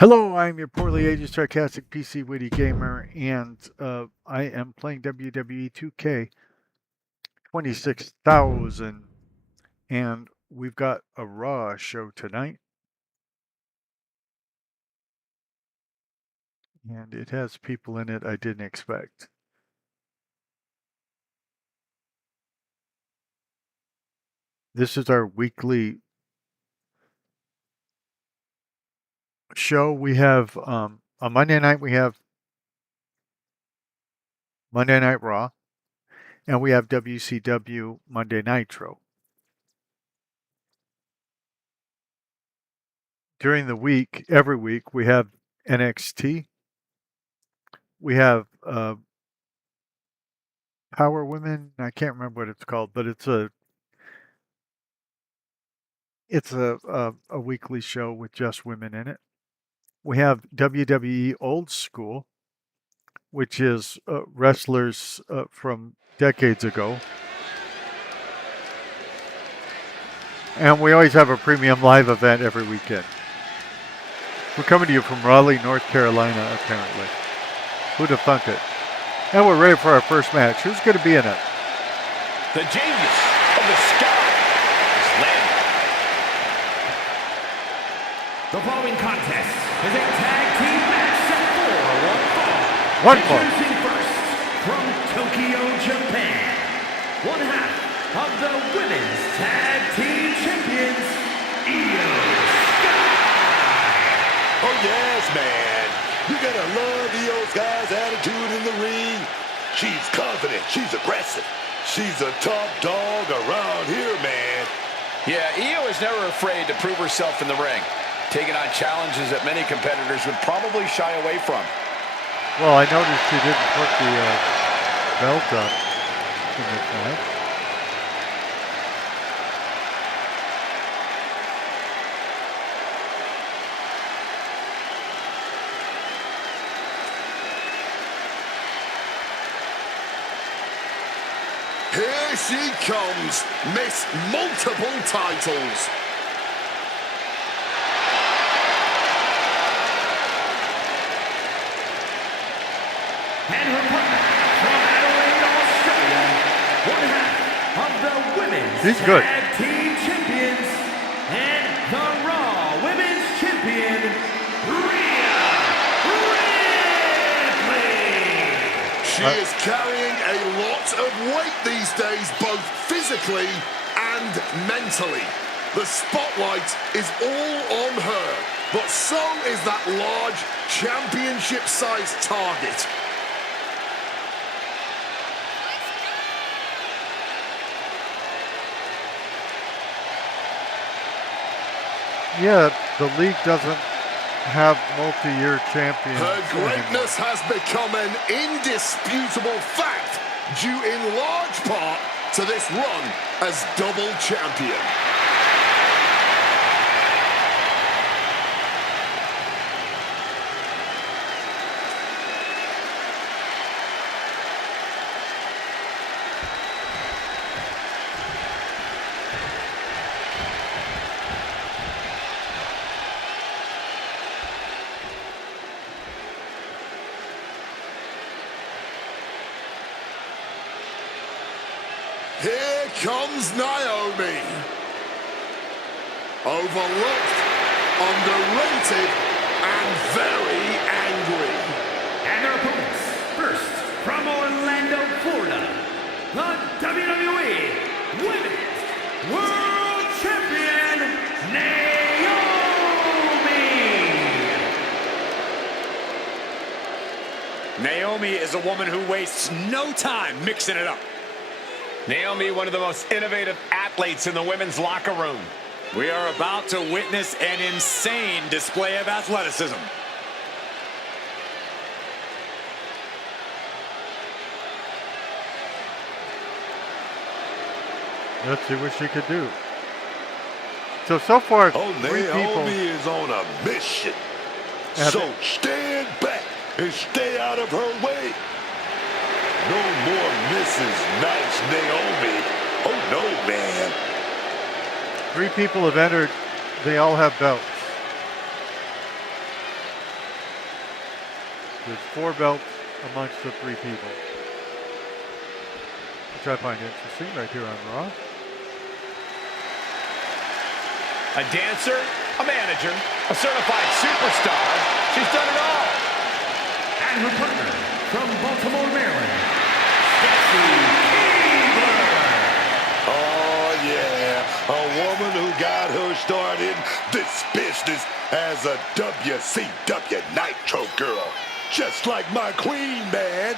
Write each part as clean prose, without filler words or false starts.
Hello, I'm your poorly aged sarcastic PC witty gamer, and I am playing WWE 2K 26,000, and we've got a Raw show tonight, and it has people in it I didn't expect. This is our weekly show. We have on Monday night we have Monday Night Raw, and we have WCW Monday Nitro. During the week, every week, we have NXT. We have Power Women. I can't remember what it's called, but it's a weekly show with just women in it. We have WWE Old School, which is wrestlers from decades ago. And we always have a premium live event every weekend. We're coming to you from Raleigh, North Carolina, apparently. Who'd have thunk it? And we're ready for our first match. Who's going to be in it? The genius of the sky is landing. The following contest is a tag team match set for one fall. Introducing first, from Tokyo, Japan, one half of the women's tag team champions, Io Sky. Oh yes, man. You gotta love Io Sky's attitude in the ring. She's confident. She's aggressive. She's a top dog around here, man. Yeah, Io is never afraid to prove herself in the ring, taking on challenges that many competitors would probably shy away from. Well, I noticed she didn't put the belt up in this match. Here she comes, Miss Multiple Titles. And her partner from Adelaide, Australia, one half of the women's tag team champions, and the Raw Women's Champion, Rhea Ripley. She is carrying a lot of weight these days, both physically and mentally. The spotlight is all on her, but so is that large championship-sized target. Yeah, the league doesn't have multi-year champions. Her greatness has become an indisputable fact, due in large part to this run as double champion. Here comes Naomi. Overlooked, underrated, and very angry. And their opponents, first from Orlando, Florida, the WWE Women's World Champion, Naomi. Naomi is a woman who wastes no time mixing it up. Naomi, one of the most innovative athletes in the women's locker room. We are about to witness an insane display of athleticism. Let's see what she could do. So far, Oh, three Naomi people. is on a mission. Have So it. stand back and stay out of her way. No more Mrs. Nice Naomi. Oh, no, man. 3 people have entered. They all have belts. There's 4 belts amongst the 3 people, which I find interesting right here on Raw. A dancer, a manager, a certified superstar. She's done it all. And her partner from Baltimore, Maryland, Oh, yeah. A woman who got her start in this business as a WCW Nitro girl. Just like my queen, man.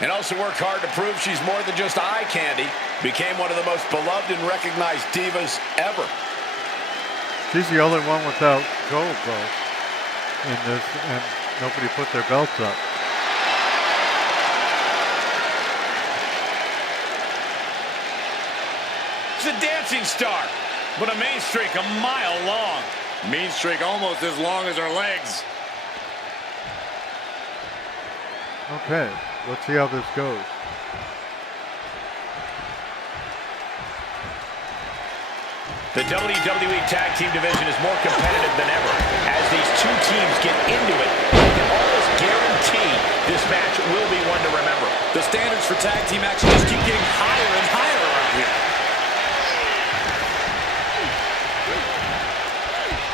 And also worked hard to prove she's more than just eye candy. Became one of the most beloved and recognized divas ever. She's the only one without gold, though, in this, and nobody put their belts up. She's a dancing star, but a mean streak a mile long. Mean streak almost as long as her legs. Okay, let's see how this goes. The WWE Tag Team division is more competitive than ever. As these 2 teams get into it, you can almost guarantee this match will be one to remember. The standards for tag team action just keep getting higher and higher around here.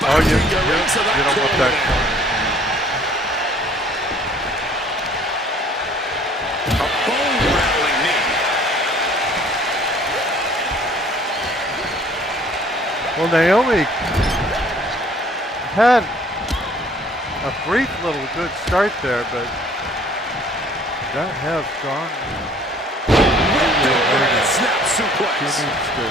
Oh, you don't want that. A bone-rattling knee. Well, Naomi had a brief little good start there, but that has gone. Snap suplex.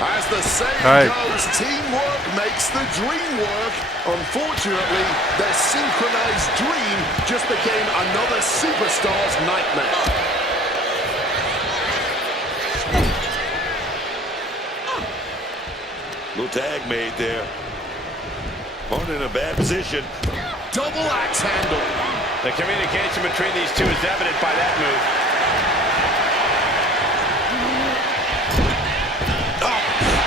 As the saying goes, teamwork makes the dream work. Unfortunately, their synchronized dream just became another superstar's nightmare. Little tag made there. Opponent in a bad position. Double axe handle. The communication between these 2 is evident by that move.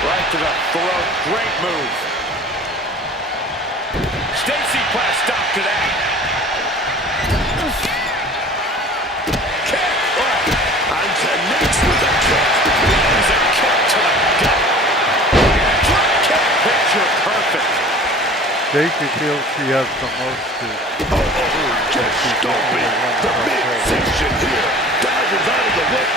Right to the throat. Great move. Stacy put a stop to that. Kick. And connects with the kick. Lands a kick to the gut. Drop kick. Picture perfect. Stacy feels she has the most to. Just stomping the midsection here. Divers out of the way.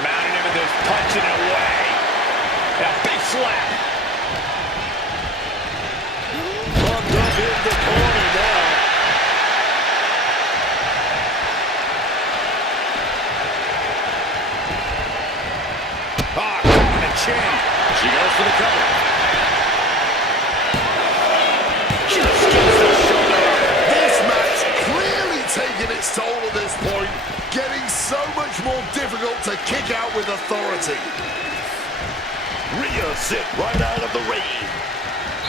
Mounting him with this, punching it away. A big slap. Bumped up in the corner now. Caught on the chin. She goes for the cover. Just gets the shoulder up. This match clearly taking its toll at this point. Getting so much more difficult to kick out with authority. Rhea sit right out of the ring.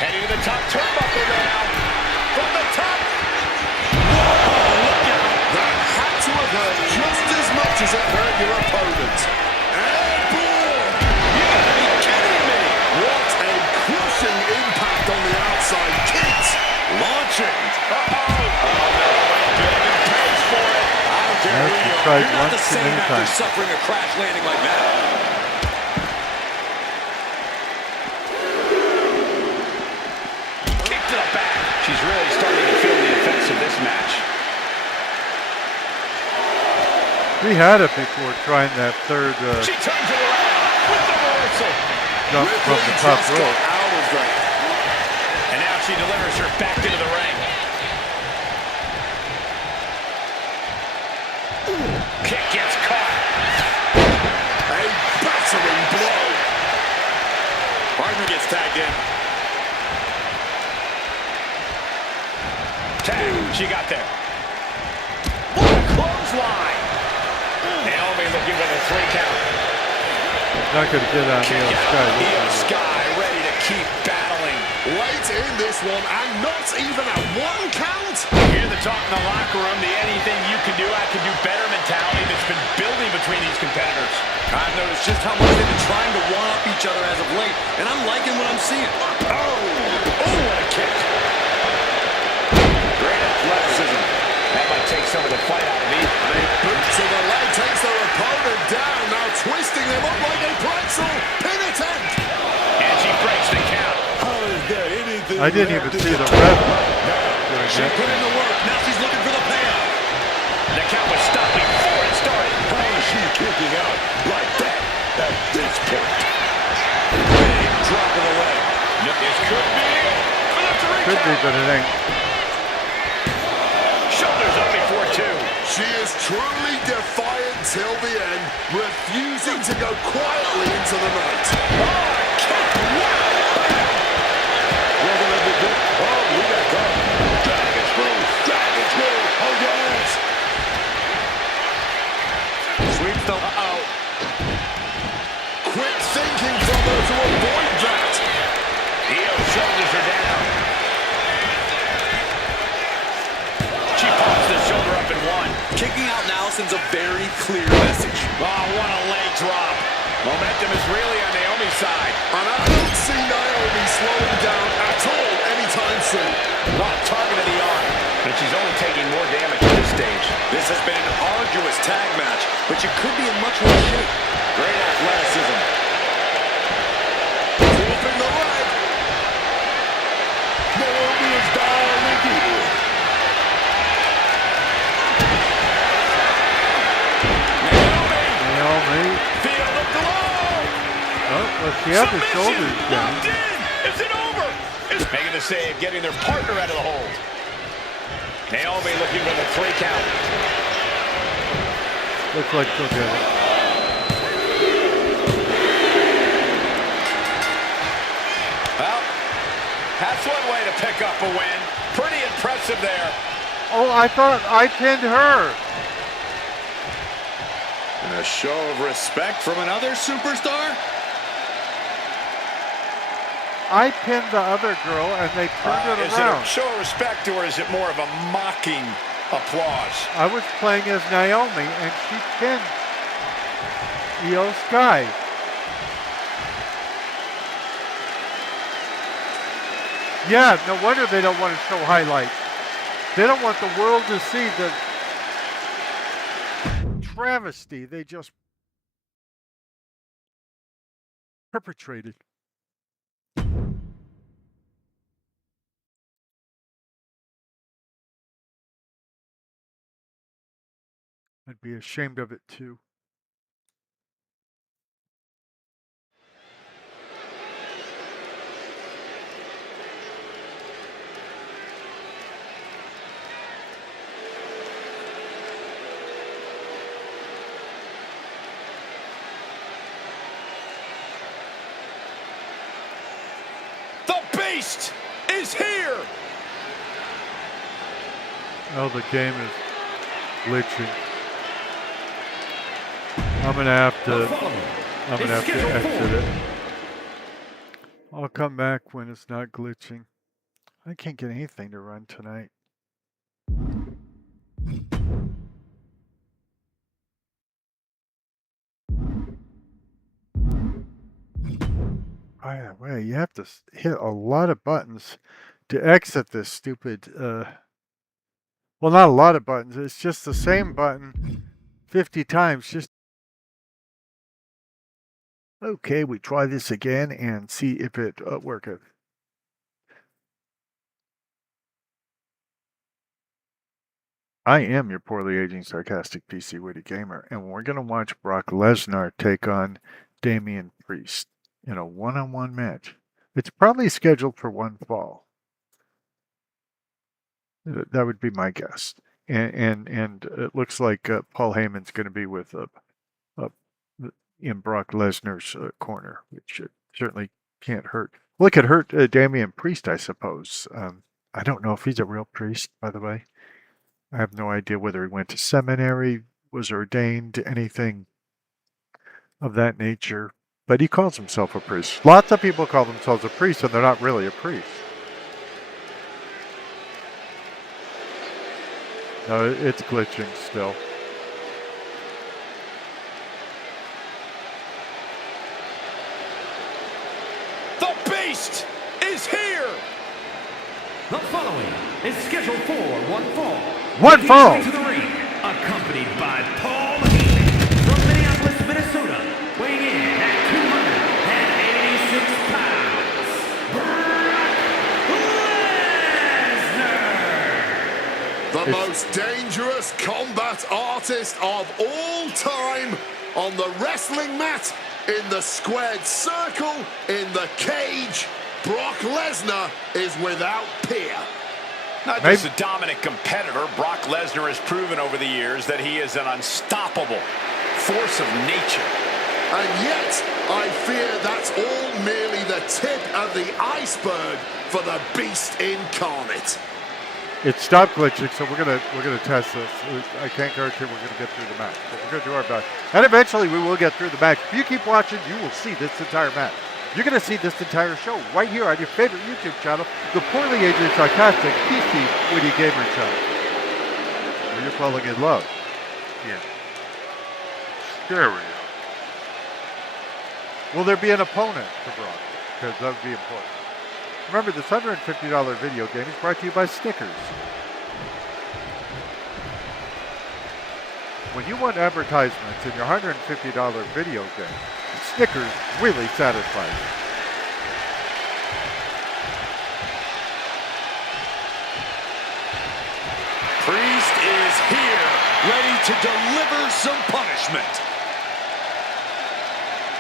Heading to the top turnbuckle now. From the top. Whoa, look out. That had to have hurt just as much as it hurt your opponent. And boom! You gotta be kidding me. What a crushing impact on the outside. Kicked. Launching. Uh-oh. Oh, no. Baby pays for it. I don't care who you are. You're not the same after suffering a crash landing like that. Kick to the back. She's really starting to feel the effects of this match. We had it before trying that third She turns it around with the reversal. jump from the top rope. Out of there. And now she delivers her back into the ring. Kick gets caught. A battering blow. Partner gets tagged in. Tag. She got there. What a clothesline. Naomi looking for the 3 count. Not going to get on Kick Io out. Sky. Io Sky ready to keep battling. Late in this one, and not even at 1 count. Hear the talk in the locker room, the anything you can do, I can do better mentality that's been building between these competitors. I've noticed just how much they've been trying to one-up each other as of late, and I'm liking what I'm seeing. Oh, what a kick. I didn't even see the ref doing She it. put in the work. Now she's looking for the payoff. The count was stopped before it started. How is she kicking out like that at this point? Big drop of the leg. This could be it. For the three Could be, count. but it ain't. Shoulders up before two. She is truly defiant till the end, refusing to go quietly into the night. Oh, we got that. Dragon screw. Oh, yes. Sweeps the... Quick thinking from her to avoid that. Io shoulders her down. She pops the shoulder up in one. Kicking out now sends a very clear message. Oh, what a leg drop. Momentum is really on Naomi's side. And I don't see Naomi slowing down at all anytime soon. Oh, target of the arm. And she's only taking more damage at this stage. This has been an arduous tag match, but you could be in much worse shape. Great athleticism. Flipping the leg. Naomi is down again. Naomi. Feel the glow. Oh, well, she had the shoulders down. Locked in. Is it over? Making the save, getting their partner out of the hold. Naomi looking for the 3 count. Looks like she'll get it. Well, that's one way to pick up a win. Pretty impressive there. Oh, I thought I pinned her. And a show of respect from another superstar. I pinned the other girl, and they turned it Is it around. a show of respect, or is it more of a mocking applause? I was playing as Naomi, and she pinned Io Sky. Yeah, no wonder they don't want to show highlights. They don't want the world to see the travesty they just perpetrated. I'd be ashamed of it too. The Beast is here! Oh, the game is glitching. I'm gonna have to exit it. I'll come back when it's not glitching. I can't get anything to run tonight. By the way, you have to hit a lot of buttons to exit this stupid, well, not a lot of buttons. It's just the same button 50 times. Just okay, we try this again and see if it worketh. I am your poorly aging, sarcastic PC Witty gamer, and we're going to watch Brock Lesnar take on Damian Priest in a one-on-one match. It's probably scheduled for one fall. That would be my guess. And it looks like Paul Heyman's going to be with in Brock Lesnar's corner, which certainly can't hurt. Well, it could hurt Damian Priest, I suppose. I don't know if he's a real priest, by the way. I have no idea whether he went to seminary, was ordained, anything of that nature. But he calls himself a priest. Lots of people call themselves a priest, and they're not really a priest. No, it's glitching still. The Beast is here! The following is scheduled for one fall. One fall! Making his way to the ring, accompanied by Paul Heyman from Minneapolis, Minnesota, weighing in at 286 pounds. Brock The most dangerous combat artist of all time on the wrestling mat, in the squared circle, in the cage. Brock Lesnar is without peer. Not just a dominant competitor, Brock Lesnar has proven over the years that he is an unstoppable force of nature. And yet, I fear that's all merely the tip of the iceberg for the beast incarnate. It stopped glitching, so we're gonna test this. I can't guarantee we're gonna get through the match, but we're gonna do our best. And eventually we will get through the match. If you keep watching, you will see this entire match. You're gonna see this entire show right here on your favorite YouTube channel, the poorly aged, sarcastic, PC, Witty Gamer channel. Where you're falling in love. Yeah. There we go. Will there be an opponent to Brock? Because that would be important. Remember, this $150 video game is brought to you by Snickers. When you want advertisements in your $150 video game, Snickers really satisfies you. Priest is here, ready to deliver some punishment.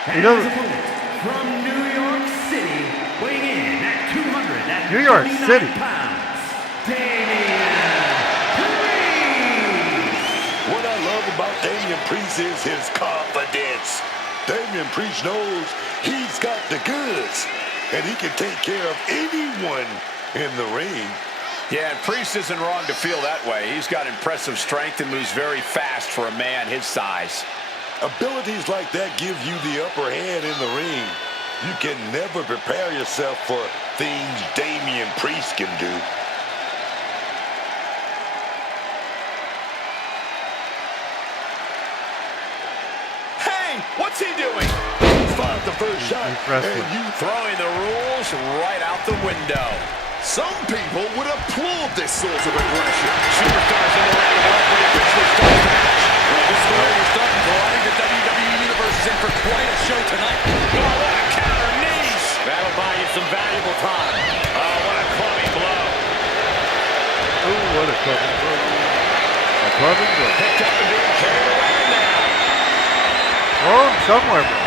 And his opponent from New York City, weighing in at 200 New York City pounds, Damian Priest. What I love about Damian Priest is his confidence. Damian Priest knows he's got the goods, and he can take care of anyone in the ring. Yeah, and Priest isn't wrong to feel that way. He's got impressive strength and moves very fast for a man his size. Abilities like that give you the upper hand in the ring. You can never prepare yourself for things Damian Priest can do. Hey, what's he doing? Fired the first shot, and you Throwing the rules right out the window. Some people would applaud this sort of aggression. Superstars in the ring, the referee officially starts the match. Well, this is the way we're starting, Cole. I think the WWE Universe is in for quite a show tonight. Oh, what a counter knees. That'll buy you some valuable time. Oh, what a clubbing blow. Oh, what a clubbing blow. A clubbing blow. Picked up and being carried around now. Throw him somewhere, bro.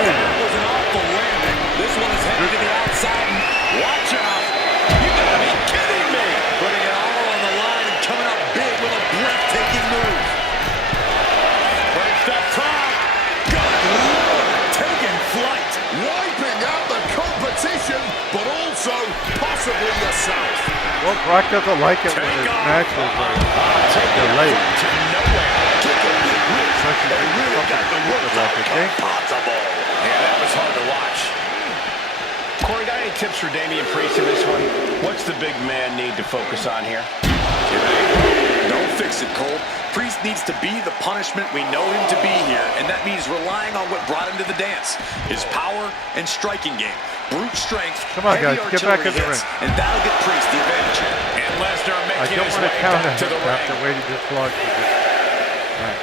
That was an awful landing. This one is headed to the outside. Watch out. You gotta be kidding me. Putting it all on the line and coming up big with a breathtaking move. Breaks up top. Good Lord, taking flight. Wiping out the competition, but also possibly yourself. Well, Brock doesn't like it when his matches are delayed. To nowhere. Especially when you like a game. Yeah, that was hard to watch. Corey, got any tips for Damian Priest in this one? What's the big man need to focus on here? Don't fix it, Cole. Priest needs to be the punishment we know him to be here, and that means relying on what brought him to the dance. His power and striking game. Brute strength, Come on, heavy guys, get back in the artillery hits, ring. and that'll get Priest the advantage here. And Lesnar I making don't his want way to count back to the him after ring. waiting this long for this match.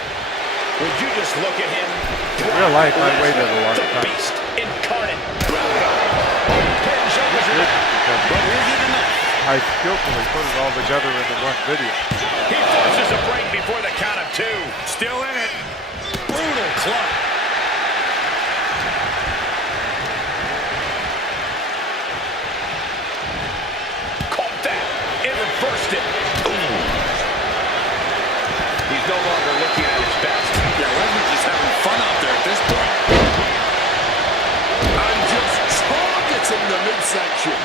Would you just look at him? In real life, I waited a long The time. beast incarnate. Head and shoulders are down. But is it enough? I skillfully put it all together into one video. He forces a break before the count of two. Still in it. Brutal club. Caught that. It reversed it. He's no longer looking at his best. Yeah, Lesnar's just having fun out there at this point. And just targeting the midsection.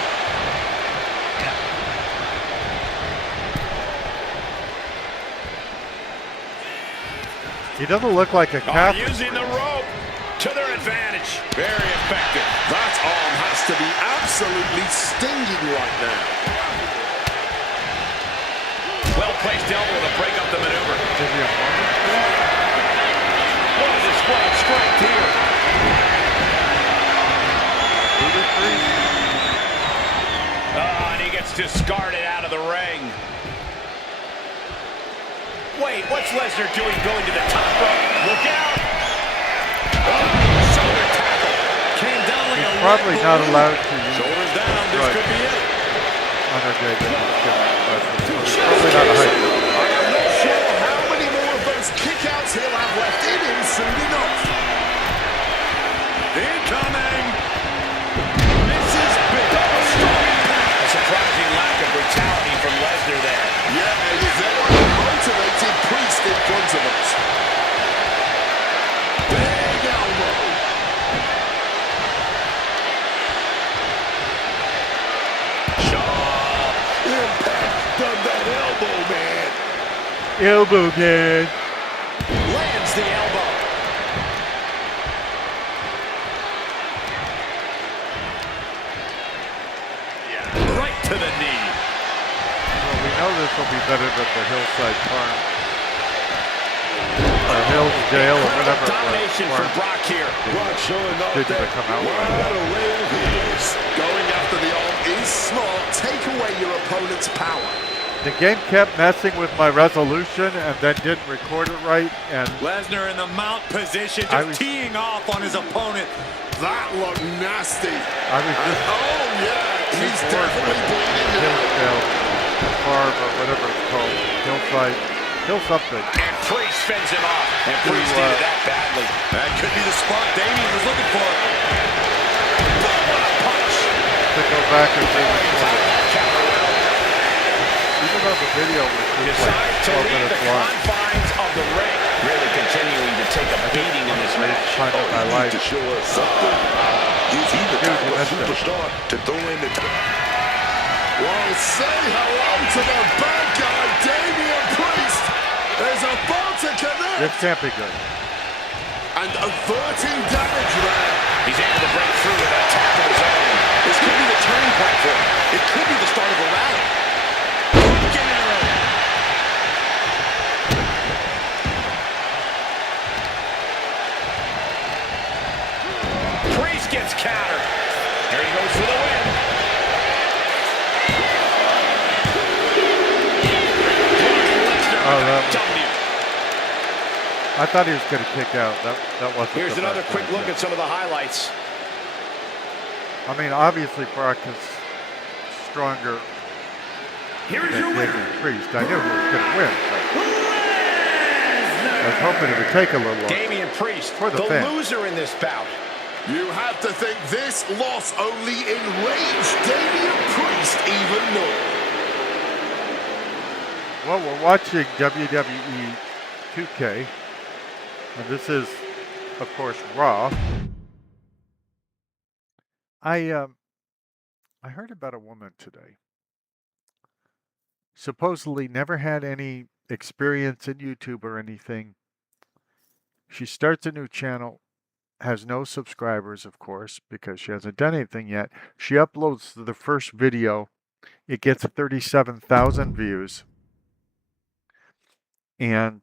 He doesn't look like a Catholic. Using the rope to their advantage. Very effective. That arm has to be absolutely stinging right now. Well-placed elbow to break up the maneuver. Is he a opponent? What a display of strength here. Oh, and he gets discarded out of the ring. Wait, what's Lesnar doing going to the top rope? Look out! Oh, shoulder tackle. Came down like a Probably Red not Bull. allowed to use Shoulders down, this Right. could be it. Undertaker. he's probably not a high school. I am not sure how many more of those kickouts he'll have left in him soon enough. Incoming. This is big. Strong impact. A surprising lack of brutality from Lesnar there. Yeah, he's there like a motivated priest in front of us. Big elbow. Sharp impact. Done that elbow, man. Elbow man. Lands the elbow. Right to the knee. Well, we know this will be better than the Hillside Farm. Or Hills Jail or whatever it Domination was. from Brock here. Brock showing off Didn't that come out wide array of heels. Going after the arm is smart. Take away your opponent's power. The game kept messing with my resolution and then didn't record it right. And Lesnar in the mount position, I just was- teeing off on his opponent. That looked nasty. I was just Oh, yeah. He's definitely bleeding Hill now. Jail, Farm or whatever it's called. Hillside. Hill something. And Priest fends him off. And To, Priest needed that badly. That could be the spot Damien was looking for. Punch. To go back and do it. Counter well. Even though the video was just like Decides to 12 leave the minutes long. confines of the ring. Really continuing to take a beating in this match. Time of my life. Show us something. Is he the Dude, type you of missed it. superstar to throw in the Well, say hello to the bad guy, Damian Priest. There's a ball to connect. This can't be good. And averting damage there. He's able to break through with an attack of his own. This could be the turning point for him. It could be the start of a rally. Broken arrow. Priest gets countered. Here he goes for the win. Oh, that was, W. I thought he was going to kick out. That wasn't. Here's the another best quick idea. look at some of the highlights. I mean, obviously Brock is stronger Here is than your winner, Damian Priest. I knew he was going to win. But I was hoping it would take a little longer. Damian Priest, For the the fans. loser in this bout. You have to think this loss only enraged Damian Priest even more. Well, we're watching WWE 2K, and this is, of course, Raw. I heard about a woman today. Supposedly never had any experience in YouTube or anything. She starts a new channel, has no subscribers, of course, because she hasn't done anything yet. She uploads the first video. It gets 37,000 views and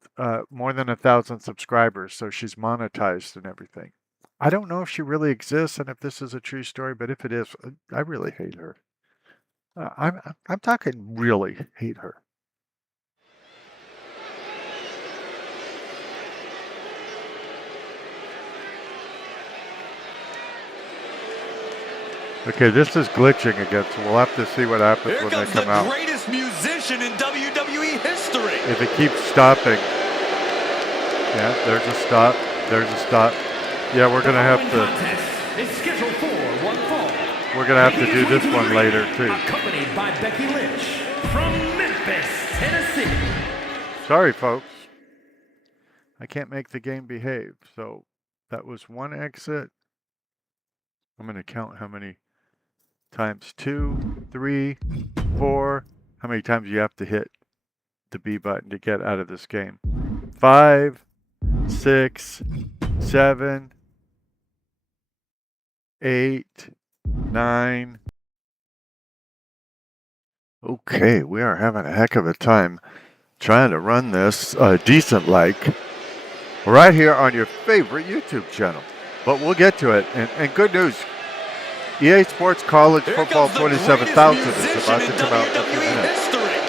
more than 1,000 subscribers. So she's monetized and everything. I don't know if she really exists and if this is a true story, but if it is, I really hate her. I'm talking really hate her. Okay, this is glitching again, so we'll have to see what happens Here when they comes the come out. greatest musician in WWE history. If it keeps stopping. Yeah, there's a stop. There's a stop. Yeah, we're gonna have to. contest is scheduled for one fall. We're gonna have to do this one later too. Accompanied by Becky Lynch from Memphis, Tennessee. Sorry, folks. I can't make the game behave. So that was one exit. I'm gonna count how many times. 2, 3, 4. How many times you have to hit the B button to get out of this game? 5, 6, 7, 8, 9. Okay, we are having a heck of a time trying to run this decent like right here on your favorite YouTube channel. But we'll get to it. And good news, EA Sports College Here Football comes the 27,000 greatest is about to musician come out in a in few WWE minutes. history.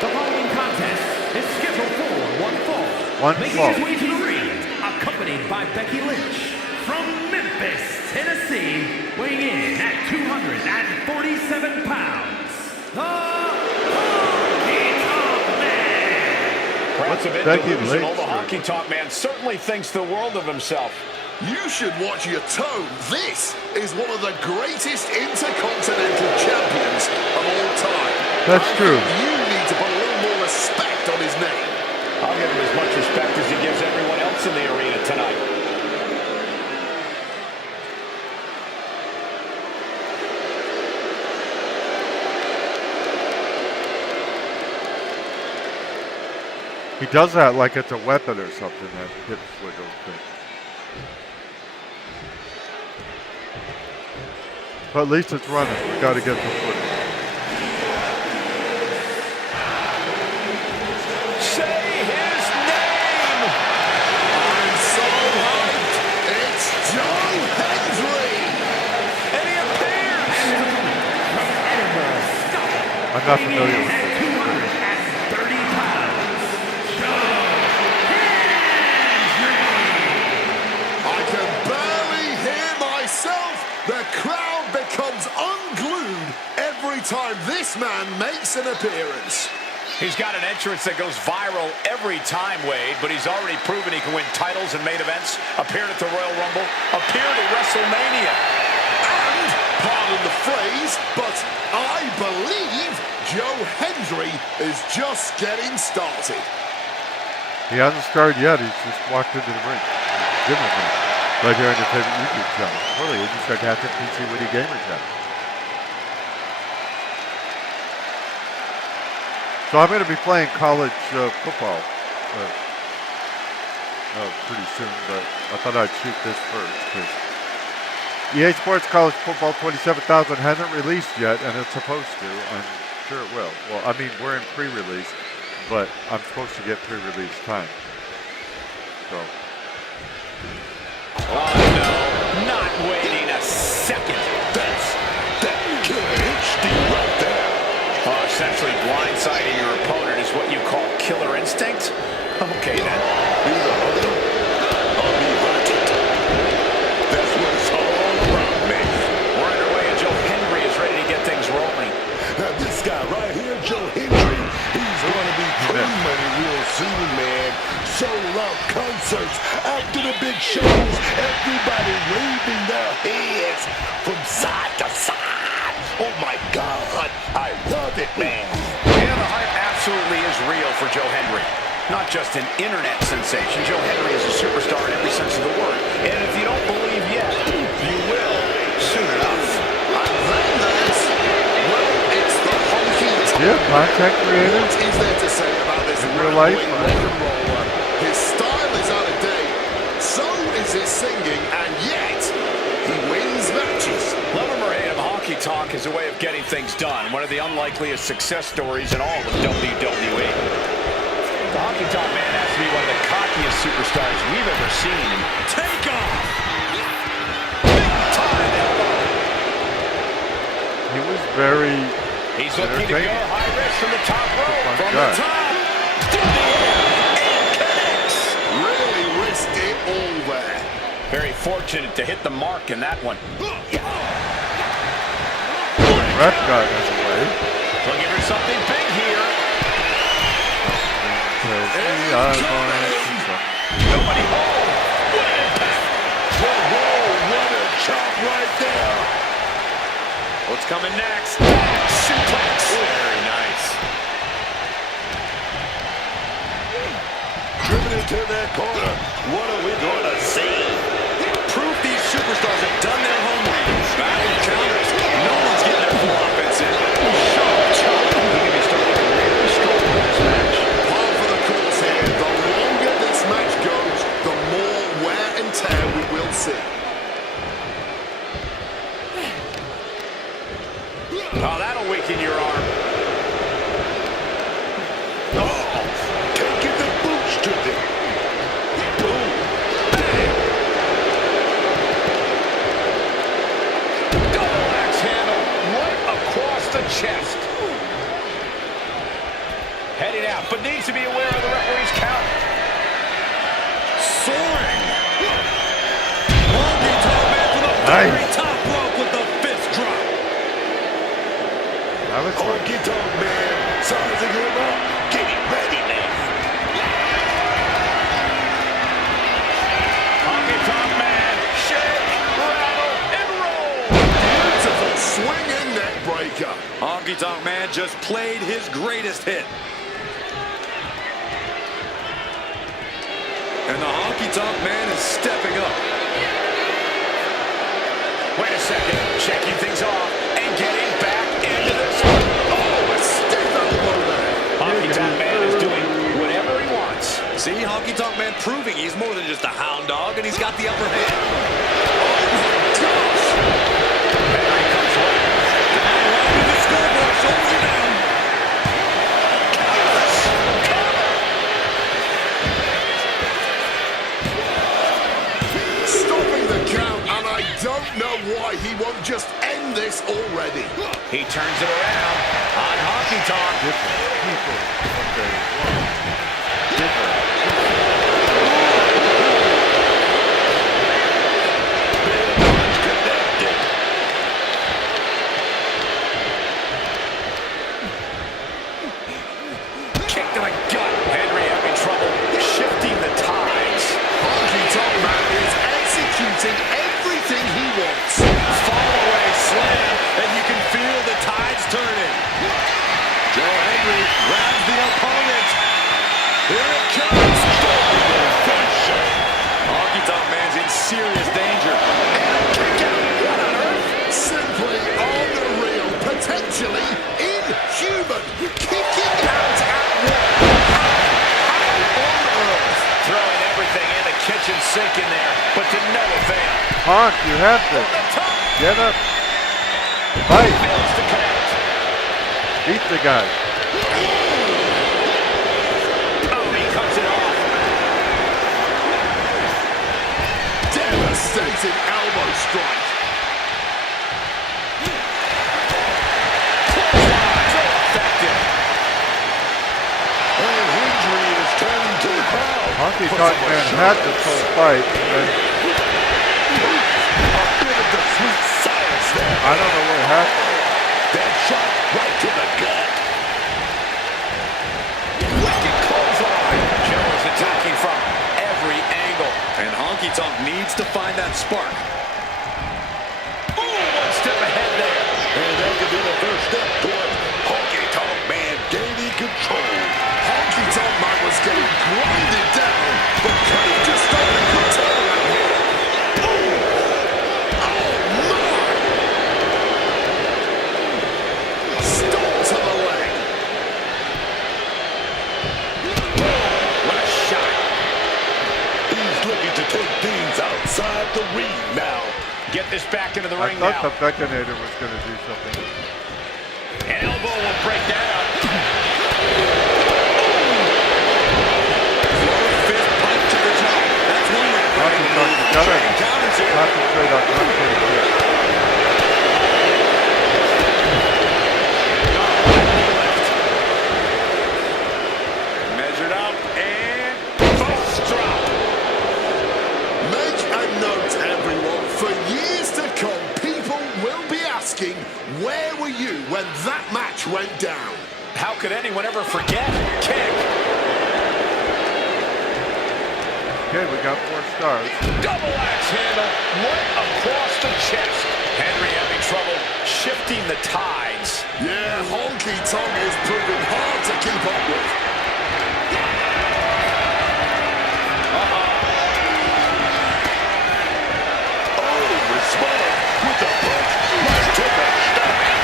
The following contest is scheduled for one fall. One Making fall. his way to the ring, accompanied by Becky Lynch from Memphis, Tennessee, weighing in at 247 pounds. The Hulk! Offensive Becky delusional. Lynch. The Honky Tonk Man certainly thinks the world of himself. You should watch your tone. This is one of the greatest intercontinental champions of all time. That's true. You need to put a little more respect on his name. I'll give him as much respect as he gives everyone else in the arena tonight. He does that like it's a weapon or something, that hip wiggle thing. But at least it's running. We got to get the footage. Say his name! I'm so hyped. It's Joe Hendry. And he appears! I'm not familiar with this. 230 pounds, Joe I can barely hear myself. The crowd becomes unglued every time this man makes an appearance. He's got an entrance that goes viral every time, Wade, but he's already proven he can win titles and main events, appeared at the Royal Rumble, appeared at WrestleMania. And, pardon the phrase, but I believe Joe Hendry is just getting started. He hasn't started yet. He's just walked into the ring. Give him a minute. Right here on your favorite YouTube channel. Totally, it's just Sarcastic PC Witty Gamer channel. So I'm going to be playing college football pretty soon, but I thought I'd shoot this first because EA Sports College Football 27,000 hasn't released yet, and it's supposed to. I'm sure it will. Well, I mean, we're in pre-release, but I'm supposed to get pre-release time. So. Oh, no. Not waiting a second. That's that killer instinct right there. Oh, essentially blindsiding your opponent is what you call killer instinct? Okay, then. I'll be hunted. That's what it's all about, man. We're underway, and Joe Hendry is ready to get things rolling. Now this guy right here, Joe Hendry, he's going to be pretty money real soon, man. Sold out concerts after the big shows. Everybody waving their hands from side to side. Oh my God, I love it, man. Yeah, the hype absolutely is real for Joe Hendry. Not just an internet sensation. Joe Hendry is a superstar in every sense of the word. And if you don't believe yet, you will soon enough. And then there's, well, it's the honky tonk. Yeah, content creator. What is there to say about this In real life, rock and roller? His style is out of date. So is his singing, and yet he wins matches. Love him or hate him, Honky Tonk is a way of getting things done. One of the unlikeliest success stories in all of WWE. The Honky Tonk Man has to be one of the cockiest superstars we've ever seen. Take off! Big time elbow! He was very He's looking to go entertaining. high risk from the top rope. Fun From guy. the top. To the air. And connects. Really risked it all there. Very fortunate to hit the mark in that one. Ref got in his way. Looking for something big here. Says, "We are going to some-" Nobody home. What an impact. Whoa, what a chop right there. What's coming next? Suplex. Very nice. Driven into that corner. What are we going to see? Proof these superstars have done their homework. Battle counters. No one's getting their full offense in. Sharp chop. He can be starting to really strong in this match. Par for the course here. The longer this match goes, the more wear and tear we will see. Oh, that'll weaken your arm. Taking the boots to them. Boom. Double axe handle right across the chest. Heading out, but needs to be aware of the referee's count. Soaring. Honky Tonk Man from the Nice. very top rope with the fist drop. That was fun. Honky Tonk Man, sizing him up. Getting ready, man. Honky Tonk Man just played his greatest hit. And the Honky Tonk Man is stepping up. Wait a second, checking things off and getting back into this. Oh, A stiff elbow there. Honky Tonk Man is doing whatever he wants. See, Honky Tonk Man proving he's more than just a hound dog, and he's got the upper hand. Gosh. Henry comes right. Down right with the scoreboard, shoulders are down. Stopping the count, and I don't know why he won't just end this already. He turns it around on Honky Tonk. Different people. Okay. Different. Kick to the gut. Henry having trouble shifting the tides. Honky Tonk Man is executing everything he wants. Fall away slam, and you can feel the tides turning. Joe Henry grabs the opponent. Here it comes. Honky Tonk Man's in serious danger. And a kick out. What on earth? Simply unreal, potentially inhuman. Kicking out at will. How on earth? Throwing everything in the kitchen sink in there, but to no avail. Honk, you have this. The top Get up. Fight. fails to connect. Beat the guy. Oh, he cuts it off. Devastating elbow strike. So effective. And injury is turning to the crowd. Honky Tonk Man had this whole fight. And A bit of the sweet science there. I don't know what happened. That shot right to the gut. Wicked clothesline. Joe is attacking from every angle. And Honky Tonk needs to find that spark. Ooh, one step ahead there. And that could be the first step toward Honky Tonk Man gaining control. Honky Tonk Man was getting grinded down, but could he just start a good turnaround here? Oh my! Stop to the leg. What a shot. He's looking to take things outside the ring now. Get this back into the I ring thought now. the Baconator was going to do something. An elbow will break that up. Fist punch to the jaw. That's one way to break Honky it. Tonk got Trading it. counters here. Concentrate on contact. Measured up and First drop. Make a note, everyone. For years to come, people will be asking, where were you when that match went down? How could anyone ever forget? Kick. Okay, we got 4 stars. Double axe handle right across the chest. Henry having trouble shifting the tides. Yeah, Honky Tonk is proving hard to keep up with. Oh, respond with a punch right to the stomach.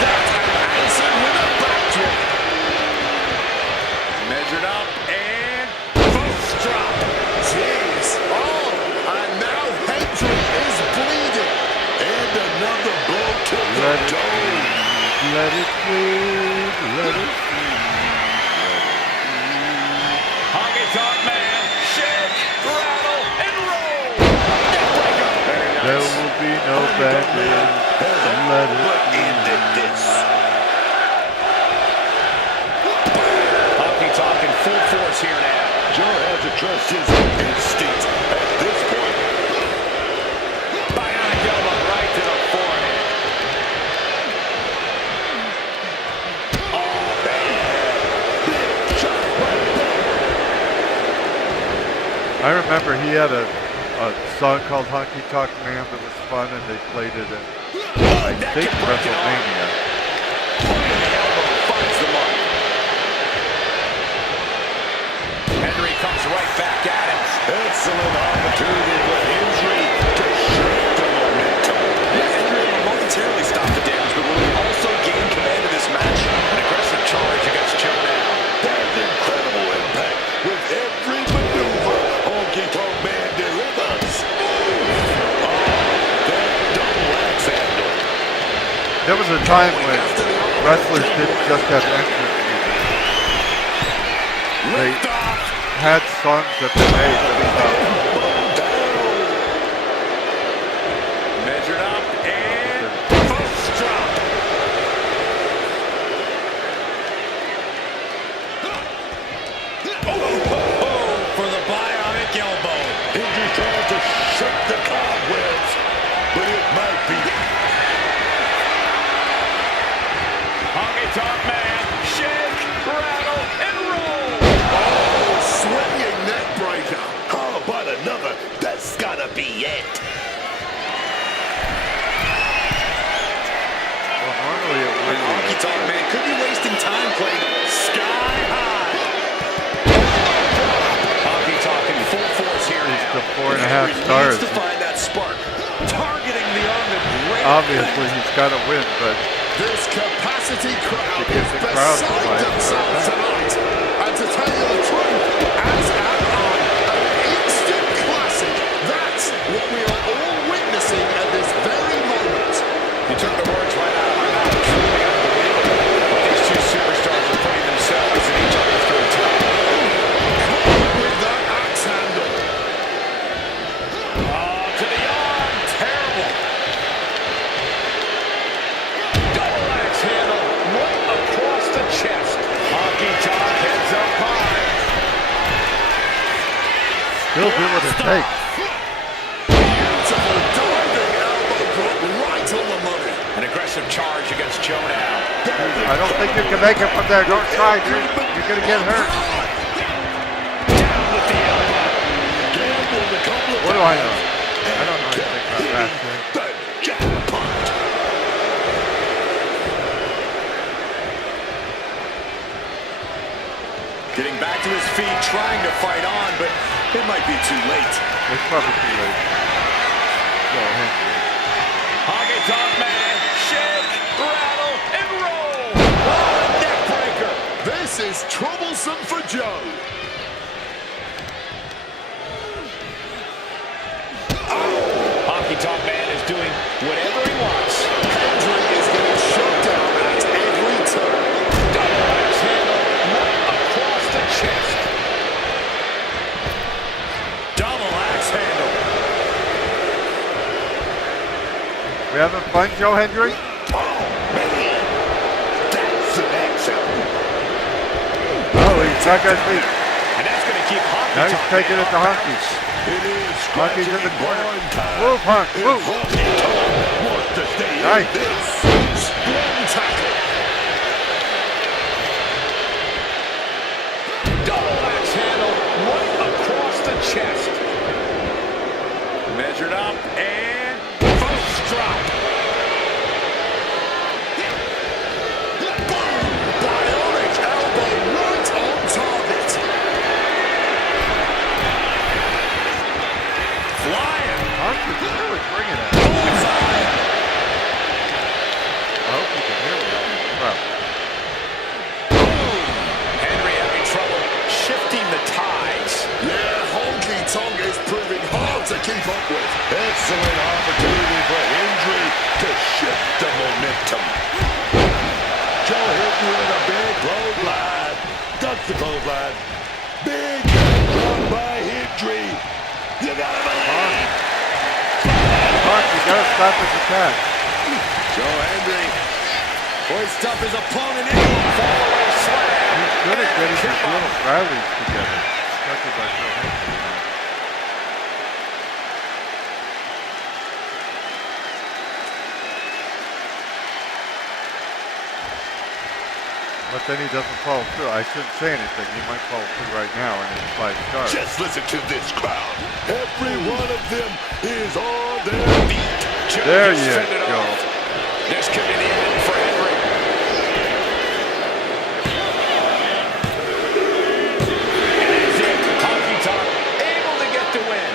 That and answer with a backdrop. measured up and First drop. Jeez. Oh, and now Hendry is bleeding. And another blow to the Let it dome. Let it bleed. Let it Honky Tonk Man. Shake, rattle, and roll. Neckbreaker. Very There nice. will be no bad news. Let it Ended this. Honky Tonk in full force here now. Joe has to trust his instinct at this point. Bionic elbow right to the forehead. I remember he had a song called Honky Tonk Man that was fun, and they played it. And I think WrestleMania. Finds the mark. Henry comes right back at him. Excellent opportunity for injury to shift the momentum. Yeah, Henry will momentarily stop the damage, but will he also gain command of this match? An aggressive charge against Joe now. There's incredible impact with every maneuver Honky Tonk Man delivers. That double axe handle. There was a time when wrestlers didn't just have entrance music. They had songs that they made themselves. Measured up and post drop. Oh, for the bionic elbow. Injury trying to shake the cobwebs, but it might be. Honky Tonk Man, shake, rattle, and roll. Oh, swinging neck breaker. How about another? That's gotta be it. Well, normally it would Honky be. Tonk Man could be wasting time playing sky high. Honky Tonk in full force here He's now. the 4.5 Henry stars. needs to find that spark. Targeting the arm that great. Obviously, he's got to win, but This capacity crowd To get is the crowd beside quiet. themselves tonight. And to tell you the truth, as am I, an instant classic. That's what we are all witnessing at this very moment. You took the words right out of my mouth. Truly unbelievable. But these two superstars are putting themselves in each other's good time. Caught with that axe handle. Oh, to the arm. Terrible. Double axe handle right across the chest. Honky Tonk heads up high. he'll do what it takes. Beautiful diving elbow drop right on the money. An aggressive charge against Joe now. I don't think you can make it from there. Don't try, dude. You're going to get hurt. Down with the elbow. Gambled a couple of What do I know? times. I don't know anything about wrestling. The jackpot. Getting back to his feet, trying to fight on, but it might be too late. It's probably too late. Go ahead. Honky Tonk Man, shake, rattle, and roll. Oh, neck breaker. This is troublesome for Joe. Honky Tonk Man is doing whatever he wants. Henry is getting shut down at every turn. Double axe handle right across the chest. Double axe handle. We having fun, Joe Hendry? Oh, man. That's an excellent. Oh, he's not going to be. And that's going to keep Honky Now he's Tonk taking Man it to off Honky. It is Honky's scratching in the and corner. clawing time. Move, Honk, If move. Honky Tonk wants to stay Nice. in this, strong tackle. Double axe handle right across the chest. Measured up and post drop. Boom! Bionic elbow right on target. Flying. Honky's really bringing it. Bullseye. I hope you can hear me. Well, Henry having trouble shifting the tides. Yeah, Honky Tonk is proving hard to keep up with. Excellent opportunity for Hendry to shift the momentum. Joe Hendry with a big clothesline. Ducks the clothesline. Big drop by Hendry. You gotta believe. Honk, you got to stop this attack. Joe Hendry hoists up his opponent in. Fallaway slam. He's good at getting his little rallies together. Especially by Joe Hendry. But then he doesn't follow through. I shouldn't say anything. He might follow through right now, and it's 5 stars. Just listen to this crowd. Every one of them is on their feet. Joe There just you fended go. off This could be the end for Henry. And that's it. Honky Tonk able to get the win.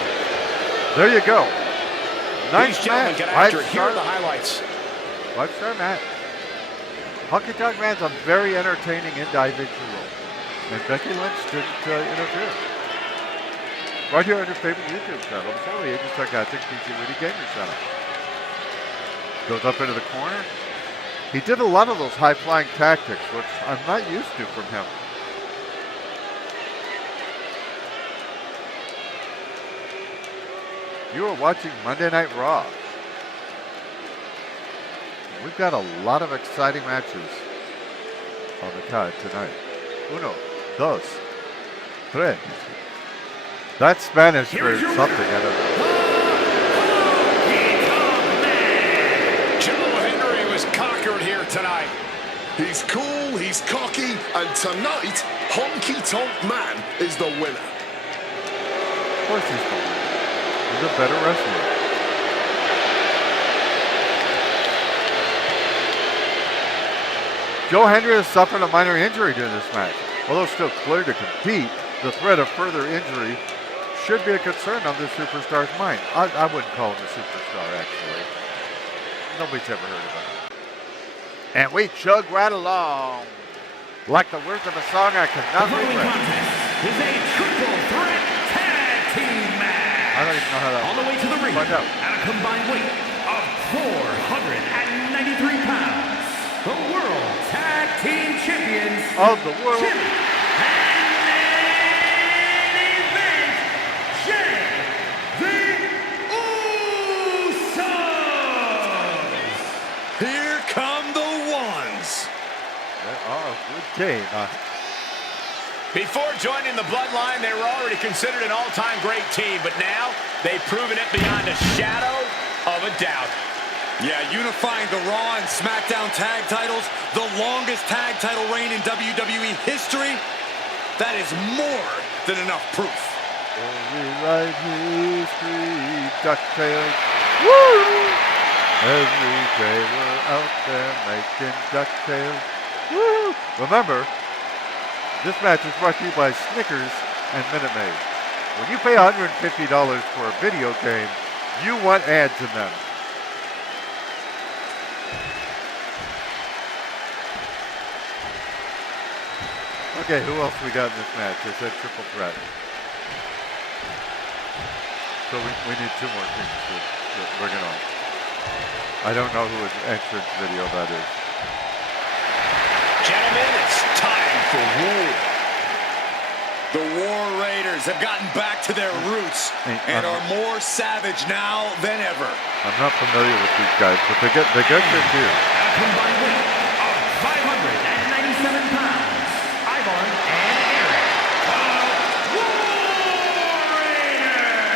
There you go. These Nice gentlemen match. get after it. Here are the highlights. 5-star match. Honky Tonk Man's a very entertaining individual. And Becky Lynch didn't interfere. Right here on your favorite YouTube channel, before we Agent Sarcastic PC Witty Gamer Channel. Goes up into the corner. He did a lot of those high-flying tactics, which I'm not used to from him. You are watching Monday Night Raw. We've got a lot of exciting matches on the card tonight. Uno, dos, tres. That's Spanish for something, I don't know. Joe Henry was conquered here tonight. He's cool, he's cocky, and tonight, Honky Tonk Man is the winner. Of course he's the winner. He's a better wrestler. Joe Henry has suffered a minor injury during this match. Although still clear to compete, the threat of further injury should be a concern on this superstar's mind. I wouldn't call him a superstar, actually. Nobody's ever heard of him. And we chug right along. Like the words of a song I cannot The following remember. contest is a triple threat tag team match. I don't even know how that On the way to the ring, Find out. at a combined weight of 493 pounds, the World Tag Team Champions Of the world. Jimmy and main event, Jay the Usos. Here come the ones. Oh, good game, huh? Before joining the Bloodline, they were already considered an all-time great team, but now they've proven it beyond a shadow of a doubt. Yeah, unifying the Raw and SmackDown tag titles, the longest tag title reign in WWE history. That is more than enough proof. Rewrite history, DuckTales. Woo! Every day we're out there making DuckTales. Woo! Remember, this match is brought to you by Snickers and Minute Maid. When you pay $150 for a video game, you want ads in them. Okay, who else we got in this match? It's a triple threat. So we need two more things to bring it on. I don't know whose entrance video that is. Gentlemen, it's time for war. The War Raiders have gotten back to their roots and are more savage now than ever. I'm not familiar with these guys, but they get good too. At a combined weight of 597 pounds, Ivar and Eric, the War Raiders.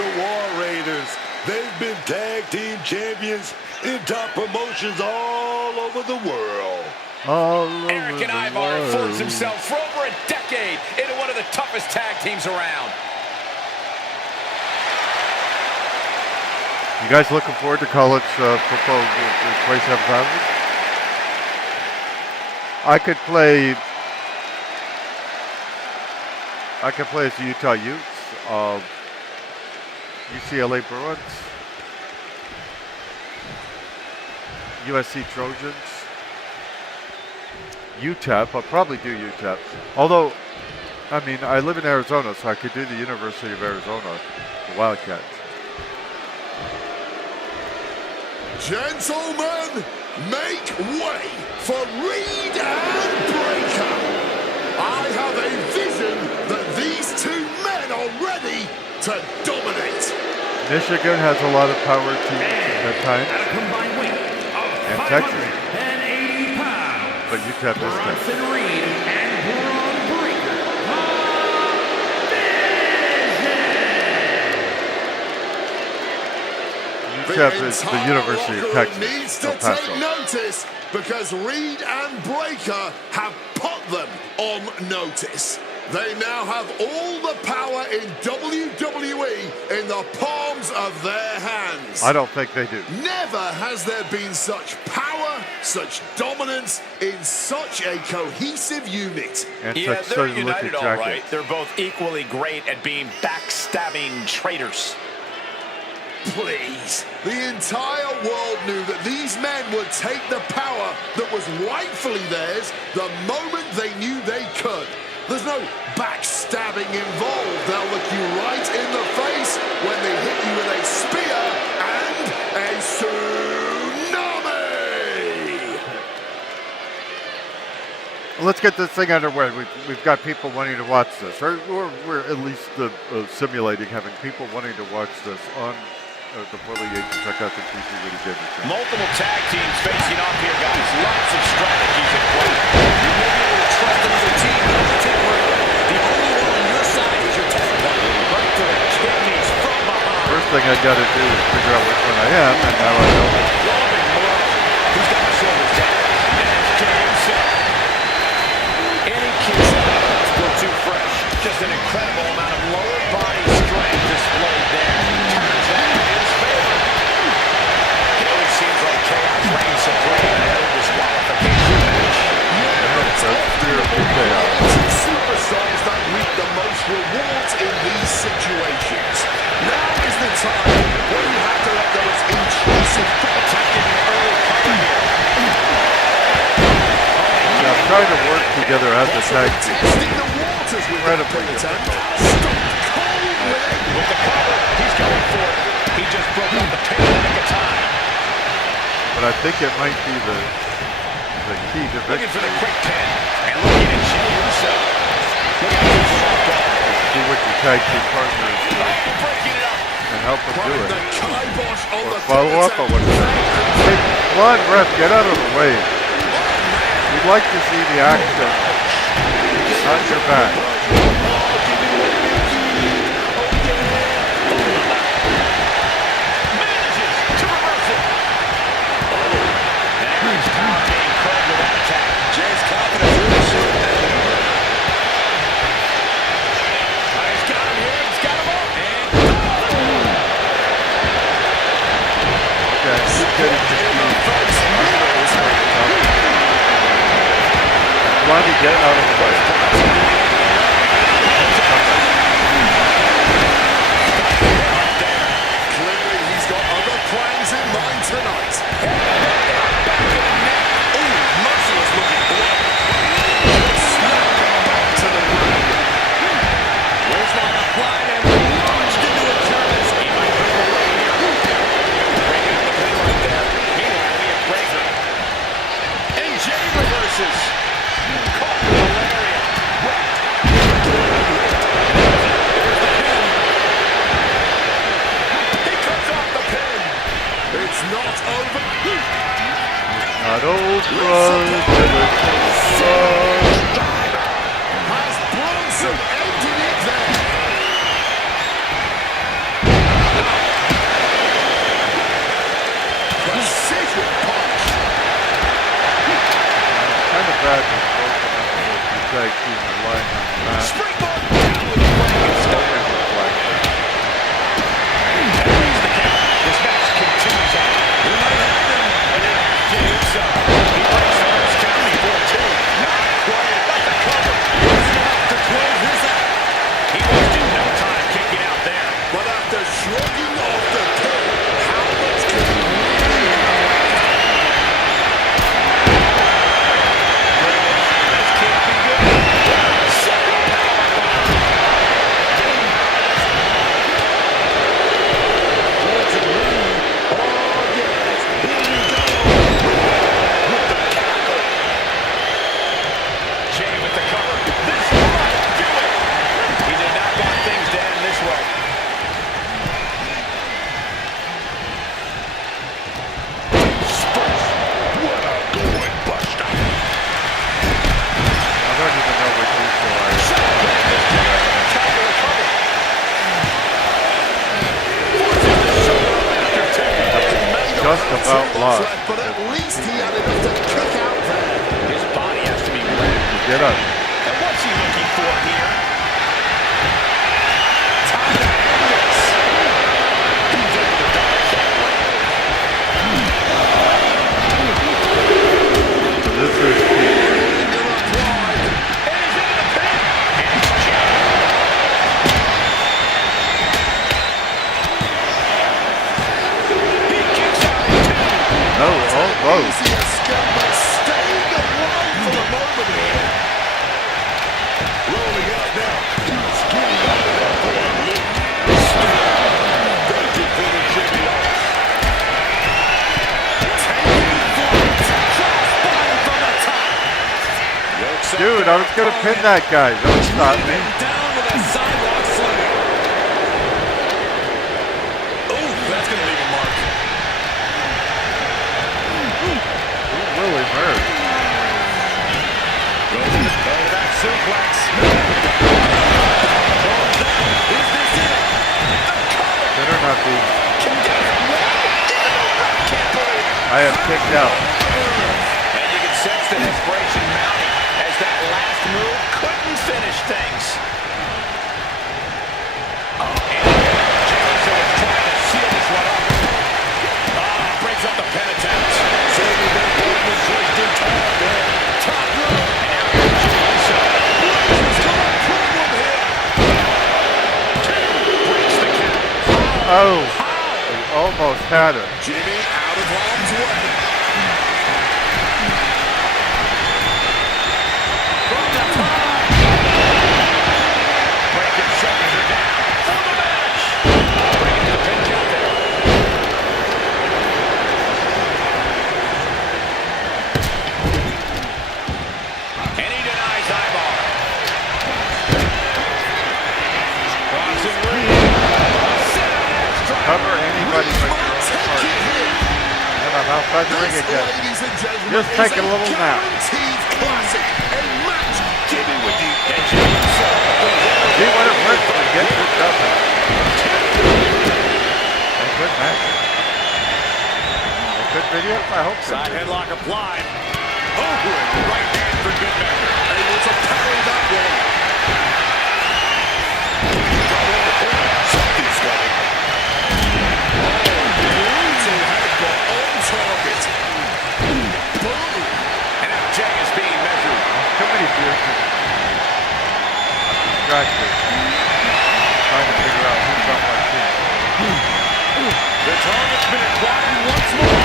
The War Raiders, they've been tag team champions in top promotions all over the world. All over Eric and the Ivar have world. forged themselves for over a decade into one of the toughest tag teams around. You guys looking forward to college football race 7,000? I could play as the Utah Utes, UCLA Bruins, USC Trojans, UTEP. I'll probably do UTEP. Although, I mean, I live in Arizona, so I could do the University of Arizona, the Wildcats. Gentlemen, make way for Reed and Breaker. I have a vision that these two men are ready to dominate. Michigan has a lot of power teams at times, At a combined weight of And Texas. 580 pounds, but UTEP is tough. Bronson Reed and Braun Breaker. UTEP is the University of entire locker room Texas, needs to El Paso. take notice because Reed and Breaker have put them on notice. They now have all the power in WWE in the palms of their hands. I don't think they do. Never has there been such power, such dominance in such a cohesive unit. And Yeah, such they're certain united looking all right. jackets. They're both equally great at being backstabbing traitors. Please. The entire world knew that these men would take the power that was rightfully theirs the moment they knew they could. There's no backstabbing involved. They'll look you right in the face when they hit you with a spear and a tsunami. Let's get this thing underway. We've got people wanting to watch this. Or we're at least simulating having people wanting to watch this on the Poorly Aged Sarcastic PC Witty Gaming channel. Multiple tag teams facing off here, guys. Lots of strategies at play. You may be able to trust them as a team, but on the table, the only one on your side is your tag partner. Right to the kidneys from behind. First thing I got to do is figure out which one I am, and now I know. Robin blow. Who's got the shoulders down? There's Jey Uso. And he kicks out. Still too fresh. Just an incredible amount of lower body strength displayed there. Turns that in his favor. It always seems like chaos reigns supreme in every disqualification match. Superstars that reap the most rewards in these situations. Now is the time when you have to let those intrusive Attacking an early cover here. Yeah, trying to work together as a tag team. testing the waters with that Incredibly penitent. difficult. Stone cold With the cover, he's going for it. He just broke up the pin in the nick of time. But I think it might be the key to Looking for victory. the quick pin. And looking at Jey Uso. Look at this off guard. See what your tag team partner is doing Oh, breaking it up. and help them do the it. kibosh on Or the follow up or whatever. Hey, come on, ref, get out of the way. We'd like to see the action, not your back. Manages to reverse it. And Eric's power being crowed with that attack. Jay's confidence really showed that. He's got him here. He's got him up. And Okay, keep getting confused. Trying to get out of the way. Clearly, he's got other plans in mind tonight. Ooh, merciless looking blow. Snap back to the ring. Where's that applied and launched into a German. He might break away here. Breaking up the pin right there. Meanwhile, we have breaker. And Jay reverses. Caught with a lariat. There's the pin. He cuts off the pin. It's not over. Not over. Has Bronson ended it there? Precision punch. Kind of bad when both of them are the tag team relying on the mat. Springboard down with a Frankenstein. That brings the count. This match continues on. It might happen. And then Jey Uso. He breaks the first count before two. Not quite. Got the cover. He's enough to close this out. He wasted no time kicking out there. But after shrugging off the pin, how much can he really have? This can't be good. Second powerbomb. Towards the ring. Oh, yes. Here we go. With the tackle. Jay with the cover. This might do it. He did not want things to end this way. What a going buster. I don't even know what you Counter recover. Forces the shoulder up after two. just about lost. But at least he had enough to kick out there. His body has to be ready. Get up. And what's he looking for here? Whoa. Easy escape, but staying alive for the moment here. Rolling out now. He's getting out of there for a loop. Thank you for the Jimmy. Taking flight. Crossbody from the top. Dude, I was gonna pin that guy. Don't stop me. Down with a sidewalk slam. Oh, that's going to leave a mark. Willie Murray. Goes into that suplex. Is this it? Better not be. I have kicked out. And you can sense the desperation mounting as that last move couldn't finish things. And Jason was trying to seal this one up. Breaks up the pen attempt. Saving that one was just in time there. Top rope. And now here's Jimmy Uso. He's got a problem here. Breaks the count. Oh, we almost had it. Jimmy out of harm's way. From the top. Breaking shoulders are down for the match. Breaking the pin count there. And he denies eyeball. Crossing ring. Sit on that strike. Cover anybody but your own partner. And I'm outside the ring again. Ladies and gentlemen, Just take a little nap. guaranteed classic. A match Jimmy with the edge. See what it works to get this up. A good match. A good video? I hope so. Side headlock applied. Oh, and right hand for good measure. Able to parry that one. Something's coming. Brutal headbutt on target. Boom. And now Jay is being measured. Too many beers. I'm distracted. Trying to figure out who's on my team. The target's been acquired once more.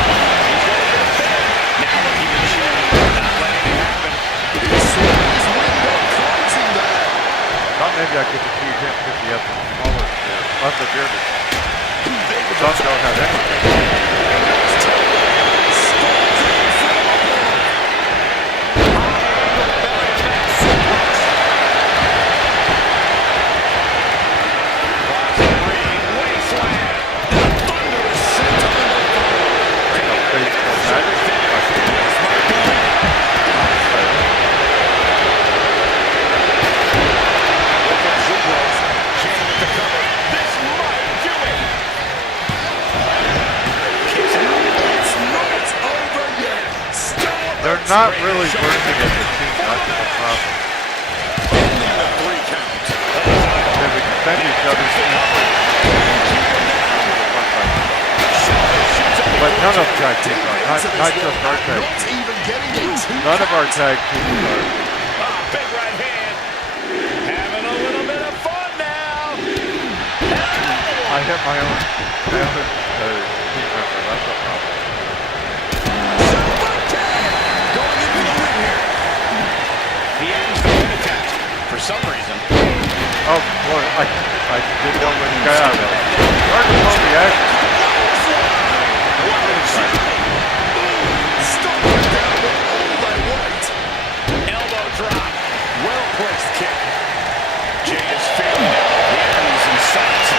He's going to get fed. Now looking to Jay. Not letting it happen. He's window closing there. Thought maybe I could defeat him because he has the smaller beer. Of the bearded one. Some don't have anything. They're not really working as a team, that's the problem. They would defend each other's but none of tag teams are, not just our tag teams. None of our tag teams are. Big right hand. Having a little bit of fun now. I hit my own team member, that's a problem. He ends the pin attempt for some reason. Oh, boy, I did one with the guy out of it. Hard to hold the action. Elbow drop. Well placed kick. Jay is feeling it. The enemy's in sight.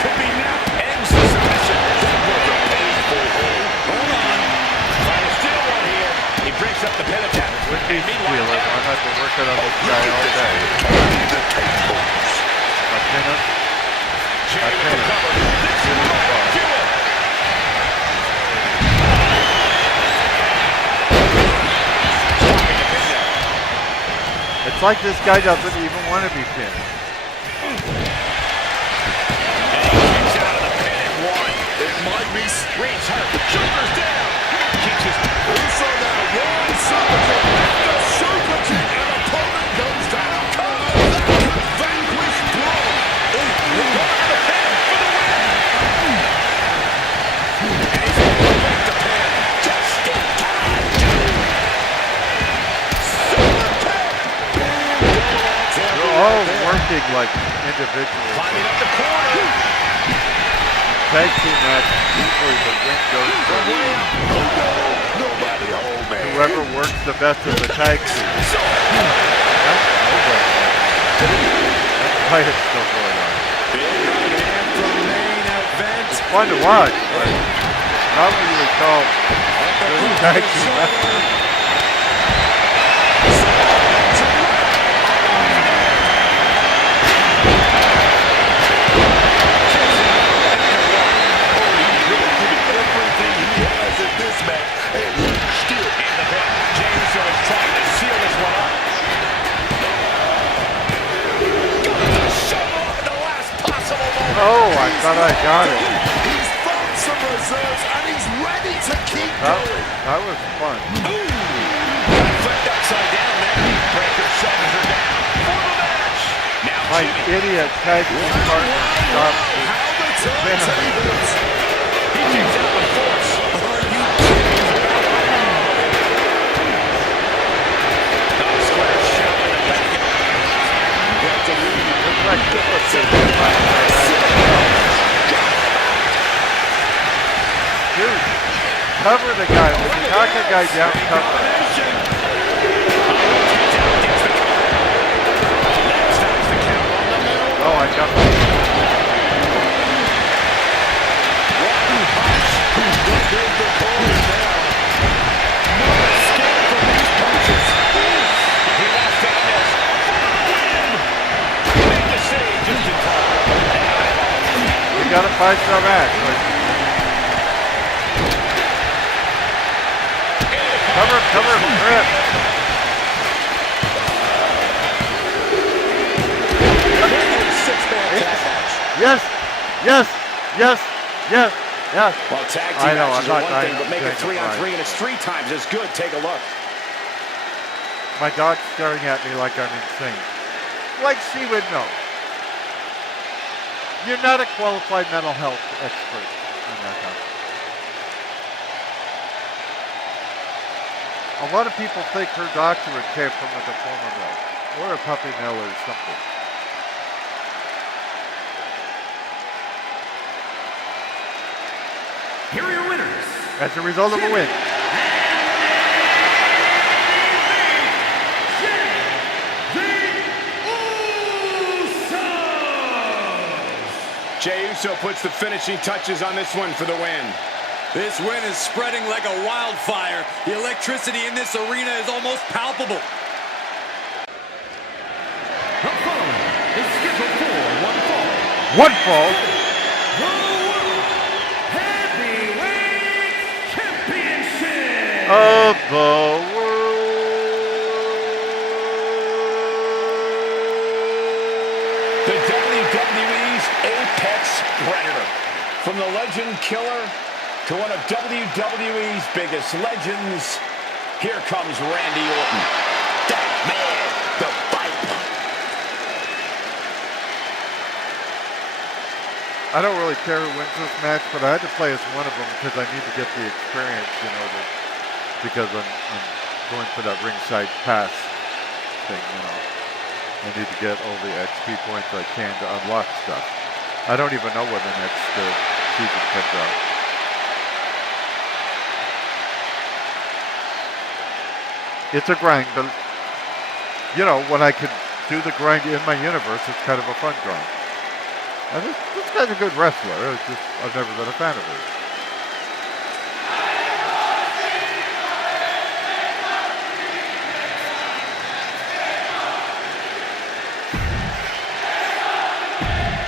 Could be now. Ends the submission. That was a painful hold. Hold on. Trying to steal one here. He breaks up the pin attempt. Witty steal it. I'm not been working on this guy all day. I pin him. Jay with the cover. This might do it. It's like this guy doesn't even want to be pinned. And he kicks out of the pin at one. It might be Reach hurt. Shoulders down. Keeps his... also now one super kick after super kick and opponent goes down. That could vanquish Braun. all right there. working like individuals. Climbing up the corner. Tag team match, usually the win goes to Nobody hold me. whoever works the best of the tag team. That's nobody. That fight is still going on. Big right hand from main event. It's fun to watch, but it's not what you would call good tag team match. This match, and still In the pit. James is trying to seal this one up. Got the shoulder at the last possible moment. Oh, I thought I got it. he's found some reserves, and he's ready to keep going. That was fun. Got flipped upside down there. Breaker shoulders her down for the match. Now My Jimmy. idiot tag team partner stopped it. How the turntables. He kicks out with force. Square shot in the back. Looks like this was taken by Dude, cover the guy. When you knock a guy down, cover him. Oh, I got You got a 5-star match. Cover, grip. Yes. Well, tag team I know, matches I'm are not one thing, but make it dying to 3-on-3 and it's 3 times as good. Take a look. My dog's staring at me like I'm insane. Like she would know. You're not a qualified mental health expert in that house. A lot of people think her doctorate came from a diploma mill or a puppy mill or something. Here are your winners. As a result of a win. Jey Uso puts the finishing touches on this one for the win. This win is spreading like a wildfire. The electricity in this arena is almost palpable. The following is scheduled for one fall. One fall. The World Heavyweight Championship. Of the world. The WWE's Apex Predator. From the legend killer to one of WWE's biggest legends, here comes Randy Orton. That man, the Viper. I don't really care who wins this match, but I had to play as one of them because I need to get the experience, because I'm going for that ringside pass thing, I need to get all the XP points I can to unlock stuff. I don't even know when the next season comes out. It's a grind, but, when I can do the grind in my universe, it's kind of a fun grind. And this guy's a good wrestler. It's just, I've never been a fan of his.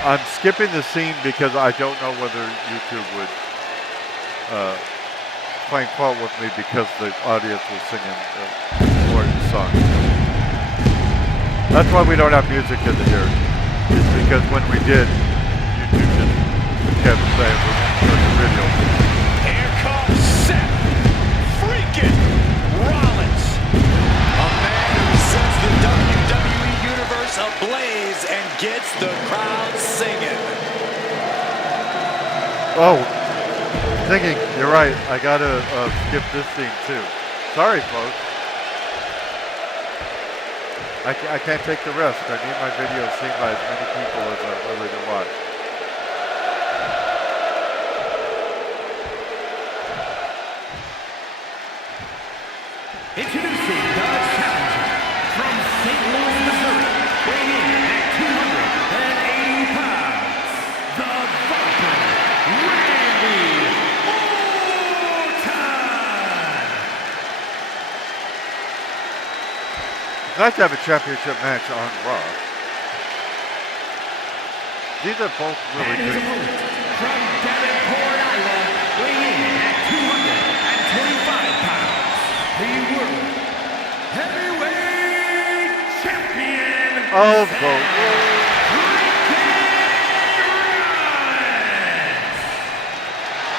I'm skipping the scene because I don't know whether YouTube would find fault with me because the audience was singing Orton's song. That's why we don't have music in the here. It's because when we did, YouTube just kept saying we're going to the video. Here comes Seth freaking Rollins. A man who sets the WWE Universe ablaze and gets the crowd singing. Oh, singing. You're right. I got to skip this scene too. Sorry, folks. I can't take the risk. I need my videos seen by as many people as are willing to watch. Introducing the challenger from St. Louis, Missouri, weighing in at 280 pounds, the Viper, Randy Orton! It's nice to have a championship match on Raw. These are both really And his good. opponent from Davenport, Iowa, weighing in at 225 pounds, the World Heavyweight Champion Of the world.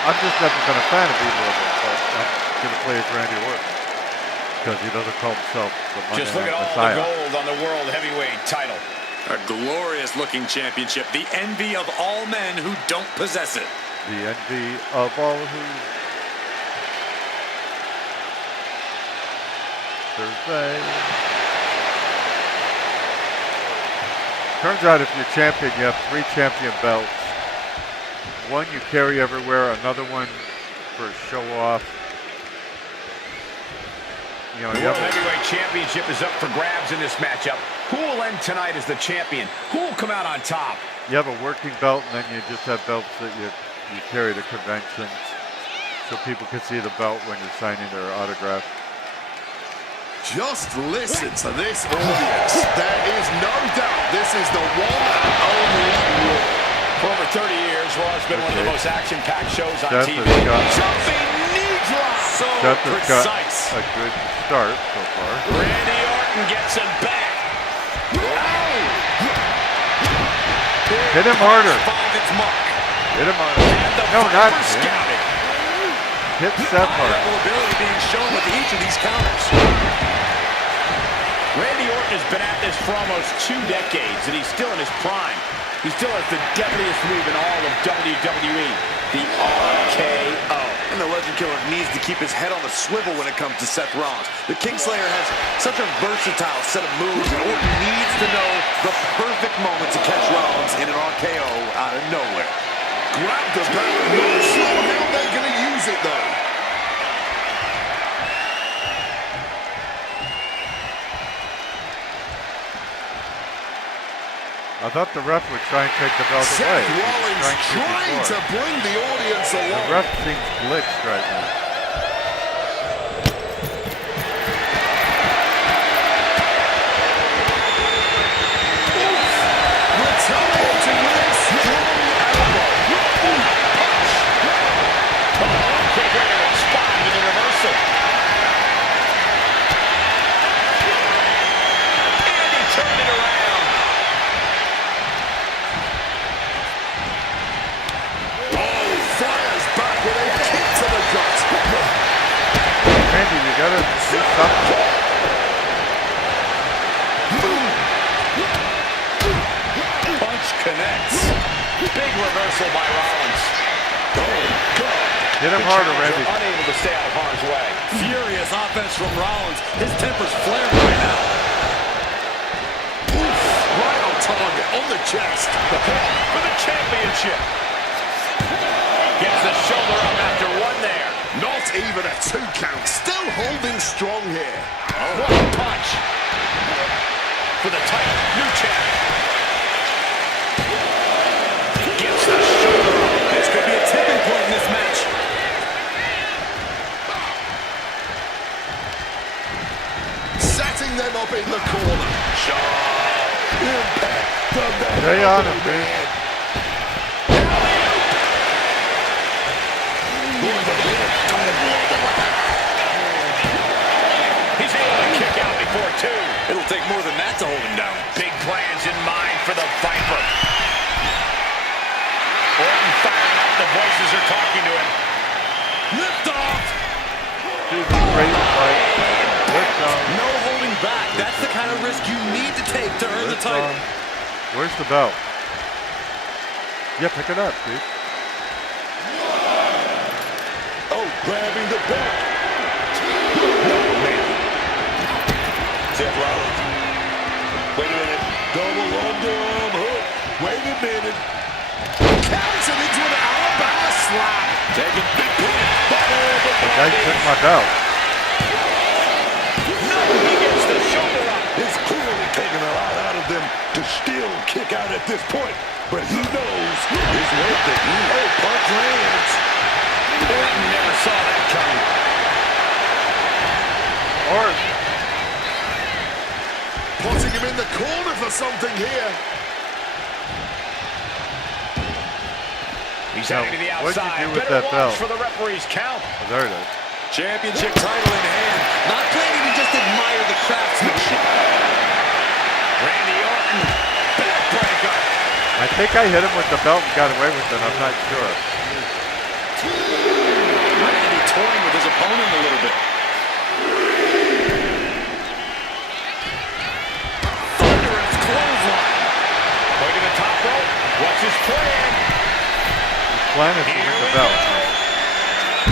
I've just never been a fan of either of them, but I'm going to play as Randy Orton because he doesn't call himself the Monday Just look at Night all Messiah. the gold on the World Heavyweight title. A glorious looking championship. The envy of all men who don't possess it. The envy of all who Thursday. Turns out if you're champion, you have 3 champion belts. One you carry everywhere, another one for show off. You know, The you World have a, Heavyweight Championship is up for grabs in this matchup. Who will end tonight as the champion? Who will come out on top? you have a working belt, and then you just have belts that you carry to conventions so people can see the belt when you're signing their autograph. Just listen to this audience. There is no doubt this is the one and only Raw. For over 30 years, Raw has been one of the most action-packed shows on Seth TV. has got- Jumping knee drop. So Seth has got precise. a good start so far. Randy Orton gets him back. Hit him harder. Found its mark. Hit him harder. And the No, not Viper him. scouted. Hit Seth harder. Level ability being shown with each of these counters. Randy Orton has been at this for almost 2 decades, and he's still in his prime. He still has the deadliest move in all of WWE, the RKO. And the Legend Killer needs to keep his head on the swivel when it comes to Seth Rollins. The Kingslayer has such a versatile set of moves, and Orton needs to know the perfect moment to catch Rollins in an RKO out of nowhere. Grab the belt. Not sure how they're going to use it, though. I thought the ref would try and take the belt Seth away. He was Rollins trying to before. bring the audience The along. ref seems glitched right now. Retaliating with a strong elbow. Quick way to respond to the reversal. And he turned it around. Oh, fires back with a kick to the gut. Randy, you gotta do something. Punch connects. Big reversal by Rollins. Hit him harder, Randy. Unable to stay out of harm's way. Furious offense from Rollins. His temper's flaring right now. Right on target, on the chest. The pin for the championship. Gets the shoulder up after 1 there. Not even a 2 count. Still holding strong here. What a punch. For the title, new champ. Gets the shoulder up. This could be a tipping point in this match. Setting them up in the corner. Impact the man. Stay on him, dude. He's able to kick out before 2. It'll take more than that to hold him down. Big plans in mind for the Viper. Orton firing up. The voices are talking to him. Lift off. This is a great fight. Lift on. No holding back. That's the kind of risk you need to take to earn the Lift title. on. Where's the belt? Yeah, pick it up, dude. Oh, grabbing the belt. Seth Rollins. Guy took my belt. No, he gets the shoulder up. It's clearly taking a lot out of them to still kick out at this point. But he knows it's worth it. Oh, punch lands. Orton never saw that coming. Orton. Putting him in the corner for something here. He's heading to the What'd you outside. do with Better that watch belt? for the referee's count. Oh, there it is. Championship title in hand. Not claiming to just admire the craftsmanship. Randy Orton, backbreaker. I think I hit him with the belt and got away with it. I'm not sure. Randy toying with his opponent a little bit. Thunderous clothesline. Going to the top rope. What's his plan? His plan is to win the belt.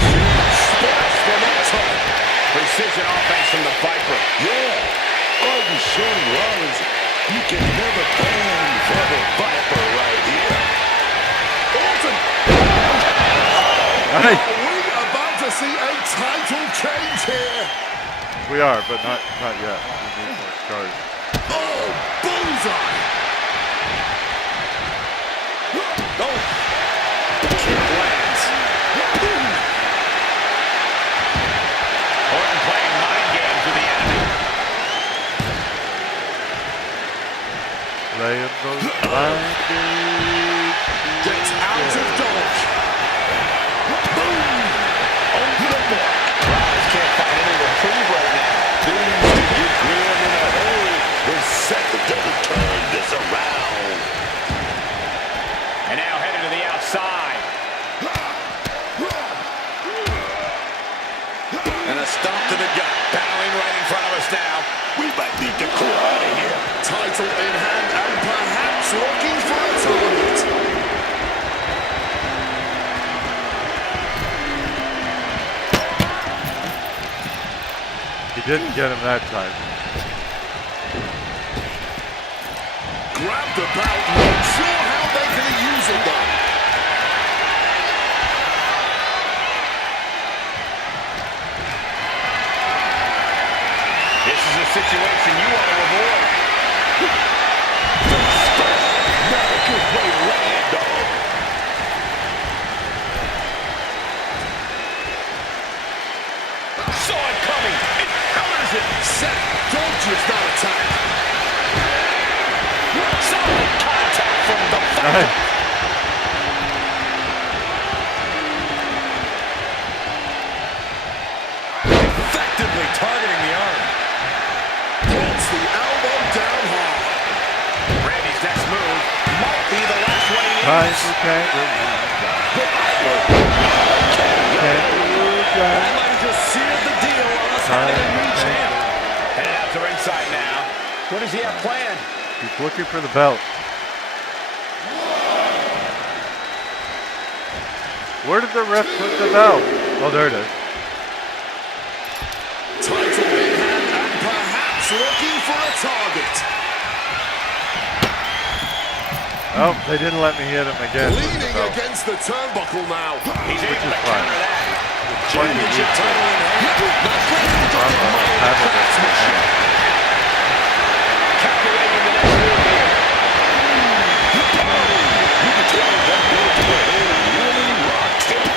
Splash from the top. Precision offense from the Viper. Yeah. Orton showing Rollins you can never bang for the Viper right here. Orton. Hey. Are we about to see a title change here? We are, but not yet. We need more stars. Oh, bullseye. Oh. Kick lands. Orton playing mind games with the enemy. Playing those mind games. Gets out of dodge. Boom. Over the mark. Rollins can't find any reprieve right now. Things to get grim in a hurry. The set doesn't turn this around. And now headed to the outside. And a stomp to the gut. Battling right in front of us now. We might need to clear out of here. Title in hand and perhaps looking for a target. He didn't get him that time. Grab the belt. Not sure how they're going to use it though. This is a situation you want to avoid. Not a good way to land, dog. Saw it coming. It counters it. Seth dodges that attack. Solid contact from the Viper. Nice. Effectively targeting the arm. Puts the elbow down hard. Randy's next move might be the last one he Time needs. for Kangaroo That Jack. might have just sealed the deal on us having a new champ. Headed out to ringside now. What does he have planned? He's looking for the belt. Where did the ref put the belt? Oh, there it is. Title in hand and perhaps looking for a target. Oh, they didn't let me hit him again. with the Leaning belt. against the turnbuckle now. He's able Which to is fine. counter that. Championship title in hand. Not claiming to just admire the craftsmanship. Calculating the next move here. You can tell that blow to the head really rocked him.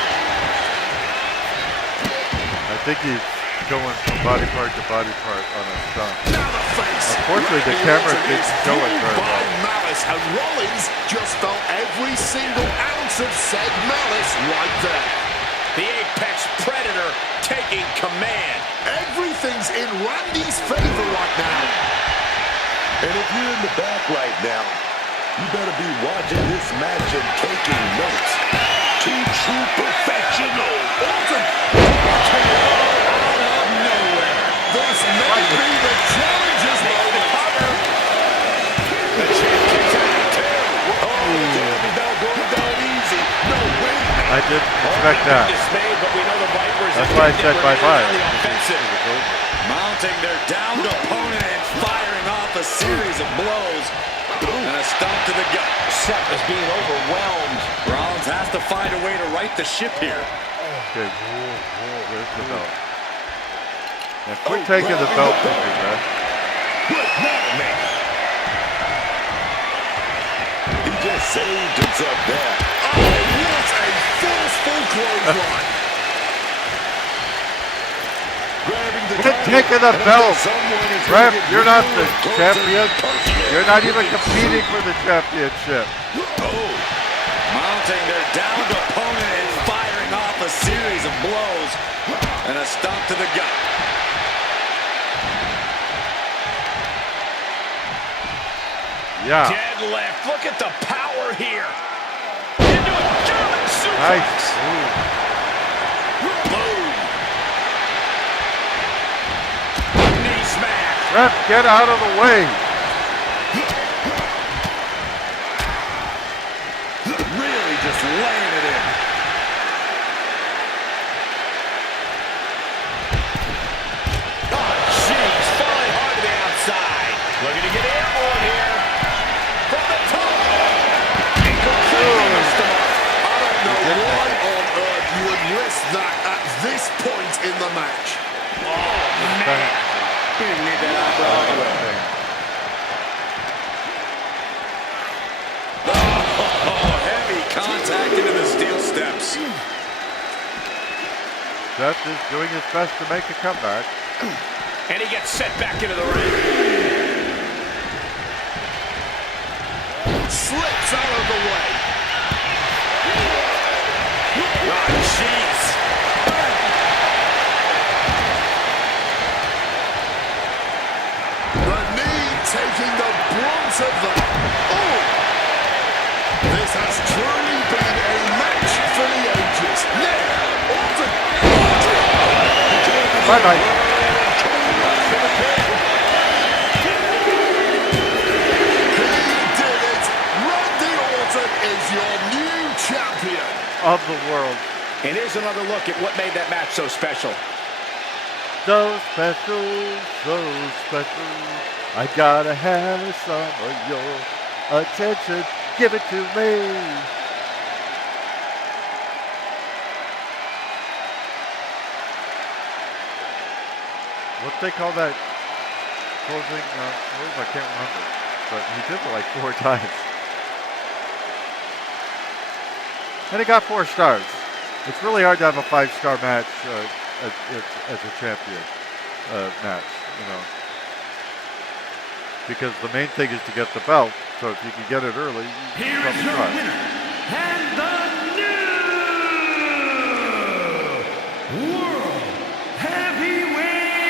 I think he's going from body part to body part on a stump. Now the face. Unfortunately, the camera didn't show it very By well. Malice, and Rollins just felt every single ounce of said malice right there. The Apex Predator taking command. Everything's in Randy's favor right now. And if you're in the back right now, you better be watching this match and taking notes. Two true professionals. Orton came out of nowhere. This may be the challenger's moment. The champ kicks out at two. He's not going down easy. No way. I didn't expect that. Dismayed, but we know the Vipers. That's why I said bye-bye. On the offensive. It was over. Mounting their downed opponent and firing off a series of blows. And a stomp to the gut. Seth is being overwhelmed. Rollins has to find a way to right the ship here. Okay, where's the belt? Now quit taking the belt from me, man. He just saved himself there. Oh, what a forceful clothesline. Quit taking the belt. Ref, you're not the champion. You're not even competing for the championship. Mounting their downed opponent and firing off a series of blows and a stomp to the gut. Yeah. Deadlift. Look at the power here. Into a German suplex. Nice. Boom. Knee smash. Ref, get out of the way. Really just laying it in. Oh, jeez. Falling hard to the outside. Looking to get airborne here. From the top. And completely missed the mark. I don't know why on earth you would risk that at this point in the match. Oh, man. He didn't need that eyebrow. Oh, heavy contact into the steel steps. Seth is doing his best to make a comeback. And he gets set back into the ring. Slips out of the way. Oh, jeez. The knee taking the brunt of that. Oh! This has truly been a match for the ages. Now, Orton. Bye-bye. Is your new champion Of the world. And here's another look at what made that match so special. So special, so special. I gotta have some of your attention. Give it to me. What they call that closing move? I can't remember. But he did it like 4 times. And he got 4 stars. It's really hard to have a 5-star match as a champion match, you know. Because the main thing is to get the belt. So if you can get it early, you Here become is a your star. winner, and the new World Heavyweight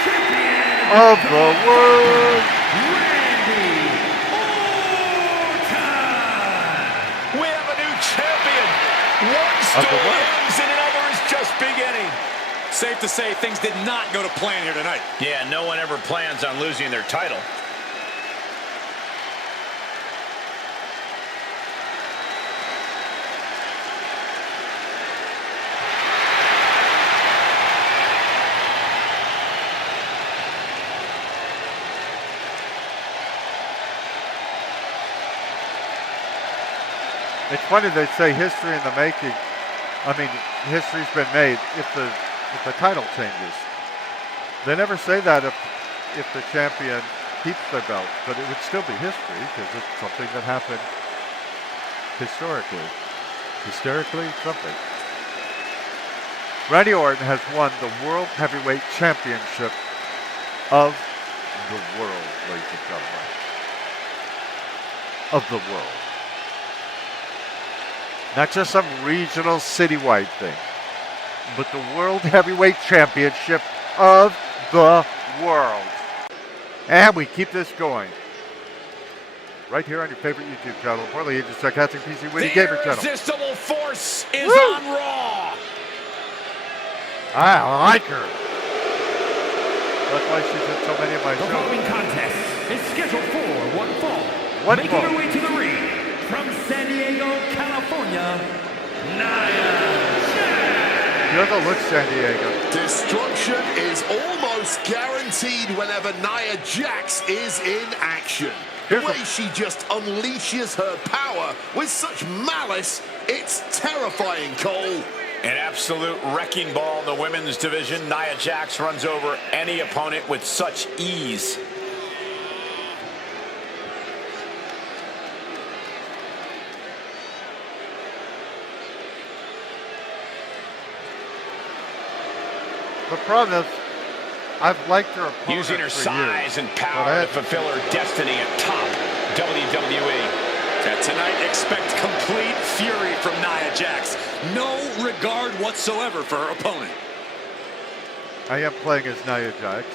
Champion Of the world. Randy Orton. We have a new champion. One Of the story world. ends and another is just beginning. Safe to say things did not go to plan here tonight. Yeah, no one ever plans on losing their title. It's funny they say history in the making. I mean, history's been made if the title changes. They never say that if the champion keeps their belt, but it would still be history because it's something that happened historically. Hysterically, something. Randy Orton has won the World Heavyweight Championship of the world, ladies and gentlemen. Of the world. Not just some regional citywide thing, but the World Heavyweight Championship of the world. And we keep this going. Right here on your favorite YouTube channel, Portly Agent Sarcastic PC Witty The Gamer channel. irresistible force is Woo! on Raw. I like her. That's why she's in so many of my The following shows. contest is scheduled for one fall. One Making fall. her way to the ring from San Diego, California, Nia Jax. You ever look San Diego? Destruction is almost guaranteed whenever Nia Jax is in action. The Here's way she just unleashes her power with such malice, it's terrifying, Cole. An absolute wrecking ball in the women's division. Nia Jax runs over any opponent with such ease. The problem is, I've liked her opponent using her for size years, and power to fulfill her destiny atop WWE. Tonight, expect complete fury from Nia Jax. No regard whatsoever for her opponent. I am playing as Nia Jax.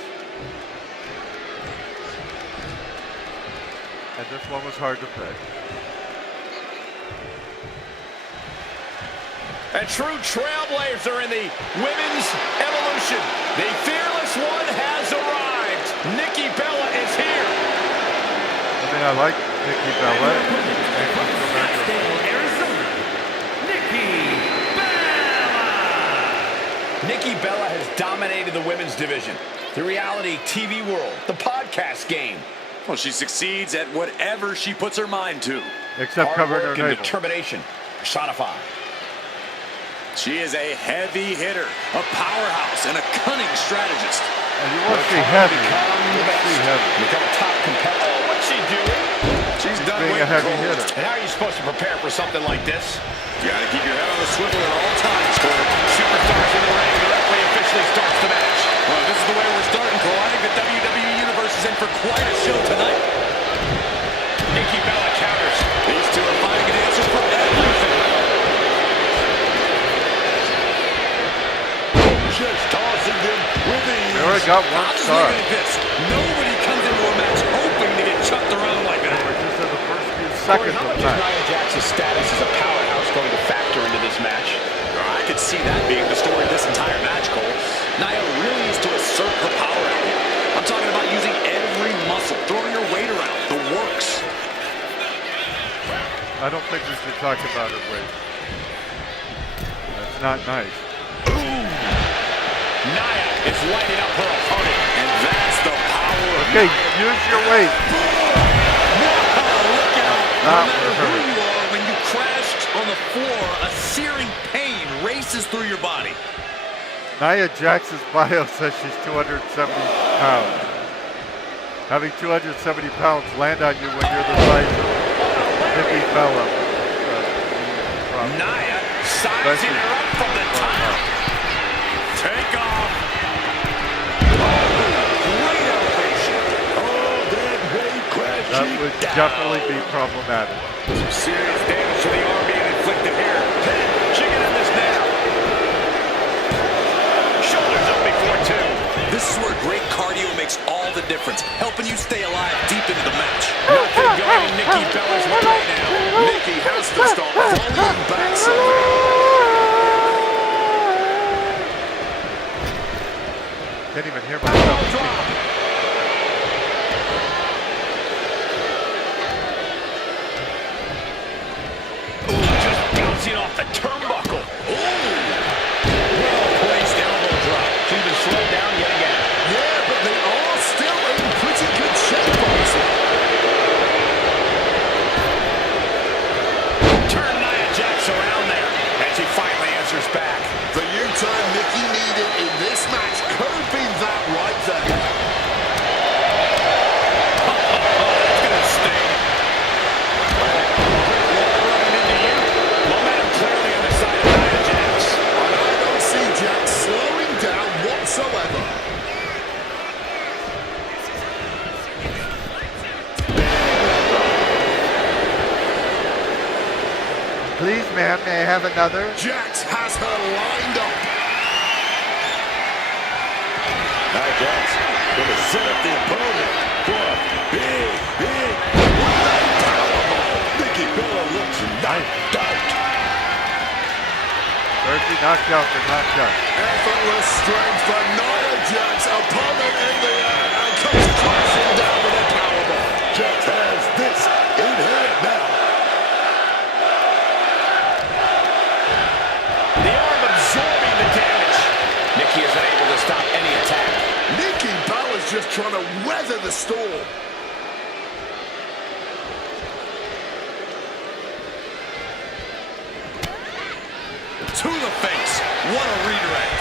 And this one was hard to pick. A true trailblazer in the women's evolution. The fearless one has arrived. Nikki Bella is here. I mean, I like Nikki Bella. From Scottsdale, Arizona, Nikki Bella. Nikki Bella has dominated the women's division, the reality TV world, the podcast game. Well, she succeeds at whatever she puts her mind to. Except Hard covering her work and navel. determination personified. She is a heavy hitter, a powerhouse, and a cunning strategist. And you want to see heavy. Become a top competitor. Oh, what's she doing? She's done Being a heavy hitter. And how are you supposed to prepare for something like this? You gotta keep your head on the swivel at all times, Cole. Superstars in the ring. The referee officially starts the match. Well, this is the way we're starting, Cole. I think the WWE Universe is in for quite a show tonight. Nikki Bella counters. These two are finding an answer for everything. Just tossing them with ease. They already got one I'm just star. looking at this. Nobody comes into a match hoping to get chucked around like that. We're just in the first few Corey, seconds how of much the is match. Nia Jax's status as a powerhouse going to factor into this match? I could see that being the story of this entire match, Cole. Nia really needs to assert her power out here. I'm talking about using every muscle, throwing her weight around, the works. I don't think we should talk about her weight. That's not nice. Nia is lighting up her opponent. And that's the power of Okay, Nia. use your weight. Look out. No That matter was who hurt. you are, when you crash on the floor, a searing pain races through your body. Nia Jax's bio says she's 270 pounds. Having 270 pounds land on you when you're the size of Nikki Bella. Nia sizing her up from the top. Take off. Great elevation. That would definitely be problematic. Some serious damage to the arm being inflicted here. She can end this now. Shoulders up before two. This is where great cardio makes all the difference, helping you stay alive deep into the match. Nothing going Nikki Bella's way right now. Nikki has to stop falling back some. Can't even hear myself. Just bouncing off the turnbuckle. Well-placed elbow drop. She's been slowed down yet again. Yeah, but they are still in pretty good shape, honestly. Turn Nia Jax around there. And she finally answers back. The U-turn Nikki needed in this match could have been that right there. That's gonna sting. Running into you. Momentum clearly on the side of Nia Jax. And I don't see Jax slowing down whatsoever. Please, ma'am, may I have another? Jax has her lined up. Nia Jax gonna set up the opponent for a big powerbomb. Nikki Bella looks knocked out. Thirsty knocked out or knocked out? Effortless strength for Nia Jax. Opponent in the air and comes crashing down with a powerbomb. Jax has this in hand now. The arm absorbing the damage. Nikki is unable to stop any attack. Nikki Bella's just trying to weather the storm. to the face. What a redirect.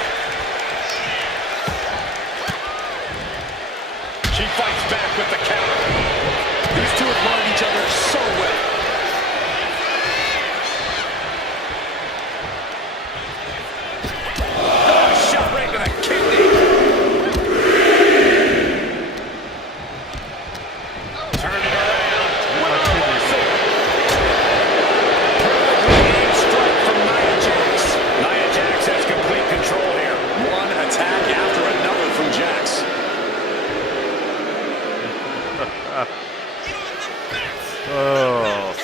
She fights back with the counter. These two have learned each other so well. Oh, shot right to the kidney. Turn it around. With a reversal. Perfectly aimed strike from Nia Jax. Nia Jax has complete control here. One attack after another from Jax. Oh.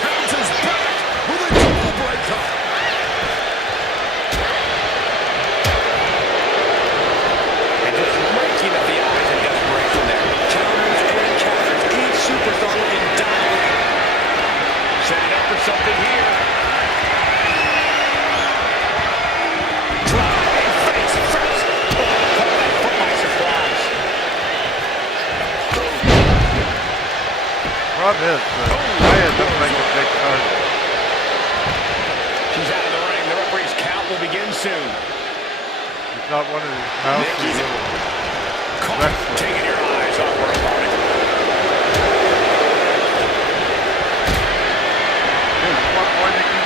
Counters back with a double breaker. And just raking at the eyes in desperation there. Counters and counters. Each superstar looking dialed in. Setting up for something here. Driving face first. Oh, caught that foot by surprise. Problem is, Nia doesn't make a big target. She's out of the ring. The referee's count will begin soon. She's not one of these mousy Nikki's little caught, wrestlers. taking your eyes off her opponent. Hey, you want more, Nikki?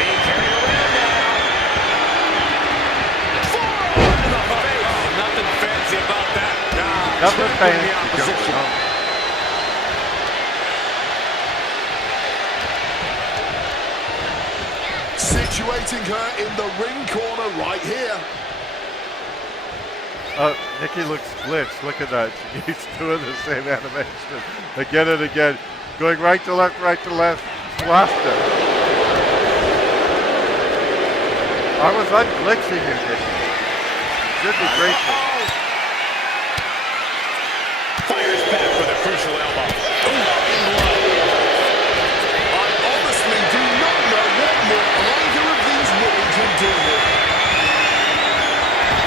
Being carried around now. Forearm to the face. Oh, nothing fancy about that. Nothing tripping fancy. the opposition. Situating her in the ring corner right here. Nikki looks glitched. Look at that. She's doing the same animation again and again. Going right to left, right to left. Lost her. I was unglitching you, Nikki. You should be grateful. Fires back with a crucial elbow. I honestly do not know what more either of these women can do here.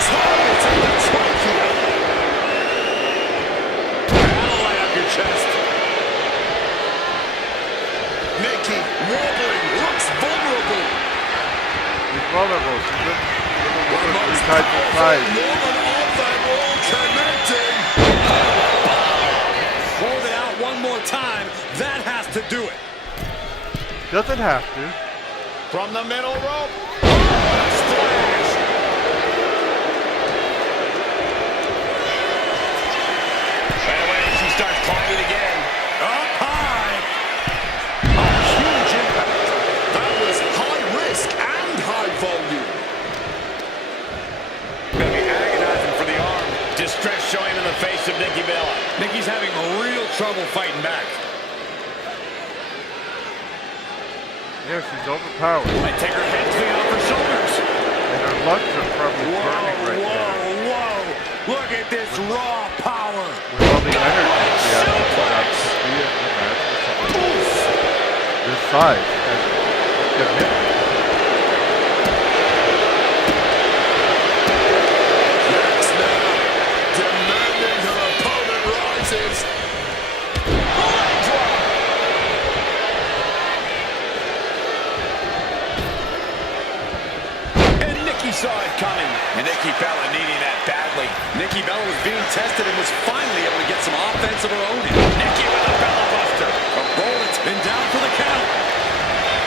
Targeting the trachea. That'll light up your chest. Nikki wobbling, looks vulnerable. She's vulnerable. She's in The three most types of powerful size. woman of them all connecting. Hold it out one more time. That has to do it. Doesn't have to. From the middle rope. Splash. Right away, she starts climbing again. Up high. A huge impact. That was high risk and high volume. Gonna be agonizing for the arm. Distress showing in the face of Nikki Bella. Nikki's having real trouble fighting back. Yeah, she's overpowered. Might take her head clean off her shoulders. And her lungs are probably burning right now. Whoa. Look at this raw power. With all the energy she has to put out to be in the match with someone this size. And get hit. Next now, demanding her opponent rises. And Nikki saw it coming. And Nikki Bella needing that badly. Nikki Bella was being tested and was finally able to get some offense of her own here. Nikki with a Bella Buster. A bullet and down for the count.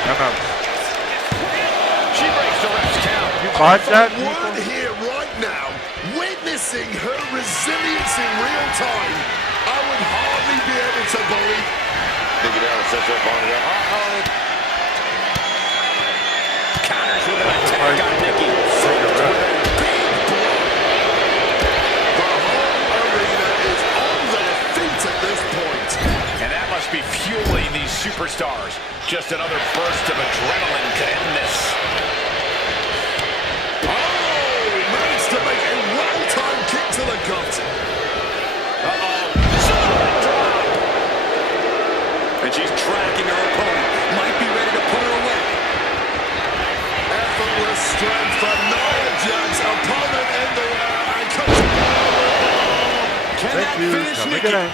Come out. She breaks the ref's count. You bought that? If I weren't here right now, witnessing her resilience in real time, I would hardly be able to believe. Nikki Bella sets her opponent up. Counters with an attack on Nikki. The whole arena is on their feet at this point. And that must be fueling these superstars. Just another burst of adrenaline could end this. Managed to make a well-timed kick to the gut. Solid drop. And she's tracking her opponent. Might be ready to put her away. Effortless strength from Nia Jax, opponent in the air, and comes. Can Thank that you. finish Come Nikki? again.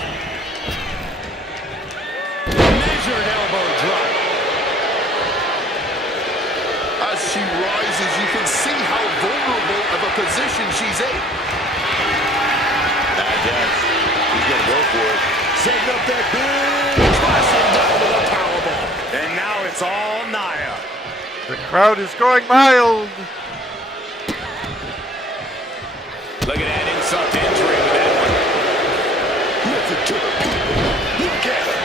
she rises, you can see how vulnerable of a position she's in. Jax, he's going to go for it. Setting up that big crashing down with a powerbomb. And now it's all Nia. The crowd is going mild. Look at that insult to injury with that one. Listen to the people. Look at them.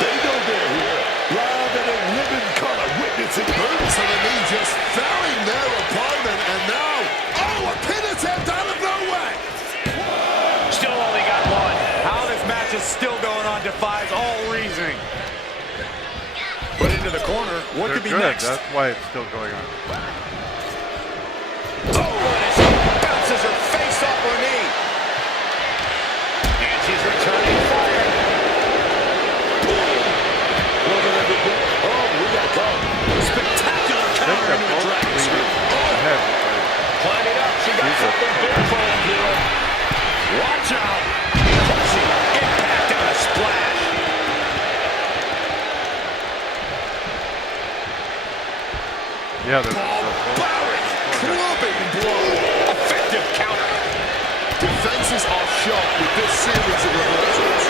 They know they're here. Live and in living color, witnessing Boots and the knee just felling their opponent, and now, oh, a pin attempt out of nowhere. Still only got one. How this match is still going on defies all reasoning. Put into the corner. What They're could be good. next? That's why it's still going on. Oh, and she bounces her face off her knee. And she's returning fire. Oh, we got caught. Spectacular I think counter they're into the both dragon bleeding screw. ahead. Climbing up. She got Jesus. something big planned here. Watch out. Crushing impact on a splash. Yeah, there's Barbaric clubbing blow. Effective counter. Defenses are shot with this series of reversals.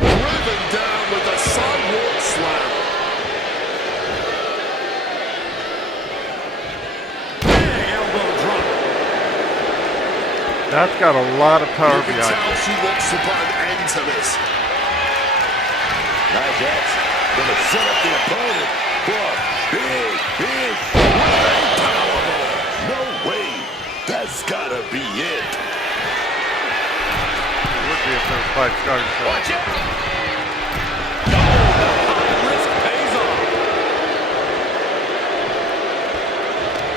Driven down with a sidewalk slam. Big elbow drop. That's got a lot of power You can behind tell it. she wants to put an end to this. Now Jax going to set up the opponent for a big powerbomb. No way. That's got to be it. It would be if there was 5 stars. Watch it. High risk pays off.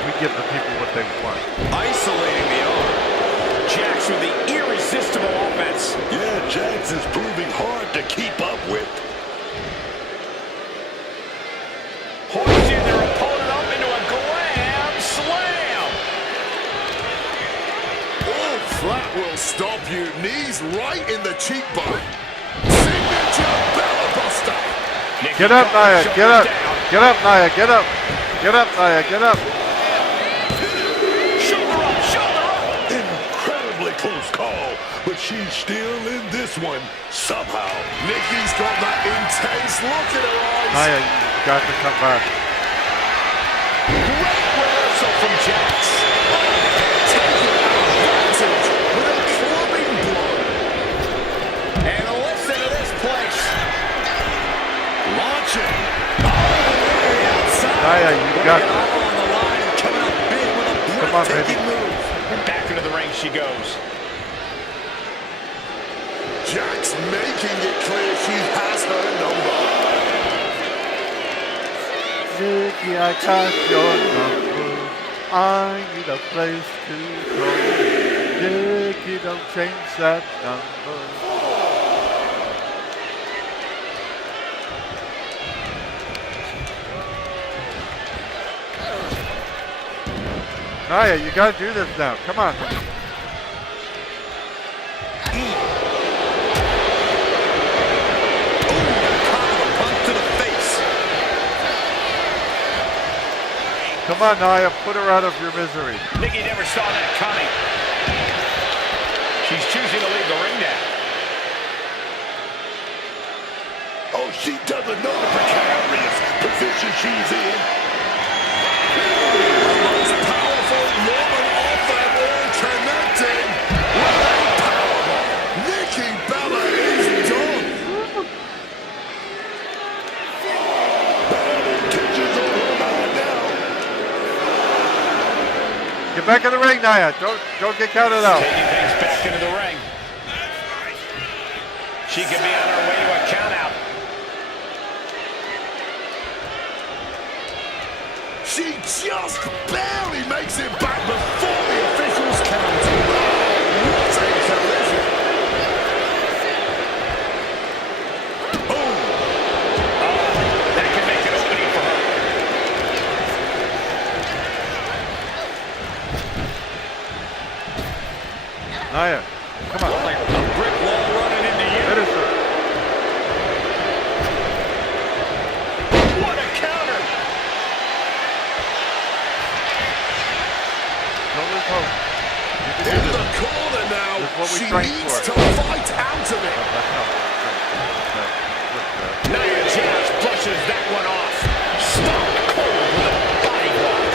We give the people what they want. Isolating the arm. Jax with the irresistible offense. Yeah, Jax is proving hard to keep up with. Hoisting their opponent up into a glam slam. Oh, flat will stop you. Knees right in the cheekbone. Signature Bella Buster. Nikki Get up, got her Nia. Get shoulder up. down. Get up, Nia. Get up. Get up, Nia. Get up. Shoulder up, shoulder up. Incredibly close call, but she's still in this one somehow. Nikki's got that intense look in her eyes. Nia, you got to come back. Great reversal from Jax. Taking advantage with a clubbing blow. And listen to this place. Launching. All the way outside. Nia, you got Putting it this. all on the line and coming up big with a Come on, breathtaking baby. move. And back into the ring she goes. Jax making it clear she has her number. Nikki, I got your number. I need a place to go. Nikki, don't change that number. Nia, you gotta do this now. Come on. Punch to the face. Come on, Nia. Put her out of your misery. Nikki never saw that coming. She's choosing to leave the ring now. Oh, she doesn't know the precarious position she's in. The most powerful woman of them all connecting with a powerbomb. Nikki Bella is done. Tensions on her mind now. Get back in the ring, Nia. Don't get counted out. Taking things back into the ring. She could be on her way to a count out. She just barely makes it back before the officials count. Oh, what a collision. That could make an opening for her. Nia, come on. Like a brick wall running into you. Finish her. What a counter. Don't lose hope. You can do In this. the corner now. This is what we She train needs for. to fight out of it. That's not what we train for. Nia Jax brushes that one off. Stone cold with a body block.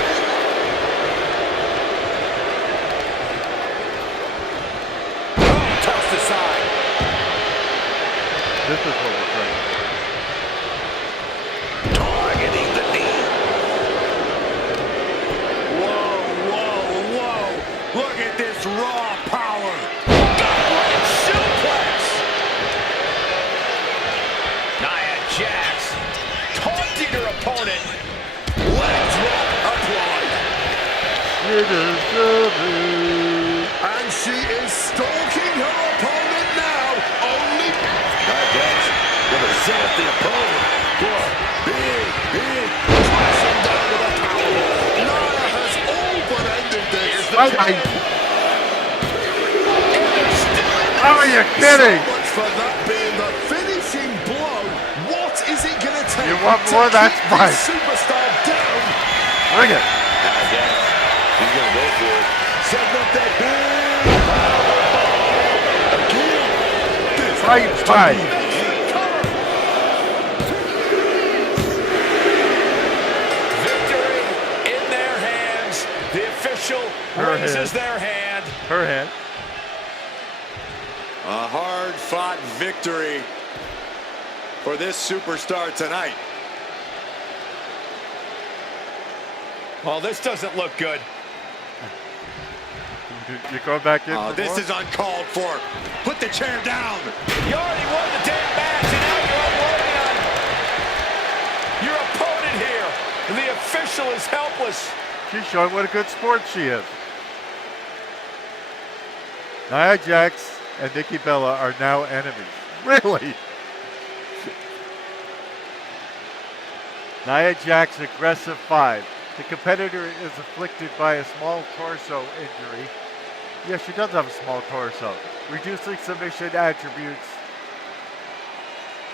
Oh, tossed aside. This is what we're trained for. Targeting the knee. Whoa, whoa, whoa. Look at this raw power. Godwin suplex. Nia Jax taunting her opponent. Leg drop applied. You deserve it. And she is stalking her opponent now. Only Nia Jax gonna set up the opponent. Boy, big. crashing down with a powerbomb. Nia has all but ended this. How are you kidding? So much for that being the finishing blow. What is it going to take You want to more? That's keep fine. this superstar down? Bring it. Nia Jax, he's gonna go for it. Setting up that big powerbomb. Again. This Right, has to right. be the Victory in their hands. The official Her raises hand. their hand. Her hand. A hard-fought victory for this superstar tonight. Well, this doesn't look good. You going back in Oh, for this more? is uncalled for. Put the chair down. You already won the damn match, and now you're unloading on your opponent here. The official is helpless. She's showing what a good sport she is. Nia Jax and Nikki Bella are now enemies. Really? Nia Jax, aggressive 5. The competitor is afflicted by a small torso injury. Yes, she does have a small torso. Reducing submission attributes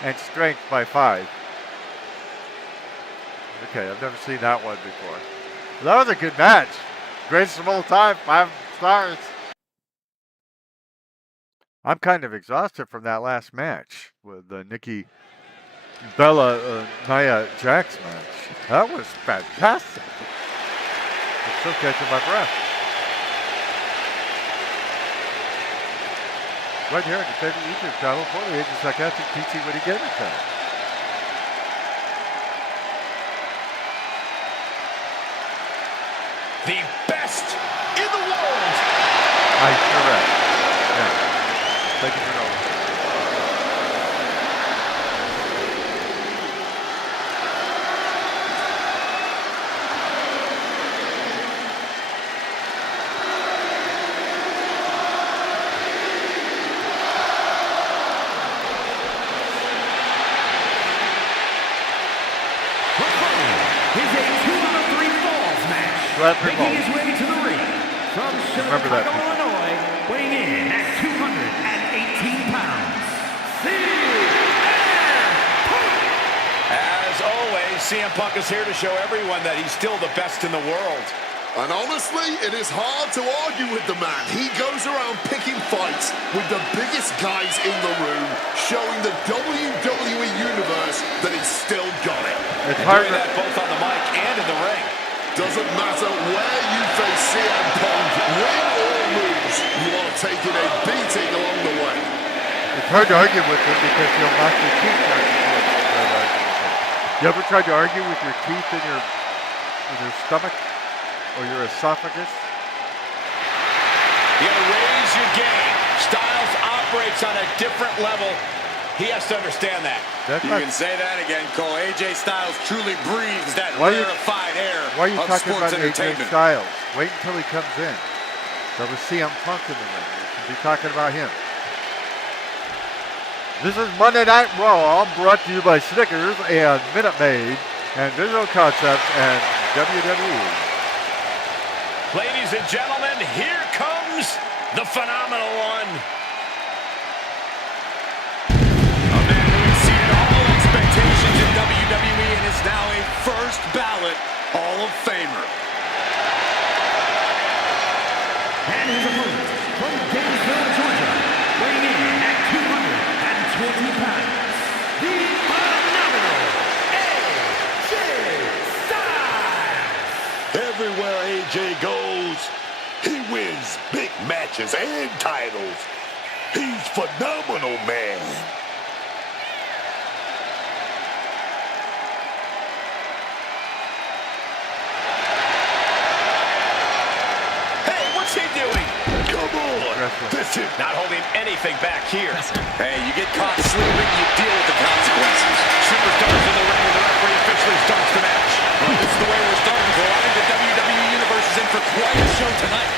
and strength by 5. Okay, I've never seen that one before. That was a good match. Greatest of all time, 5 stars. I'm kind of exhausted from that last match with the Nikki Bella Nia Jax match. That was fantastic. I'm still catching my breath. Right here on the favorite YouTube channel for the Age of Sarcastic PC Witty Gamer channel. The best in the world. I sure am. Yeah. Thank you for knowing. Is a 2-out-of-3 falls match. Glad for Making both. his way to the ring from Remember that, Chicago, people. Illinois, weighing in at 218 pounds. As always, CM Punk is here to show everyone that he's still the best in the world. And honestly, it is hard to argue with the man. He goes around picking fights with the biggest guys in the room, showing the WWE Universe that he's still got it. It's And hard doing to, that both on the mic and in the ring. Doesn't matter where you face CM Punk, win or lose, you are taking a beating along the way. it's hard to argue with him because he'll knock your teeth out. You ever tried to argue with your teeth in your stomach or your esophagus? You gotta raise your game. Styles operates on a different level. He has to understand that. That's You not, can say that again, Cole. AJ Styles truly breathes that Why you- rarefied air why are you of talking sports about AJ entertainment. Styles? Wait until he comes in. There was CM Punk in the ring. You should be talking about him. This is Monday Night Raw, brought to you by Snickers and Minute Maid and Visual Concepts and WWE. Ladies and gentlemen, here comes The phenomenal one. A man who exceeded all expectations in WWE and is now a first ballot Hall of Famer. And his opponent from Gainesville, Georgia, weighing in at 220 pounds, the phenomenal AJ Styles. Everywhere AJ goes, he wins big matches and titles. He's phenomenal, man. Hey, what's he doing? Come on. This is Not holding anything back here. Hey, you get caught sleeping, you deal with the consequences. Superstars in the ring and the referee officially starts the match. Well, this is the way we're starting, bro. I think the WWE Universe is in for quite a show tonight.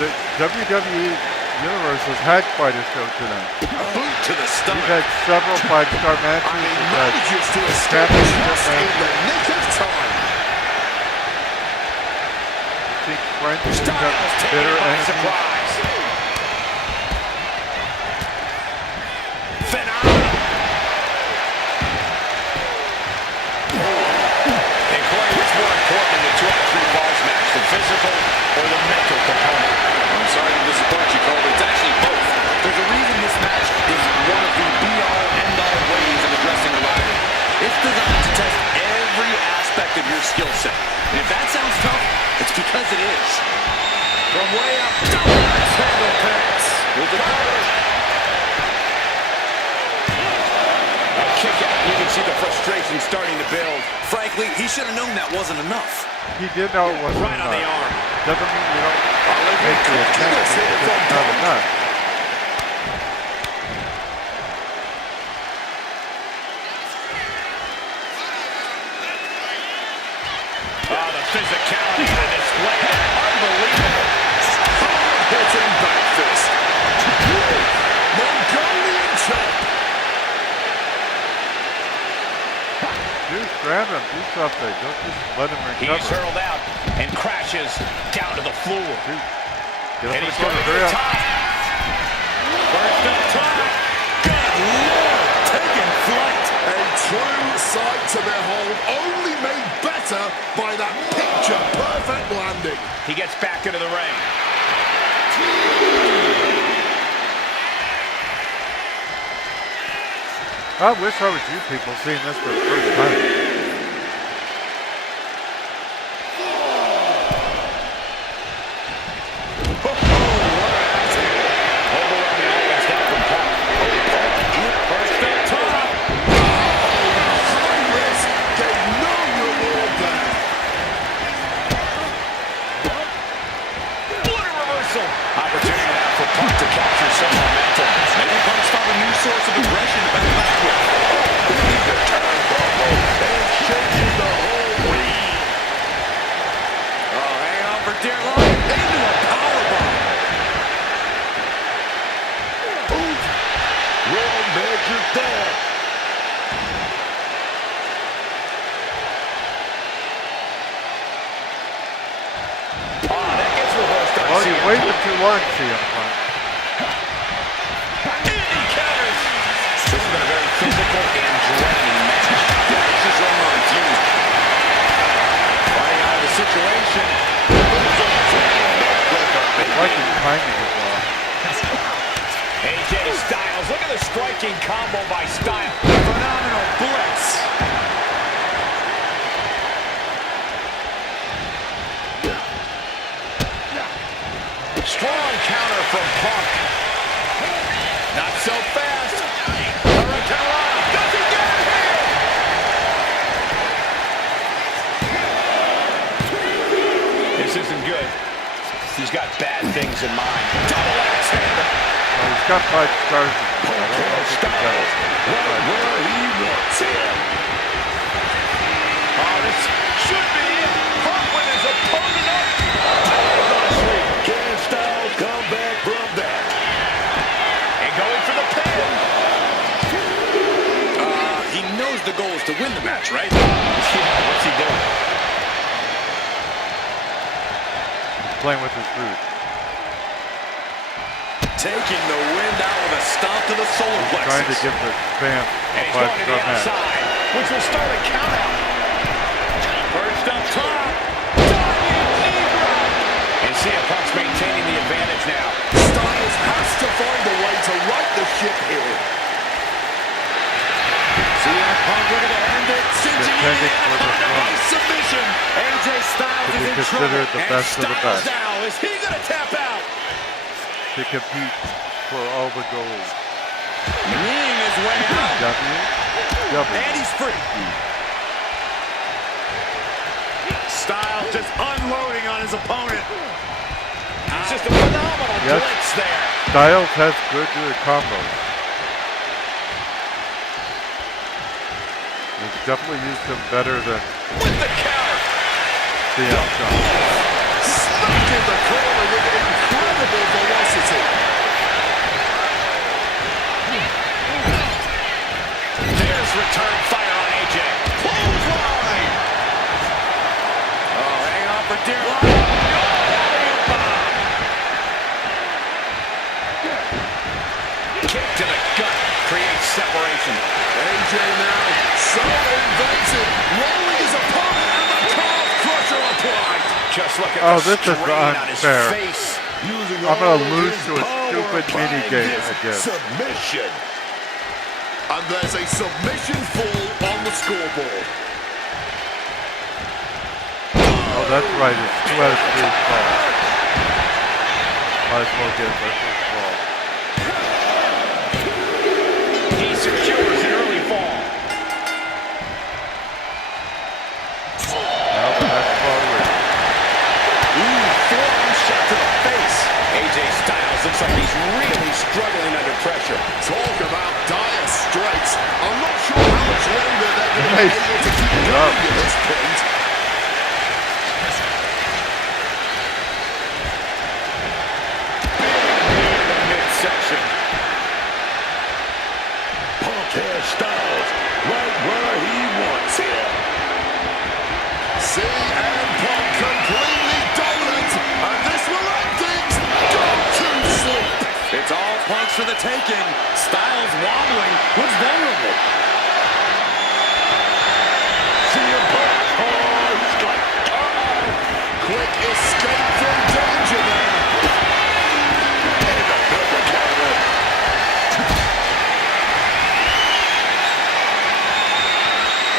The WWE Universe has had quite a show tonight. Boot to the We've stomach. had several 5-star matches. We've had Manages to escape just in championship the matches. nick of time. I think French has become Styles taken bitter by enemies. surprise. Phenomenal. And Corey, what's more important in the 2 out of 3 falls match, the physical or the mental component? I'm sorry to disappoint you, Cole, but it's actually both. There's a reason this match is one of the be-all, end-all ways of addressing a rival. It's designed to test every aspect of your skill set. And if that sounds tough, it's because it is. From way up, double axe handle picks. With the cover. A kick out. You can see the frustration starting to build. Frankly, he should have known that wasn't enough. He did know it wasn't Right on the enough. arm. Doesn't mean you don't make the attempt. It's just not enough. Oh, the physicality on display. Unbelievable. Hitting back fist. Mongolian chop. Dude, grab him. Do something. Don't just let him He's recover. hurled out and crashes down to the floor. Dude, get And up he's and going to hurry the up. top. First up top. Good Lord, taking flight. A true sight to behold, only made better by that picture-perfect landing. He gets back into the ring. I wish I was you people seeing this for the first time. Overwhelming offense down from Paul. First up top. High risk, gave no reward there. What a reversal. Opportunity now for Punk to capture some momentum. Maybe Punk's found a new source of aggression to battle back with. the turnbuckle and shaking the whole ring. Oh, hang on for dear life. Into a powerbomb. Oof. Well measured there. Oh, that gets reversed on Well, you CM waited Punk. too long, CM Punk. And he counters. This has been a very physical and draining match. Yeah, he's just running on fumes. Running out of the situation. Like his timing is off. AJ Styles. Look at the striking combo by Styles. Phenomenal blitz. Strong counter from Punk. Not so fast. Hurricane. Does he get it here? This isn't good. He's got bad things in mind. Double axe handle. Well, he's got 5 stars. I don't know if he can get it. Right where he wants him. Oh, this should be it. Punk with his opponent up. Can Styles come back from that? And going for the pin. He knows the goal is to win the match, right? Yeah, what's he doing? Playing with his food. Taking the wind out with a stomp to the solar plexus. Trying to give the fans And a he's buzz going to from the that. outside, which will start a count out. Perched up top. And CM Punk's maintaining the advantage now. Styles has to find a way to right the ship here. CM Punk looking to end it. Cinching in the Defending for the Anaconda by throne. submission. AJ Styles To is be in considered trouble. the And best of the Styles best. now, is he going to tap out? To compete for all the gold. Kneeing his way out. And he's free. Styles just unloading on his opponent. It's just a phenomenal Yes. blitz there. Styles has good combos. He's definitely used them better than With the counter. CM Punk. Stuck in the corner with incredible velocity. There's return fire on AJ. Clothesline. Oh, hang on for dear life. Kick to the gut creates separation. AJ now so invasive, rolling his opponent and the calf crusher applied. Just look at Oh, the this is strain on his unfair. face. Using I'm gonna all lose his to a power, stupid applying minigame this again. Submission. And there's a submission fall on the scoreboard. Oh, that's right. It's 2 out of 3 falls. Might as well get the first fall. He secures an early fall. Now the next fall wins. Forearm shot to the face. AJ Styles looks like he's really struggling under pressure. Talk about dire straits. I'm not sure how much longer they're going to be Nice. able to keep going at this point. Midsection. Punk has Styles right where he wants him. CM Punk completely dominant, and this will let things go to sleep. It's all Punk's for the taking. Styles wobbling was vulnerable. CM Punk. Oh, he's got. Quick escape from danger there.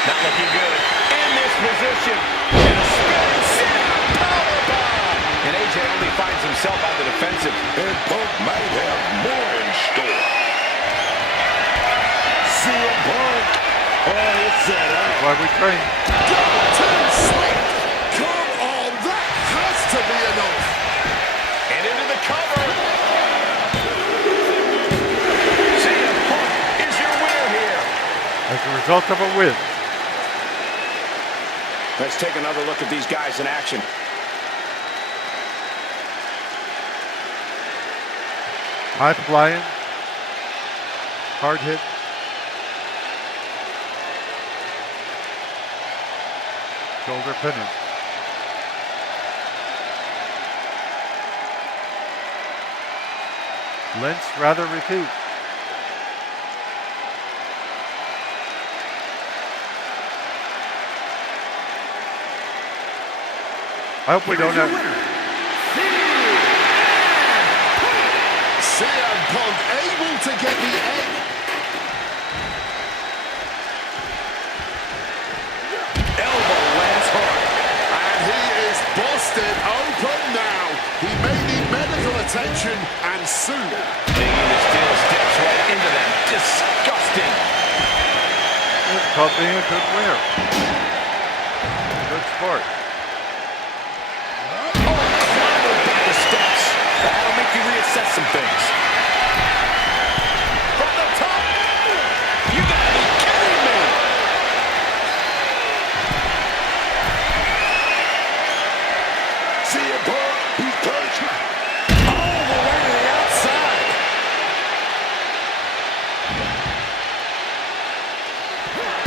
Not looking good. In this position. And a spinning sit-out powerbomb. And AJ only finds himself on the defensive. And Punk might have more in store. CM Punk. Oh, it's set up. Why we train? Go to sleep. Come on, that has to be enough. And into the cover. CM Punk is your winner here. As a result of a win. Let's take another look at these guys in action. High flying. Hard hit. Shoulder pinning. Lynch rather repeat. I hope we don't have. CM Punk able to get the egg. Elbow lands hard. And he is busted open now. He may need medical attention and soon. Digging the steel steps right into them. Disgusting. It's called being a good winner. Good sport. The steps. That'll make you reassess some things. From the top. You gotta be kidding me. CM Punk. He's punched. All the way to the outside.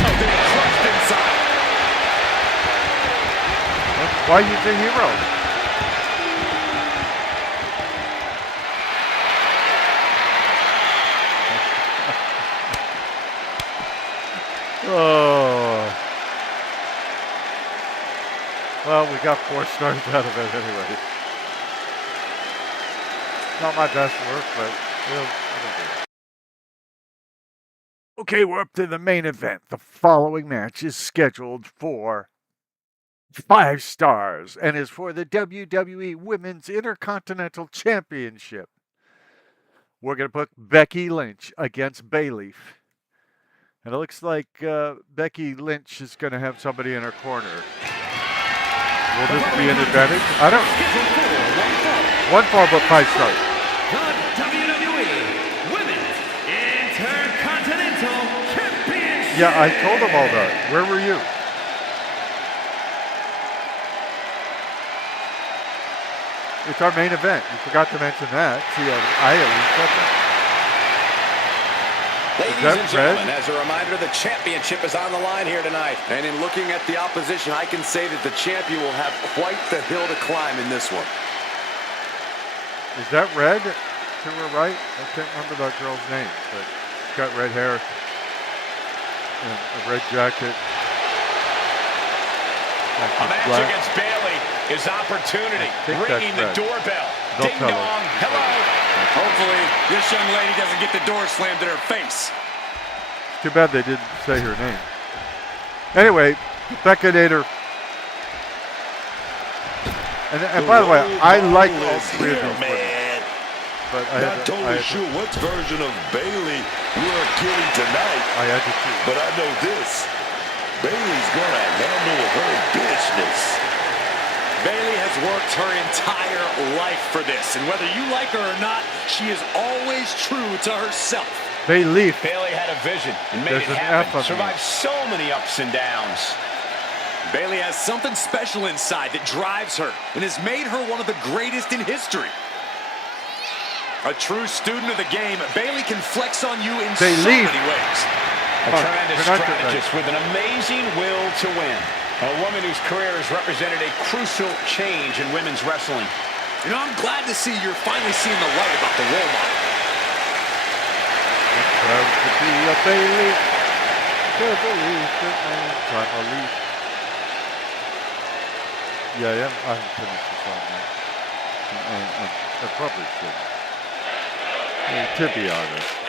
Oh, being crushed inside. That's why he's a hero. Oh. Well, we got 4 stars out of it anyway. Not my best work, but it'll do. Okay, we're up to the main event. The following match is scheduled for 5 stars and is for the WWE Women's Intercontinental Championship. We're going to put Becky Lynch against Bayley. And it looks like Becky Lynch is going to have somebody in her corner. Will this be an advantage? I don't know. 1 fall, but 5 stars. The WWE Women's Intercontinental Championship. Yeah, I told them all that. Where were you? It's our main event. You forgot to mention that. See, I at least said that. Ladies and gentlemen, as a reminder, the championship is on the line here tonight. And in looking at the opposition, I can say that the champion will have quite the hill to climb in this one. Is that Red to her right? I can't remember that girl's name, but she's got red hair and a red jacket. A match against Bayley is opportunity. Ringing the doorbell. Ding dong. Hello. Hopefully, this young lady doesn't get the door slammed in her face. Too bad they didn't say her name. Anyway, Beckinator. And by the way, I like all 3 of these women. But Not totally sure what version of Bayley we're getting tonight. I had to choose. But I know this. Bayley's gonna handle her business. Bayley has worked her entire life for this, and whether you like her or not, she is always true to herself. Bayley had a vision and made it happen. Survived so many ups and downs. Bayley has something special inside that drives her and has made her one of the greatest in history. A true student of the game, Bayley can flex on you in so many ways. A tremendous strategist with an amazing will to win. A woman whose career has represented a crucial change in women's wrestling. You know, I'm glad to see you're finally seeing the light about the role model. Proud to be a Bayley. Can't believe that I'm a leaf. Yeah, I haven't finished the song yet. And I probably should. To be honest.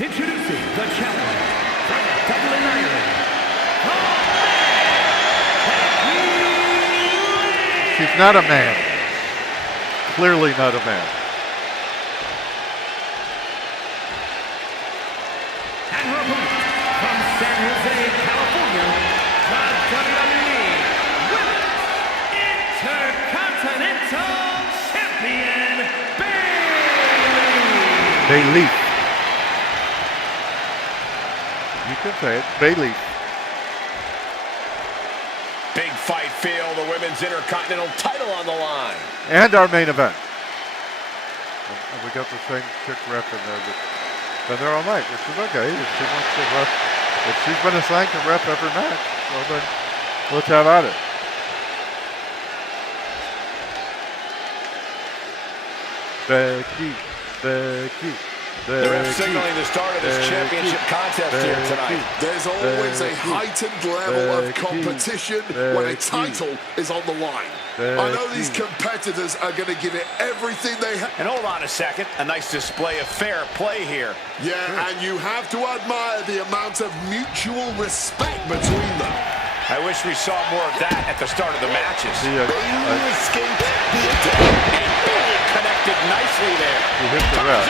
Introducing the challenger from Dublin, Ireland. She's not a man. Clearly not a man. And her opponent from San Jose, California, the WWE Women's Intercontinental Champion, Bayley. Bayley. You can say it. Bayley. Big fight feel, the Women's Intercontinental title on the line. And our main event. And we got the same chick rep in there that's been there all night, which is okay. If she wants to rep, if she's been assigned to rep every match, well then, let's have at it. Becky. The ref signaling the start of this championship contest here tonight. There's always a heightened level of competition when a title is on the line. I know these competitors are going to give it everything they have. And hold on a second, a nice display of fair play here. Yeah, and you have to admire the amount of mutual respect between them. I wish we saw more of that at the start of the matches. Bayley escaped the attack. And Bayley connected nicely there. He hit the ref.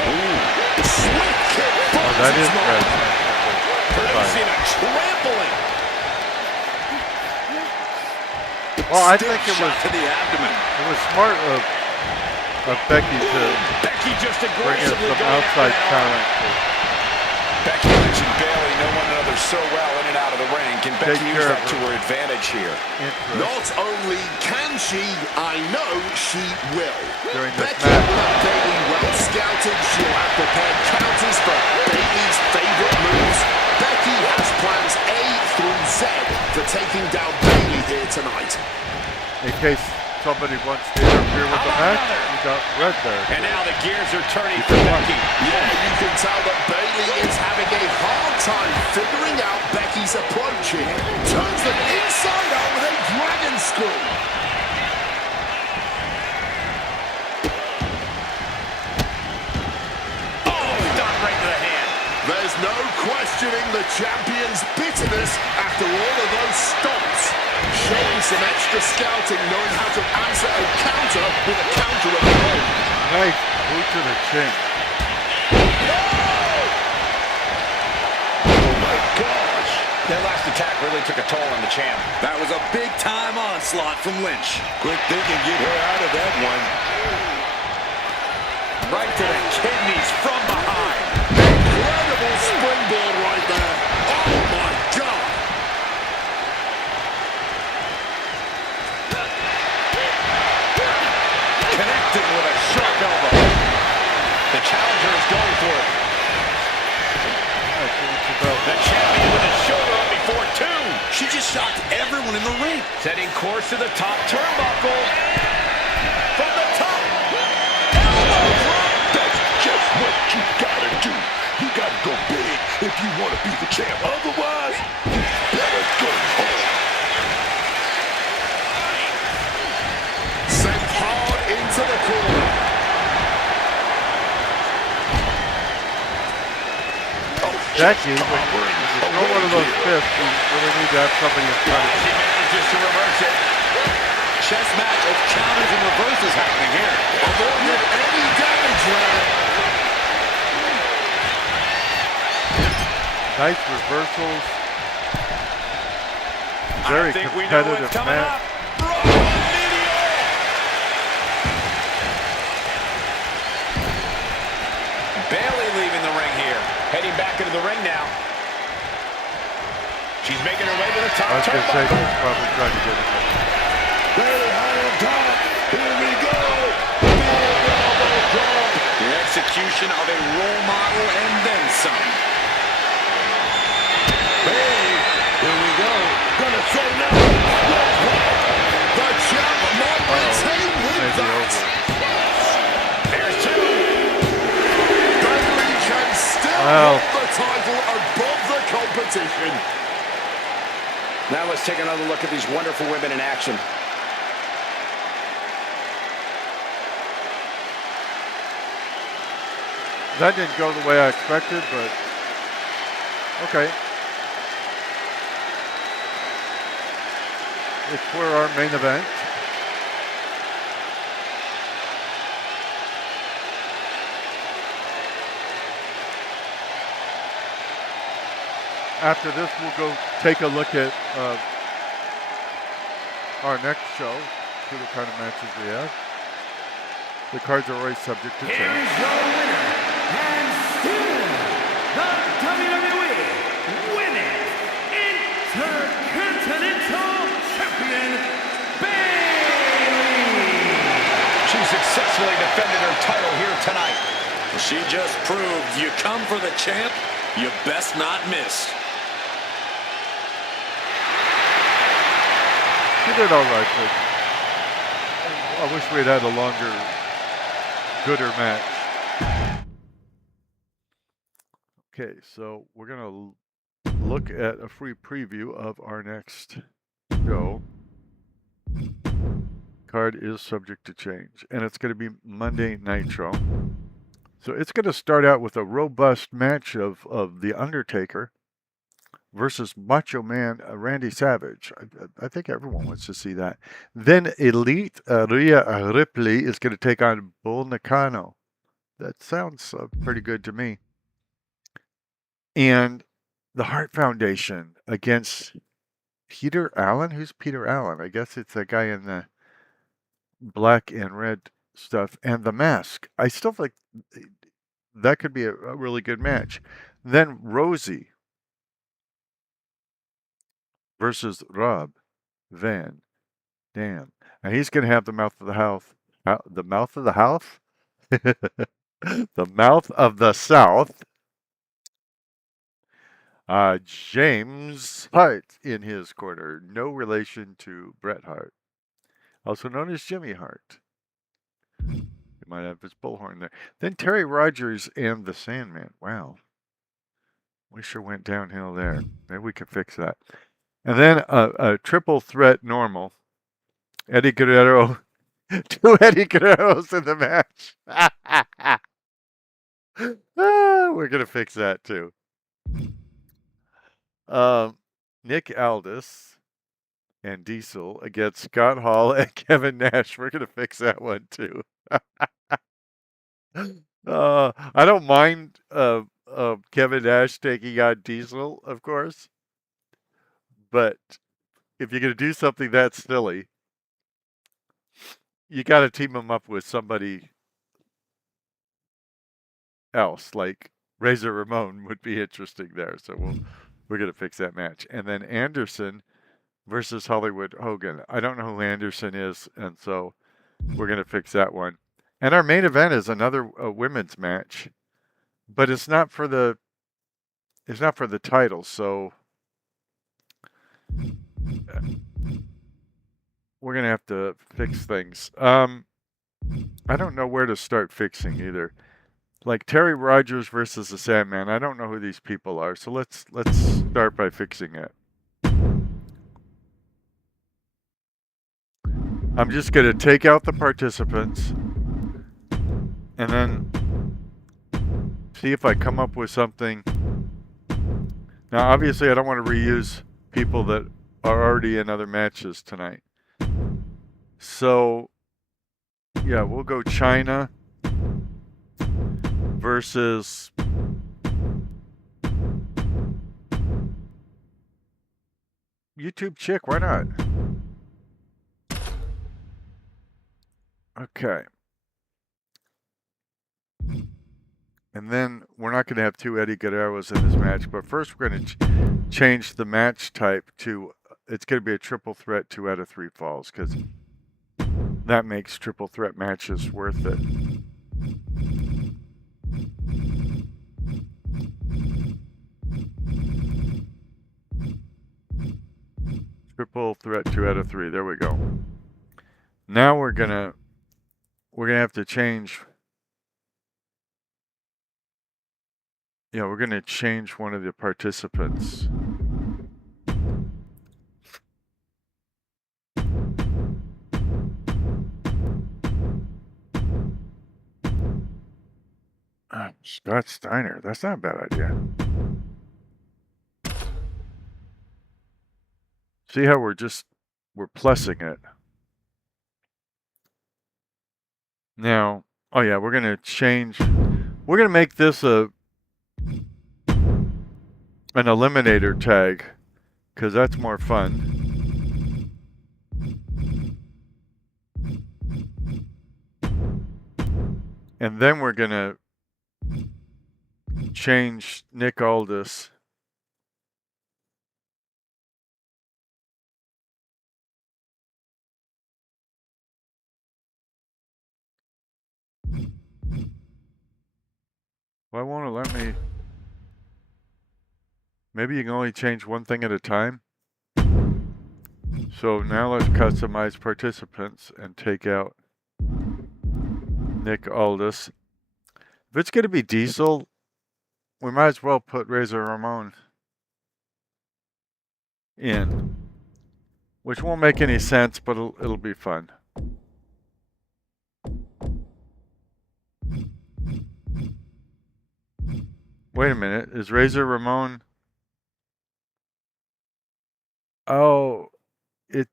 Oh, that is red. Producing a trampling. Well, I think it was to the abdomen. It was smart of Becky to Becky just bring in aggressively some going outside after that talent. Becky Lynch and Bayley know one another so well in and out of the ring. Can Becky use that to her advantage here? Not only can she, I know she will. During this Becky match. will have Bayley well scouted. She'll have prepared counters for Bayley's favorite moves. Becky has in case somebody wants to interfere with the match. You got red there. And now the gears are turning for Becky. Yeah, you can tell that Bayley is having a hard time figuring out Becky's approach here. Turns them inside out with a dragon screw. Oh, stop right to the hand. There's no questioning the champion's bitterness after all of those stomps. Showing some extra scouting, knowing how to answer a counter with a counter of their own. Nice boot to the chin. Oh my gosh. That last attack really took a toll on the champ. That was a big-time onslaught from Lynch. Quick thinking, get her out of that one. Right to the kidneys from behind. Incredible springboard right there. Oh my God. Connected with a sharp elbow. The challenger is going for it. The champion with a shoulder up before two. She just shocked everyone in the ring. Setting course to the top turnbuckle. From the top. That's just what you gotta do. You gotta go big if you want to be the champ. Otherwise, you better go home. Sent hard into the corner. Becky, when you throw one of those fists, you really need to have somebody in front of She you. manages to reverse it. Chess match of counters and reverses happening here. Avoided any damage there. Nice reversals. Very I think we know competitive what's coming match. up. Bayley leaving the ring here. Heading back into the ring now. She's making her way to the top I was going to say turnbuckle. she's probably trying to get it. Bayley high on top. Here we go. Big elbow drop. The execution of a role model and then some. Hey, here we go. Gonna say no. The champ might retain with Maybe that. over. There's two. Bayley can still Well. hold the title above the competition. Now let's take another look at these wonderful women in action. That didn't go the way I expected, but okay. It's for our main event. After this, we'll go take a look at our next show, see what kind of matches we have. The cards are always subject to Here's change. your winner, and still the WWE Women's Intercontinental Champion, Bayley. She successfully defended her title here tonight. She just proved you come for the champ, you best not miss. She did all right, but I wish we'd had a longer, gooder match. Okay, so we're going to look at a free preview of our next show. Card is subject to change, and it's going to be Monday Nitro. So it's going to start out with a robust match of The Undertaker versus Macho Man Randy Savage. I think everyone wants to see that. Then Elite Rhea Ripley is going to take on Bull Nakano. That sounds pretty good to me. And the Hart Foundation against Peter Allen. Who's Peter Allen? I guess it's a guy in the black and red stuff. And The Mask. I still think that could be a really good match. Then Rosie versus Rob Van Dam. And he's going to have the mouth of the house. The mouth of the house? The mouth of the South. James Hart in his corner. No relation to Bret Hart. also known as Jimmy Hart. He might have his bullhorn there. Then Terry Rogers and the Sandman. Wow. We sure went downhill there. Maybe we could fix that. And then a triple threat normal. Eddie Guerrero. 2 Eddie Guerreros in the match. We're going to fix that too. Nick Aldis and Diesel against Scott Hall and Kevin Nash. We're going to fix that one too. I don't mind Kevin Nash taking on Diesel, of course. But if you're going to do something that silly, you got to team him up with somebody else, like Razor Ramon would be interesting there. So we're going to fix that match. And then Anderson versus Hollywood Hogan. I don't know who Anderson is, and so we're going to fix that one. And our main event is another women's match, but it's not for the title. So we're going to have to fix things. I don't know where to start fixing either. Like Terry Rogers versus the Sandman. I don't know who these people are, so let's start by fixing it. I'm just going to take out the participants and then see if I come up with something. Now, obviously, I don't want to reuse people that are already in other matches tonight. So, yeah, we'll go China versus YouTube chick. Why not? Okay. And then we're not going to have 2 Eddie Guerreros in this match, but first we're going to change the match type to, it's going to be a triple threat 2 out of 3 falls, because that makes triple threat matches worth it. Triple threat 2 out of 3. There we go. Now we're gonna have to change. Yeah, we're gonna change one of the participants. Scott Steiner. That's not a bad idea. See how we're plussing it. Now, oh yeah, we're going to make this an eliminator tag, because that's more fun. And then we're going to change Nick Aldis. Why won't it let me? Maybe you can only change one thing at a time. So now let's customize participants and take out Nick Aldis. If it's going to be Diesel, we might as well put Razor Ramon in, which won't make any sense, but it'll be fun. Wait a minute, is Razor Ramon? Oh,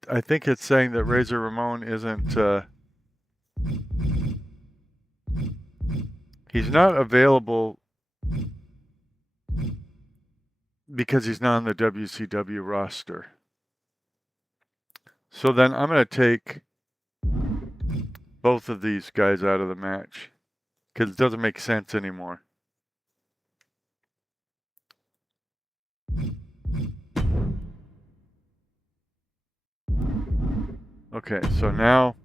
I think it's saying that Razor Ramon isn't. He's not available because he's not on the WCW roster. So then I'm going to take both of these guys out of the match because it doesn't make sense anymore. Okay, so now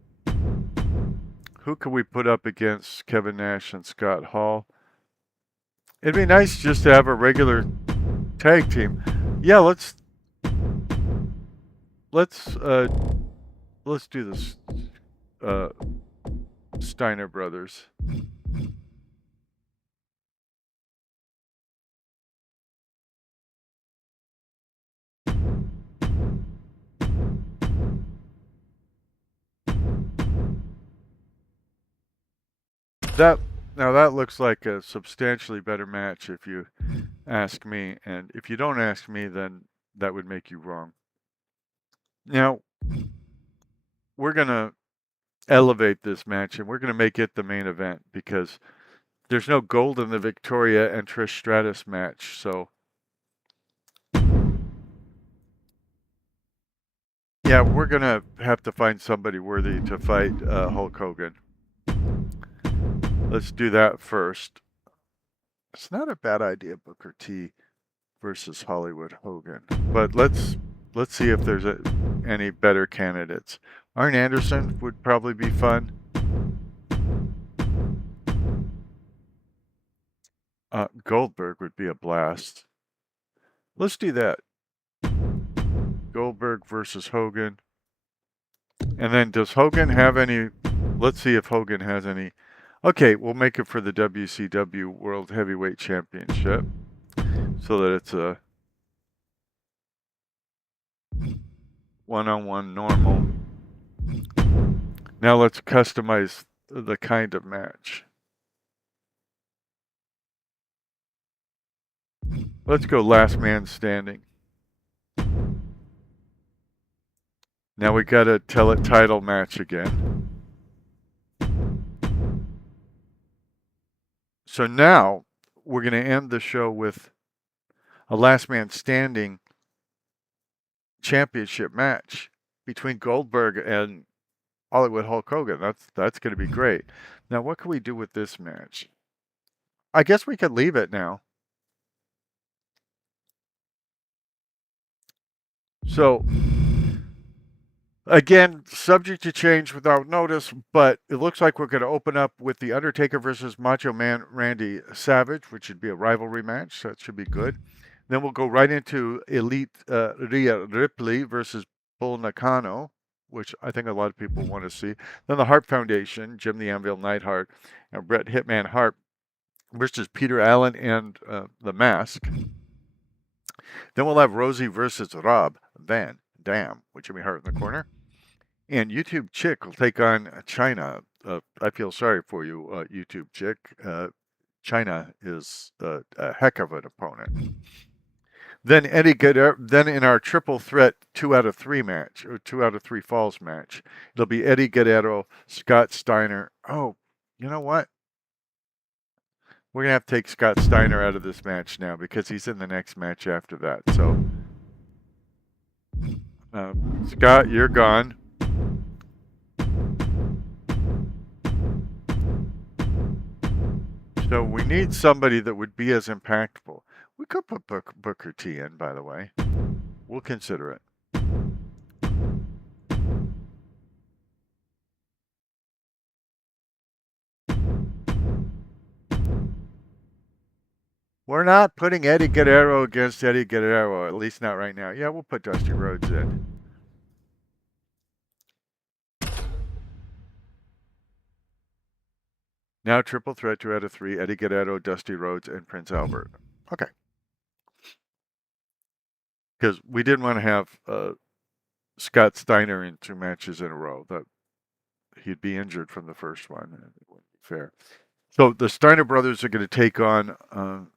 who can we put up against Kevin Nash and Scott Hall? It'd be nice just to have a regular tag team. Yeah, let's let's do this. Steiner Brothers. Now that looks like a substantially better match if you ask me, and if you don't ask me, then that would make you wrong. Now, we're gonna elevate this match, and we're gonna make it the main event because there's no gold in the Victoria and Trish Stratus match, so yeah, we're gonna have to find somebody worthy to fight Hulk Hogan. Let's do that first. It's not a bad idea, Booker T versus Hollywood Hogan, but let's see if there's any better candidates. Arn Anderson would probably be fun. Goldberg would be a blast. Let's do that. Goldberg versus Hogan. And then does Hogan have any? Let's see if Hogan has any. Okay, we'll make it for the WCW World Heavyweight Championship so that it's a one-on-one normal. Now let's customize the kind of match. Let's go last man standing. Now we got a title match again. So now we're going to end the show with a last man standing championship match between Goldberg and Hollywood Hulk Hogan. That's going to be great. Now what can we do with this match? I guess we could leave it now. So again, subject to change without notice, but it looks like we're going to open up with The Undertaker versus Macho Man Randy Savage, which should be a rivalry match. So that should be good. Then we'll go right into Elite Rhea Ripley versus Bull Nakano, which I think a lot of people want to see. Then the Hart Foundation, Jim the Anvil Neidhart and Bret Hitman Hart versus Peter Allen and The Mask. Then we'll have Rosie versus Rob Van Dam, which will be Hart in the corner. And YouTube Chick will take on China. I feel sorry for you, YouTube Chick. China is a heck of an opponent. Then then in our triple threat 2 out of 3 match, or 2 out of 3 falls match, it'll be Eddie Guerrero, Scott Steiner. Oh, you know what? We're going to have to take Scott Steiner out of this match now because he's in the next match after that. So, Scott, you're gone. So we need somebody that would be as impactful. We could put Booker T in, by the way. We'll consider it. We're not putting Eddie Guerrero against Eddie Guerrero, at least not right now. Yeah, we'll put Dusty Rhodes in. Now triple threat 2 out of 3, Eddie Guerrero, Dusty Rhodes, and Prince Albert. Okay. Because we didn't want to have Scott Steiner in 2 matches in a row. That he'd be injured from the first one, and it wouldn't be fair. So the Steiner brothers are going to take on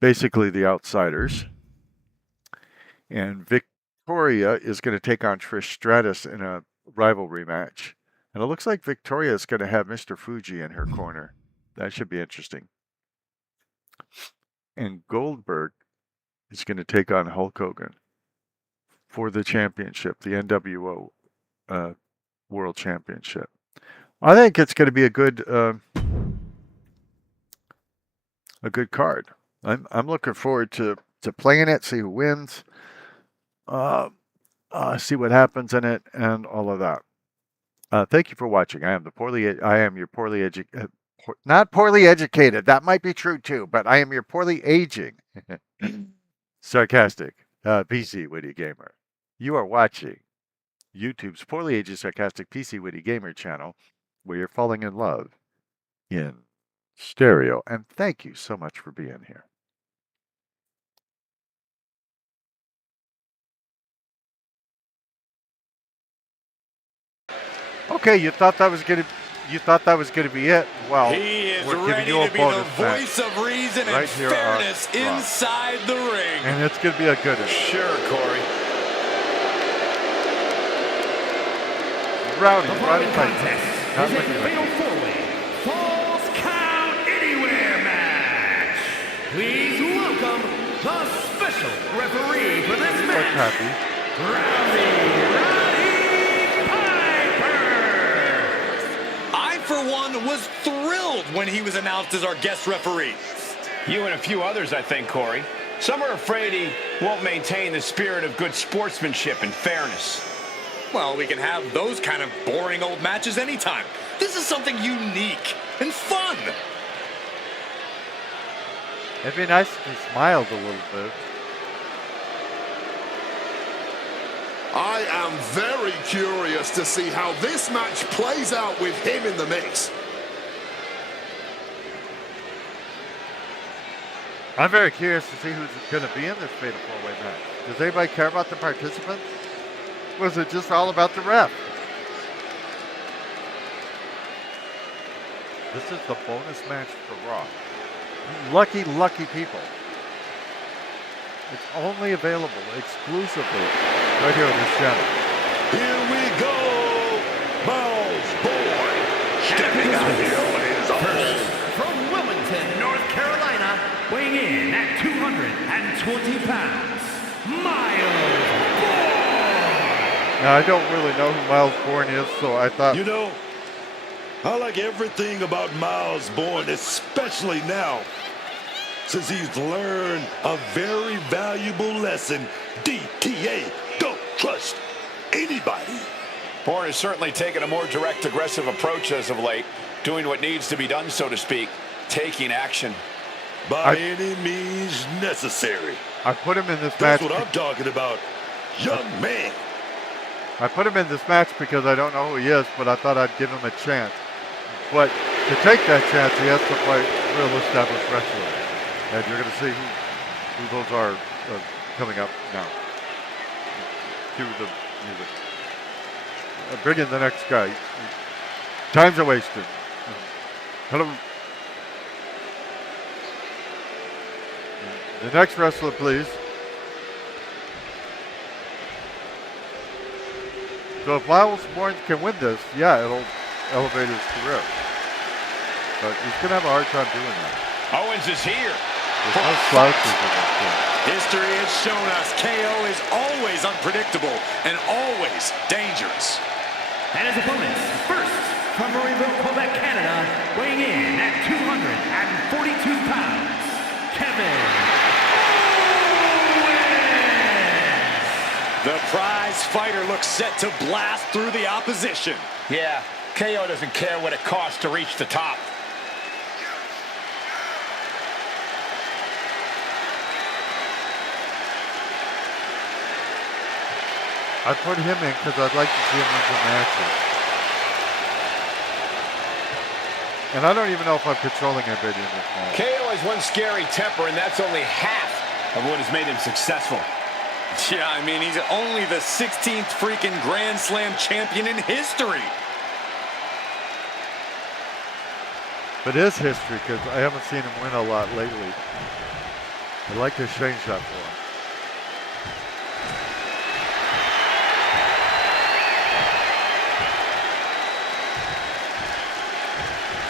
basically the outsiders. And Victoria is going to take on Trish Stratus in a rivalry match. And it looks like Victoria is going to have Mr. Fuji in her corner. That should be interesting. And Goldberg is going to take on Hulk Hogan for the championship, the NWO World Championship. I think it's going to be a good card. I'm looking forward to playing it, see who wins, see what happens in it, and all of that. Thank you for watching. I am your not poorly educated. That might be true too, but I am your poorly aging, sarcastic, PC Witty Gamer. You are watching YouTube's poorly aged sarcastic PC Witty gamer channel, where you're falling in love in stereo. And thank you so much for being here. Okay, you thought that was gonna be it. Well, He is we're giving ready you a to be the bonus match voice of reason right and here on fairness Raw. inside the ring. And it's gonna be a good one. Sure, Corey. Rowdy, The Roddy following Piper. contest Not is a looking like fatal four-way Falls Count Anywhere match. Please welcome the special referee for this look match, happy. Roddy Piper. I, for one, was thrilled when he was announced as our guest referee. You and a few others, I think, Corey. Some are afraid he won't maintain the spirit of good sportsmanship and fairness. Well, we can have those kind of boring old matches anytime. This is something unique and fun. It'd be nice if he smiled a little bit. I am very curious to see how this match plays out with him in the mix. I'm very curious to see who's going to be in this fatal four-way match. Does anybody care about the participants? Was it just all about the ref? This is the bonus match for Raw. Lucky, lucky people. It's only available exclusively right here on this channel. Here we go. Miles Boy stepping out here on his own. From Wilmington, North Carolina, weighing in at 220 pounds, Miles Bourne. Now, I don't really know who Miles Bourne is, so I thought... You know, I like everything about Miles Bourne, especially now, since he's learned a very valuable lesson. DTA, don't trust anybody. Bourne has certainly taken a more direct, aggressive approach as of late, doing what needs to be done, so to speak, taking action. By any means necessary. I put him in this That's match... what I'm talking about, young man. I put him in this match because I don't know who he is, but I thought I'd give him a chance. But to take that chance, he has to fight real established wrestlers. And you're going to see who those are coming up now. Cue the music. Bring in the next guy. Times are wasted. Hello. The next wrestler, please. So if Miles Bourne can win this, yeah, it'll elevate his career. But he's going to have a hard time doing that. Owens is here. There's no slouches in this thing. History has shown us KO is always unpredictable and always dangerous. And his opponents, first, from Marieville, Quebec, Canada, weighing in at 242 pounds, Kevin Owens. The prize fighter looks set to blast through the opposition. Yeah, KO doesn't care what it costs to reach the top. I put him in because I'd like to see him in some matches. And I don't even know if I'm controlling anybody in this match. KO has one scary temper, and that's only half of what has made him successful. Yeah, I mean, he's only the 16th freaking Grand Slam champion in history. But it is history because I haven't seen him win a lot lately. I'd like to change that for him.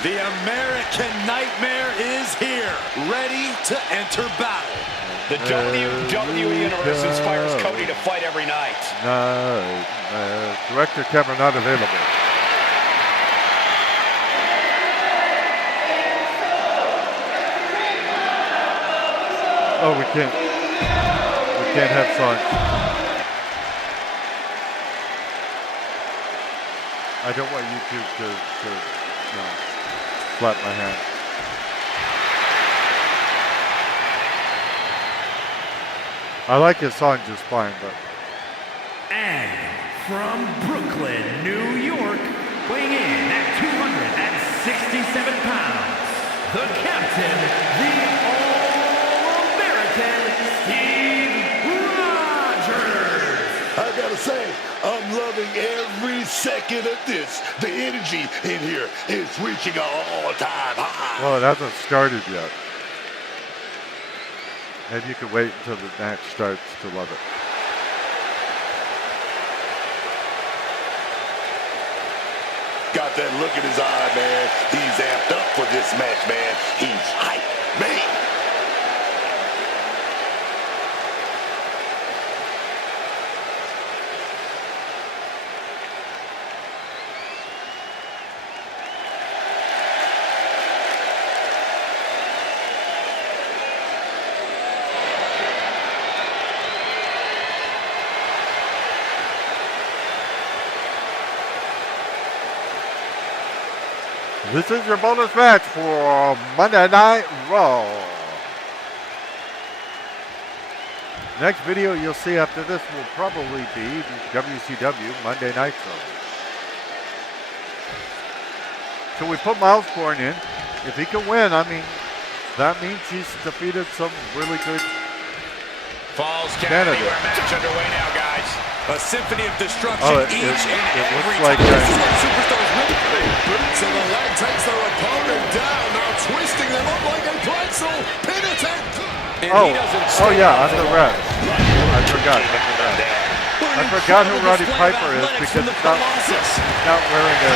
The American Nightmare is here, ready to enter battle. The WWE Universe inspires Cody to fight every night. Director camera not available. Oh, we can't have songs. I don't want YouTube to slap my hand. I like his song just fine, but And from Brooklyn, New York, weighing in at 267 pounds, the captain, the All-American, Steve Rogers. I gotta say, I'm loving every second of this. The energy in here is reaching an all-time high. Well, it hasn't started yet. Maybe you could wait until the match starts to love it. Got that look in his eye, man. He's amped up for this match, man. He's hype, man. This is your bonus match for Monday Night Raw. Next video you'll see after this will probably be the WCW Monday Nitro. So we put Miles Born in. If he can win, I mean, that means he's defeated some really good Falls Count candidates. Anywhere match underway now, guys. A symphony of destruction Oh, it each and every looks like time. This is what superstars really Boot to the leg takes their opponent down, now twisting them up like a pretzel. Pin attempt. And Oh, he doesn't oh stay yeah, on I'm the the ref. I forgot. I forgot who Roddy display of Piper is athletics because from the he's not Colossus. wearing a.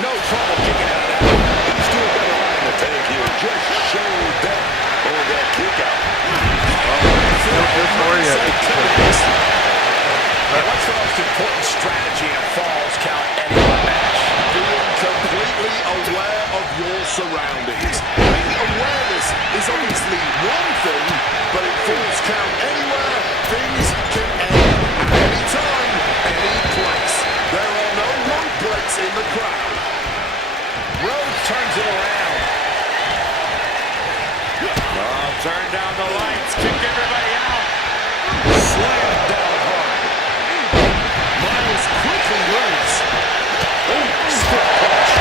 No trouble kicking out of that. He's still got a line to take here. Just showed that. Oh, that kick out. Still disoriented. And what's the most important strategy in a Falls Count Anywhere match? Being completely aware of your surroundings. I mean, awareness is obviously one thing, but in Falls Count Anywhere, things can end at any time, any place. There are no rope breaks in the crowd. Rhodes turns it around. Oh, turn down the lights, kick everybody out. Slam down hard. Miles quickly learns. Oh, stiff punch.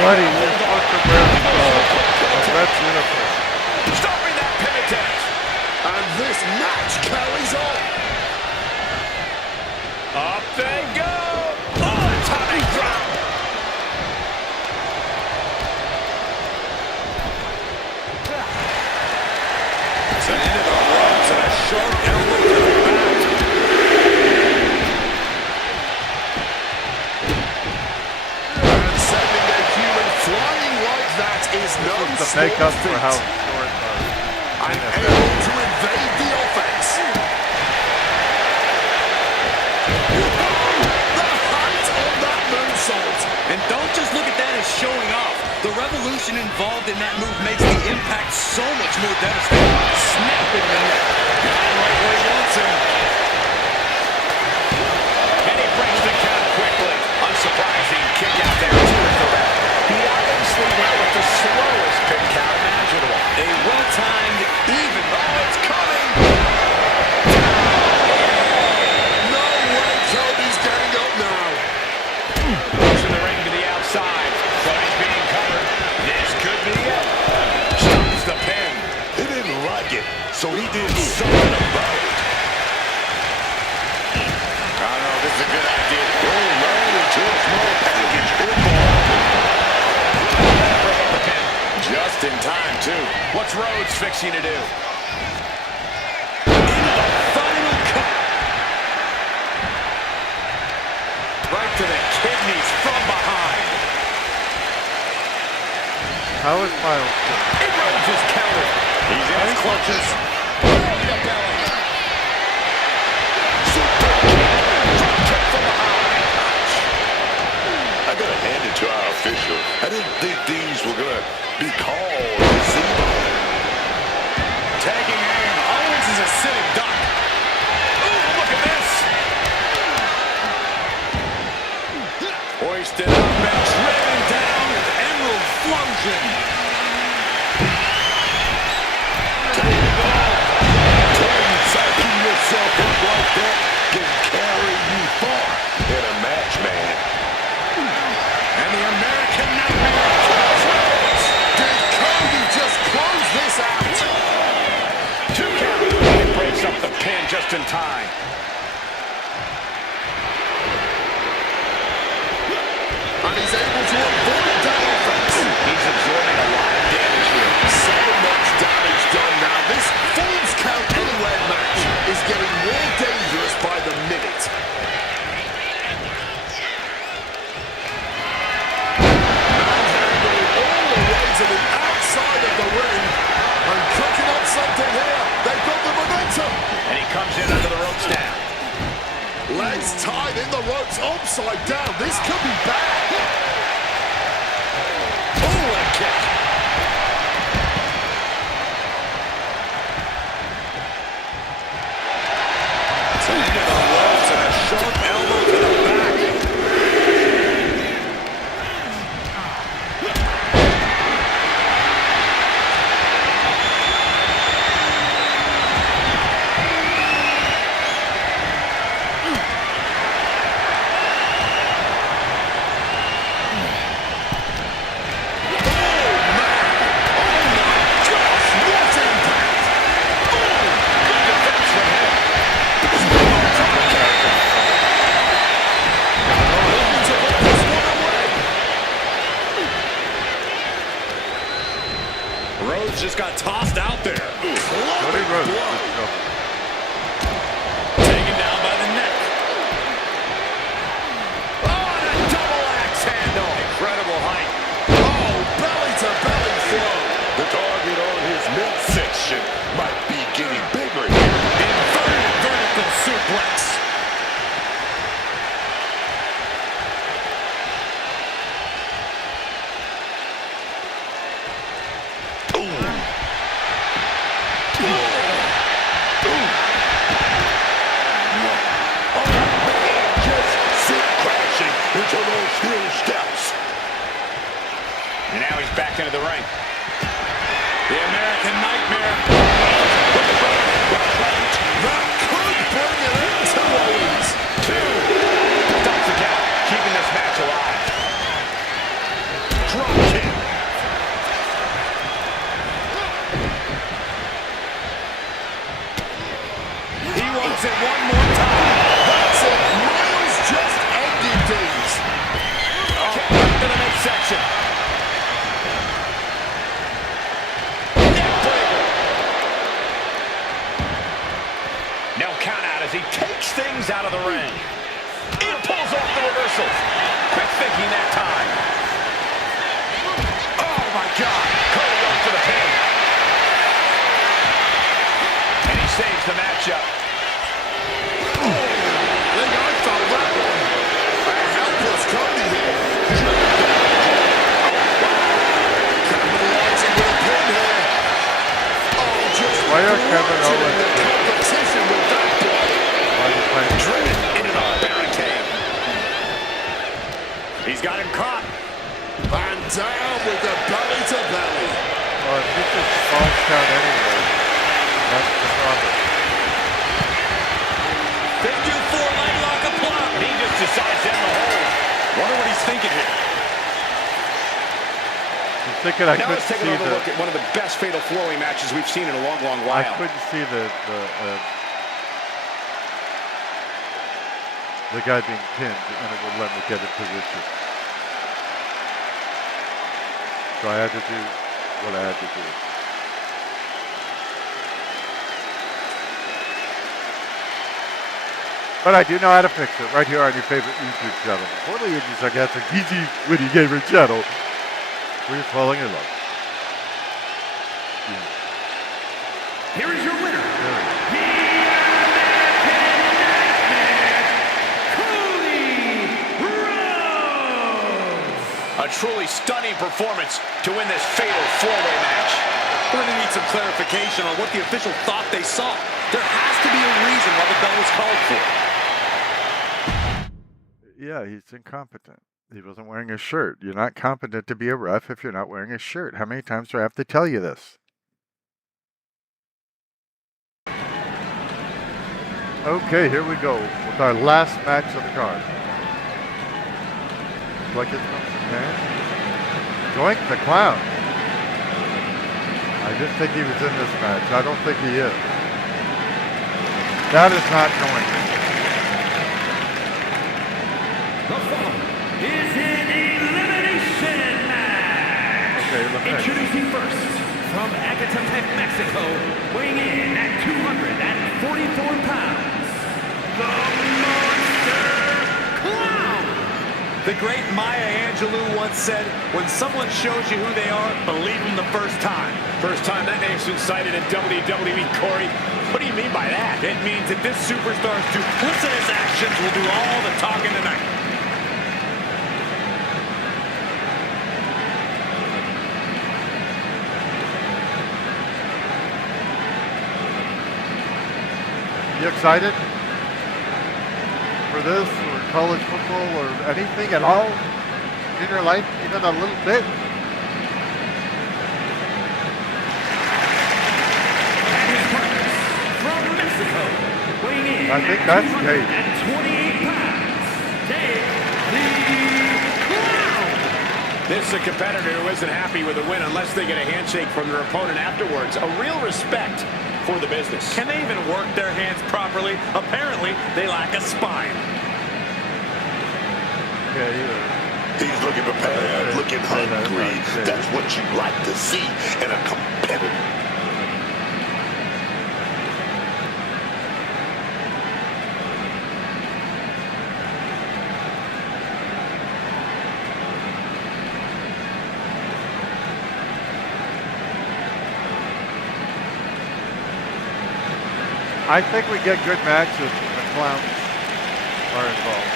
Roddy, you're supposed to wear a red uniform. Stopping that pin attempt. And this match carries on. Up they go. Oh, atomic drop. It's an end of the ropes and a sharp elbow to the back. And sending a human flying like that is no The small makeup for feat. how short And able to evade the offense. The height of that moonsault. And don't just look at that as showing off. The revolution involved in that move makes the impact so much more devastating. Snapping the neck. Got him right where he wants him. And he brings the count quickly. Unsurprising kick out there too at the ref. He obviously went with the slowest pin count imaginable. A well-timed, even. Oh, it's coming. No way Cody's getting up now. Pushing the ring to the outside. Cody's being covered. This could be it. Stops the pin. He didn't like it, so he did something about it. I don't know, this is a good idea. Oh, man, into a small package. The pin. Just in time, too. What's Rhodes fixing to do? Final cut. Right to the kidneys from behind. How is Miles doing? And Rhodes is countered. He's in his clutches. Belly to belly. Super kick. Kick from behind. I gotta hand it to our official. I didn't think these were gonna be called this evening. Tagging aim. Owens is a sitting duck. Ooh, look at this. Hoisted up and driven down with Emerald Flosion. that can carry you far in a match, man. And the American Nightmare controls. Did Cody just close this out? 2 count. He breaks up the pin just in time. And he's able to avoid that offense. He's absorbing a lot of damage here. So much damage done now. This Falls Count Anywhere match is getting more dangerous by the minute. Manhandling all the way to the outside of the ring and cooking up something here. They've got the momentum. And he comes in under the ropes now. Legs tied in the ropes upside down. This could be bad. Oh, what a kick. Into the ropes and a sharp elbow to the back. Rhodes just got tossed out there. Cody Rhodes. Taken down by the neck. Oh, and a double axe handle. Incredible height. Oh, belly to belly throw. The target on his midsection might be getting bigger here. Inverted vertical suplex. Just sit crashing into those steel steps. And now he's back into the ring. The American Nightmare. That could bring it into Owens. 2. Stops the count, keeping this match alive. Drop kick. He wants it one more time. That's it. Miles just ended things. Kick back to the midsection. Neck breaker. No count out as he takes things out of the ring. He pulls off the reversal. Quick thinking that time. Oh my God. Cody goes for the pin. And he saves the matchup. I think I found that one. A helpless Cody here. Capitalizing with a pin here. Oh, just Why are Kevin launching Owens the competition with that blow. Driven into the barricade. He's got him caught. And down with the belly to belly. Well, if he just falls down anyway, that's the problem. Figure 4 leg lock applied. He just decides to end the hold. Wonder what he's thinking here. I'm thinking I Now couldn't let's take see another the... look at one of the best fatal four-way matches we've seen in a long, long I while. couldn't see the guy being pinned, and it would let me get in position. So I had to do what I had to do. But I do know how to fix it right here on your favorite YouTube channel. Totally indie, sarcastic, easy, witty gamer channel. We're falling in love. Here is your winner, the American Nightmare, Cody Rhodes. A truly stunning performance to win this fatal four-way match. We're going to need some clarification on what the official thought they saw. There has to be a reason why the bell was called for. Yeah, he's incompetent. He wasn't wearing a shirt. You're not competent to be a ref if you're not wearing a shirt. How many times do I have to tell you this? Okay, here we go with our last match of the card. Like it's from Japan. Doink the Clown. I didn't think he was in this match. I don't think he is. That is not Doink. The following is an elimination match. Okay, Introducing first, from Ecatepec, Mexico, weighing in at 244 pounds, the Monster Clown. The great Maya Angelou once said, when someone shows you who they are, believe them the first time. First time that name's been cited in WWE, Corey. What do you mean by that? It means that this superstar's duplicitous actions will do all the talking tonight. You excited for this or college football or anything at all in your life, even a little bit? From Mexico, weighing in I think at that's Dave. 228 pounds, Dave the Clown. This is a competitor who isn't happy with a win unless they get a handshake from their opponent afterwards. A real respect for the business. Can they even work their hands properly? Apparently, they lack a spine. He's looking prepared, looking hungry. That's what you like to see in a competitor. I think we get good matches when the Clowns are involved.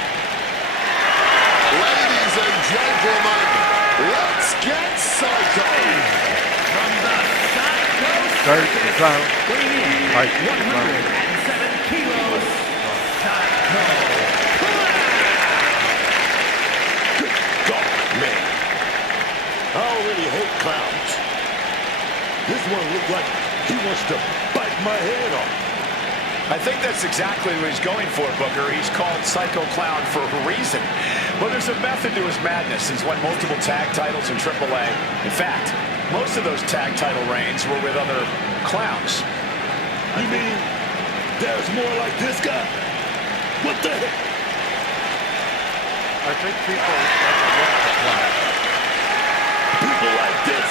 Ladies and gentlemen, let's get psycho. From the Psycho Sorry, Circus, Clown. weighing in Mike, at 107 kilos, Psycho Clown. Good God, man. I already hate clowns. This one looks like he wants to bite my head off. I think that's exactly what he's going for, Booker. He's called Psycho Clown for a reason. Well, there's a method to his madness. He's won multiple tag titles in AAA. In fact, most of those tag title reigns were with other clowns. You mean there's more like this guy? What the heck? I think people overlook the Clown. People like this,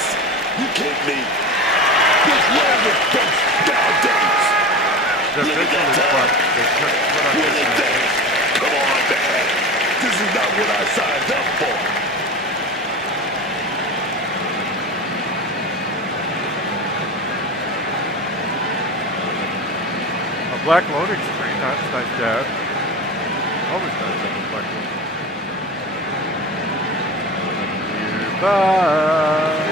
you kidding me? What's wrong with folks nowadays? They're Look at visually that fun. time. They put on What good is matches. that? Come on, man. This is not what I signed up for. A black loading screen, that's nice to have. Always nice to have a black loading screen. Goodbye.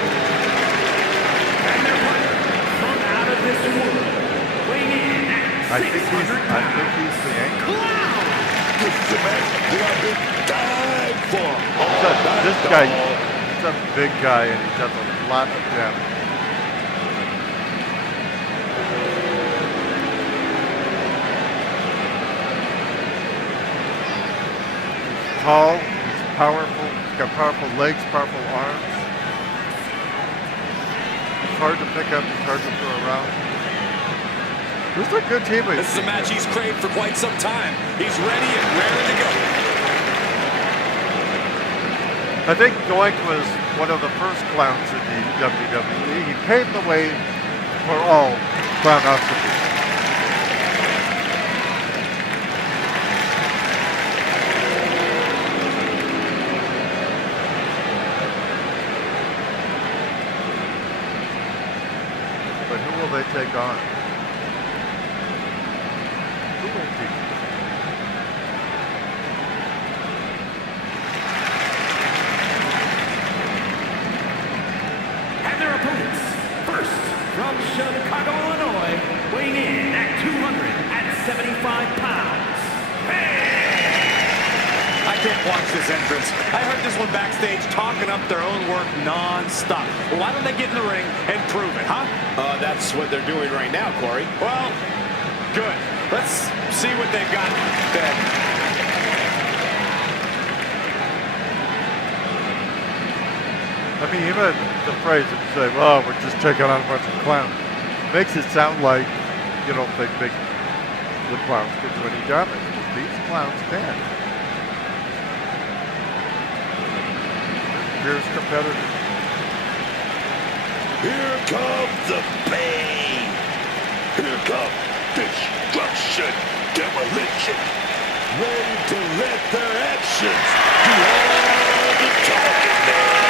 And their partner, from out of this world, weighing in at I think he's 600 pounds, the anchor. Clown. This is a match that I've been dying for. This guy, he's a big guy and he does a lot of damage. He's tall, he's powerful, he's got powerful legs, powerful arms. He's hard to pick up, he's hard to throw around. This is a good team. This is a match he's craved for quite some time. He's ready and raring to go. I think Doink was one of the first clowns in the WWE. He paved the way for all clownosity. But who will they take on? Who will be? And their opponents, first, from Chicago, Illinois, weighing in at 275 pounds. I can't watch this entrance. I heard this one backstage talking up their own work non-stop. Well, why don't they get in the ring and prove it, huh? That's what they're doing right now, Corey. Well, good. Let's see what they've got then. I mean, even the phrase that you say, well, we're just taking on a bunch of clowns, makes it sound like you don't think the clowns can do any damage. These clowns can. Here's competitors. Here comes the pain. Here comes destruction, demolition. Ready to let their actions do all the talking, man.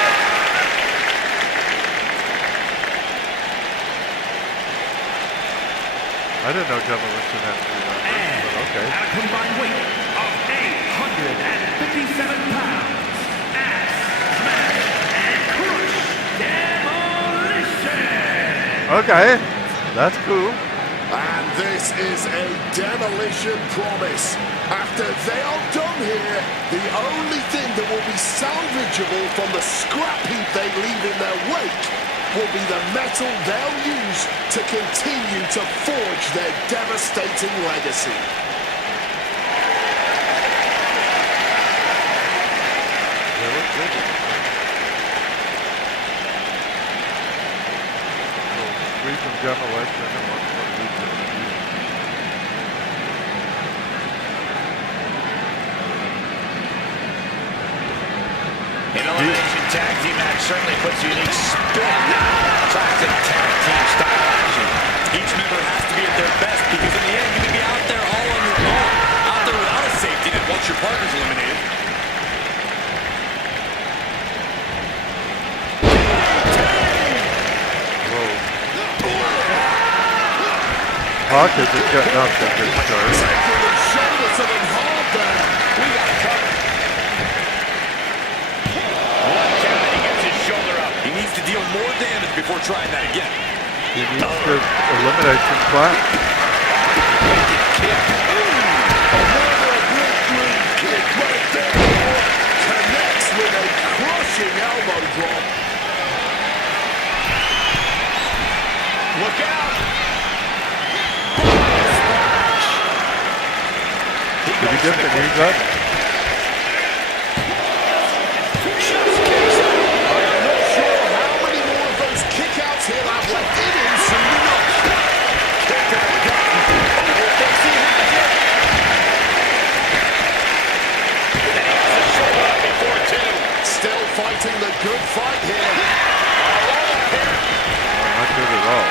I didn't know demolition had to be that, but okay. At a combined weight of 857 pounds, Axe Smash and Crush Demolition! Okay, that's cool. And this is a demolition promise. After they are done here, the only thing that will be salvageable from the scrap heap they leave in their wake will be the metal they'll use to continue to forge their devastating legacy. They look good. Free from demolition and one from An elimination tag team match certainly puts a unique spin. Classic tag team style action. Each member has to be at their best because in the end, you can be out there all on your own, out there without a safety net once your partner's eliminated. Hawk is getting up to good start. Taking the shoulder to them hard there. We got it covered. One count, he gets his shoulder up. He needs to deal more damage before trying that again. He needs to eliminate some class. Connects with a crushing elbow drop. Look out! Did he get the knees up? I'm not sure how many more of those kickouts he'll have left in him soon enough. Kick to the gut. Thinks he has it. And he has the shoulder up before two. Still fighting the good fight here. Not good at all.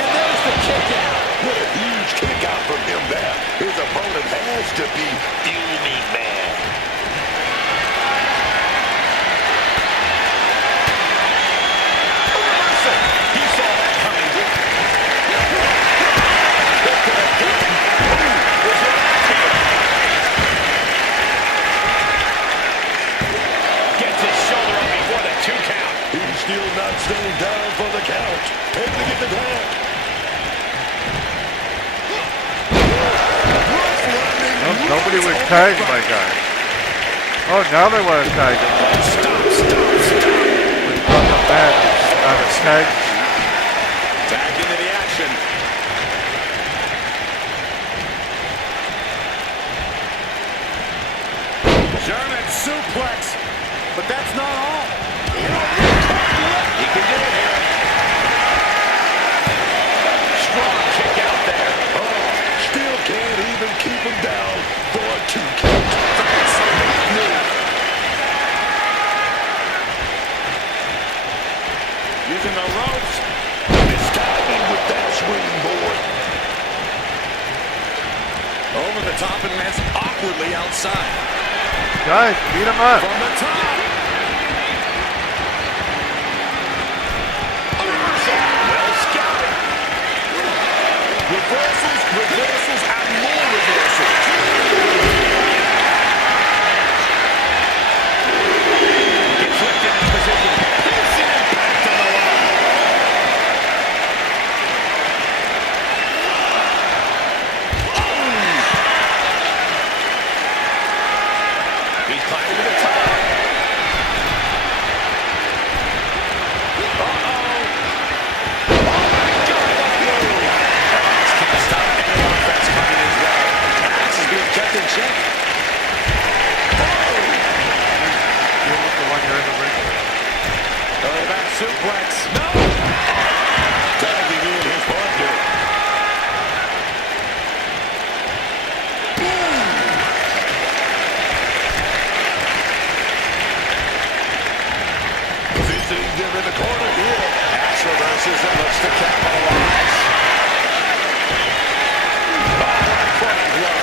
And there's the kick out. What a huge kick out from him there. His opponent has to be fuming mad. He saw that coming. Gets his shoulder up before the 2 count. He's still not staying down for the count. Able to get the tag. Nobody would tag my guy. Oh, now they want to tag him. Stop. We brought them back on a tag. Tagged into the action. German suplex. But that's not all. He can do it here. Strong kick out there. Still can't even keep him down for a 2 count. Using the ropes. Misguided with that swing, boy. Over the top and lands awkwardly outside. Guys, beat him up. From the top. Well scouted. Reversals, and more reversals. Gets lifted in position. Placing impact on the line. He's climbing to the top. suplex. No! Diving in his partner. Visiting them in the corner here. Axe reverses and looks to capitalize. Front blow.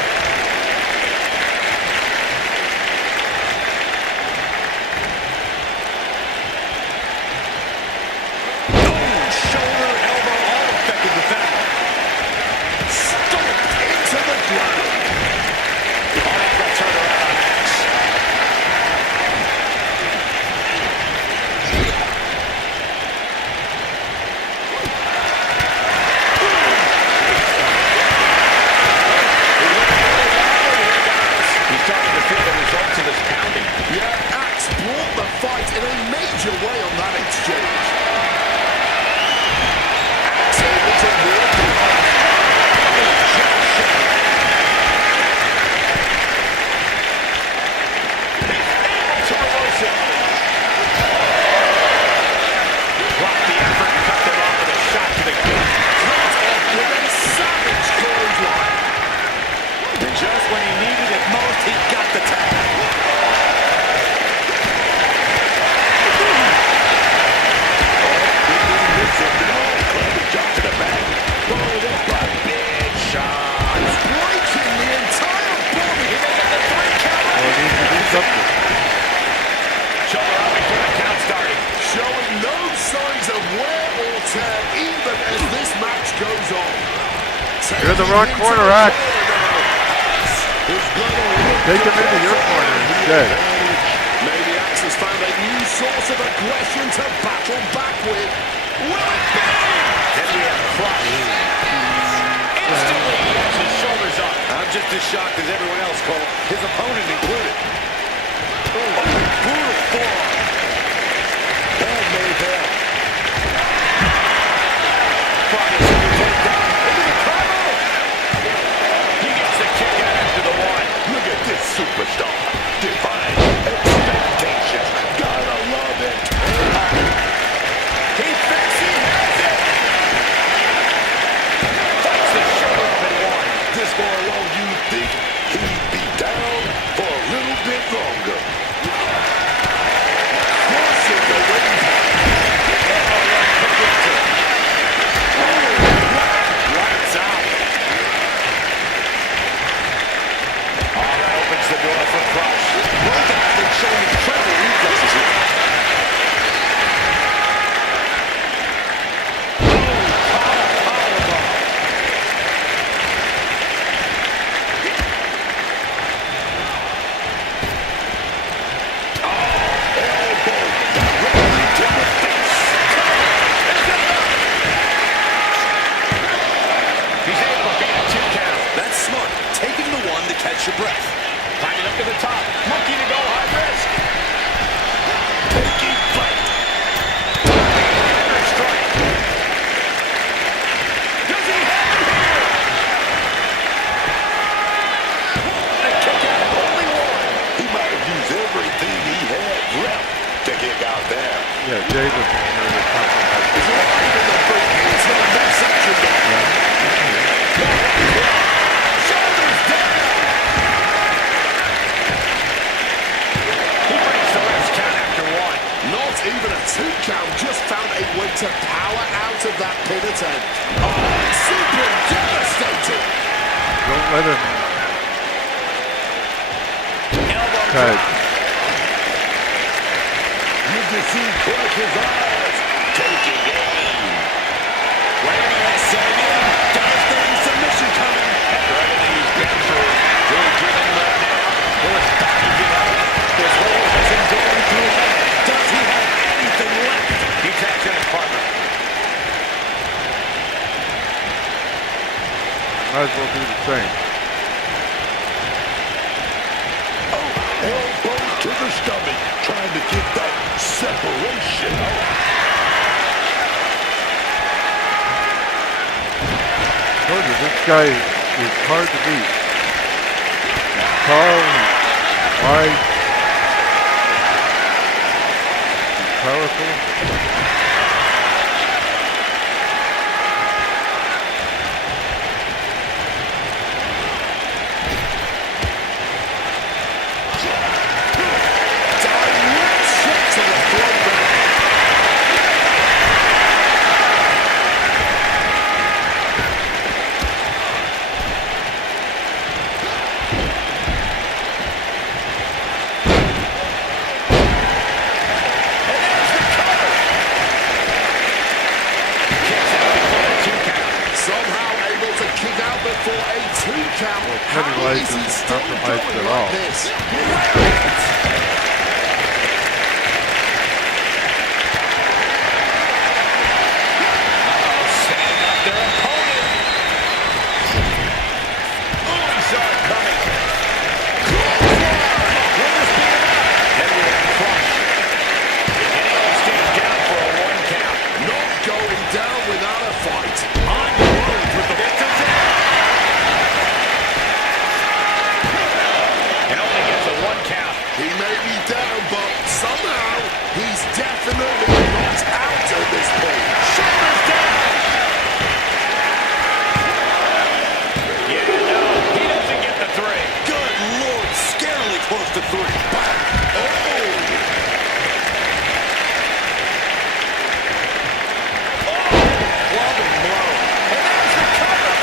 Shoulder, elbow, all affected with that. Stomped into the ground. Oh, he's got turned around on Axe. He's starting to feel the results of this pounding. Yeah, Axe brought the fight in a major way on that exchange. Axe able to walk the off. To reverse it. Blocked the effort and cut them off with a shot to the gut. Cut off with a savage clothesline. And just when he needed it most, he got the tag. Drop to the back. Followed up by big shots. Breaking the entire body. Oh, he needs to do something. Shoulder up before the count started. Showing no signs of wear or tear even as this match goes on. You're in the wrong corner, Axe. Is gonna Take him into your corner instead. Maybe Axe has found a new source of aggression to battle back with. Will it be? Then we have Crush. Instantly he has his shoulders up. I'm just as shocked as everyone else, Cole. His opponent included. Oh, brutal forearm. Bad made that. Progress in the takedown. Into the combo. He gets the kick out after the one. Look at this superstar. Defying expectations. Gotta love it. He thinks he has it. Fights the shoulder up and one. This far along, you think he'd be down for a little bit longer. Crossing the ring. Lights out. Oh, that opens the door for Crush. Both athletes showing incredible reflexes here. He's able to beat a 2 count. That's smart. Taking the one to catch your breath. Climbing up to the top. Monkey to go, high risk. Taking flight. Counter strike. Does he have it here? A kick out, only one. He might have used everything he had left to kick out there. Yeah, David was here to compromise. Right in the boot. It's not a midsection there. Shoulders down. He breaks the last count after one. Not even a 2 count. Just found a way to power out of that pin attempt. Oh, super devastating. Don't let him Elbow cut. drop. You can see Crush's eyes taking aim. Waiting at Sabian. Devastating submission coming. After everything he's been through, will he give in right now? Will his body give out? His whole has endured through hell. Does he have anything left? He taps in his partner. Might as well do the same. Elbow to the stomach, trying to get that separation. Told you, this guy is hard to beat. He's tall, he's wide, he's powerful. Pennywise is he isn't still compromised going at like all. this? Setting up their opponent. Oh, he saw it coming. Will this be enough? Heavyweight crush. And he only stays down for a 1 count. Not going down without a fight. On the road with the victor's in. And only gets a 1 count. He may be down, but somehow he's definitely not out at this point. Shoulders down. Yeah, no, he doesn't get the 3. Good Lord, scarily close to 3. Clubbing blow. And there's the cover.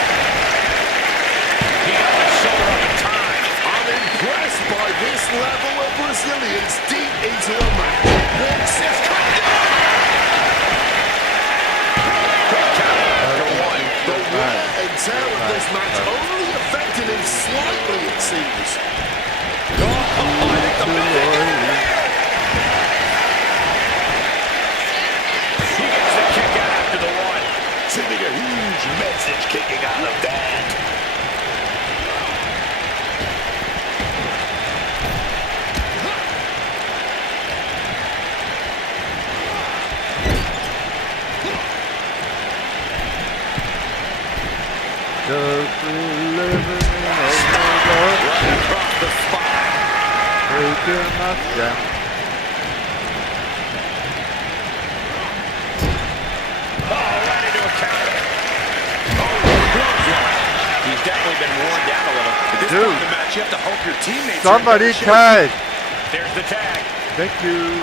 He got the shoulder up in time. I'm impressed by this level of resilience deep into a match. What's this coming? After 1. The wear and tear of this match only affected him slightly, it seems. Oh, I think the building. He gets the kick out after the 1. Sending a huge message kicking out of that. Just living Right across the spine. breaking us down. Oh, right into a counter. He's definitely been worn down a little. At this point in the match, you have to hope your teammates Somebody are in better shape. tag. There's the tag. Thank you.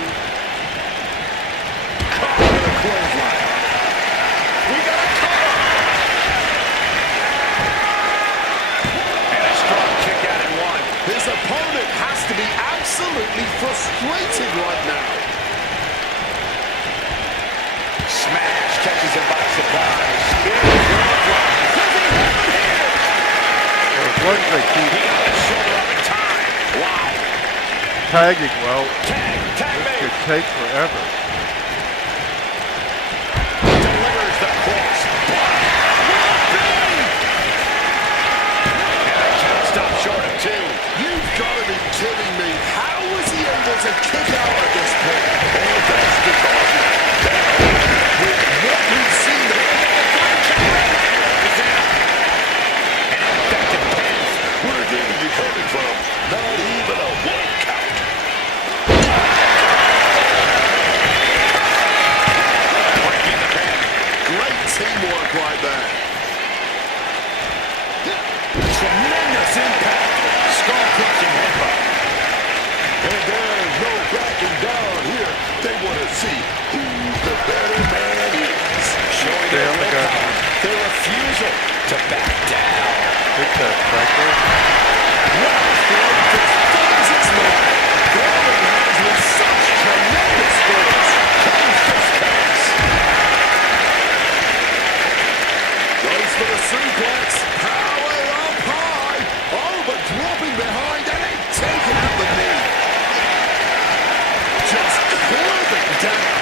We got a cover. And a strong kick out in 1. His opponent has to be absolutely frustrated right now. Smash catches him by surprise. Does he have him here? As long as they He keep got the shoulder up in time. Wow. tagging well, Tag this made. could take forever. Delivers the cross. And the count stopped short of 2. You've got to be kidding me. How was he able to kick out at this point? Oh, that's the target. With what we've seen there. An effective pin. Where did he coming from? Not even a 1 count. Breaking the pin. Great teamwork right there. Tremendous impact. Skull-crushing headbutt. And there's no backing down here. They want to see who the better man is. Showing their willpower. Their refusal to back down. Big tag back there. Finds its mark. Roman has with such tremendous force. Goes for the suplex. Power up high. Oh, but dropping behind and then taking out the knee. Just clubbing down.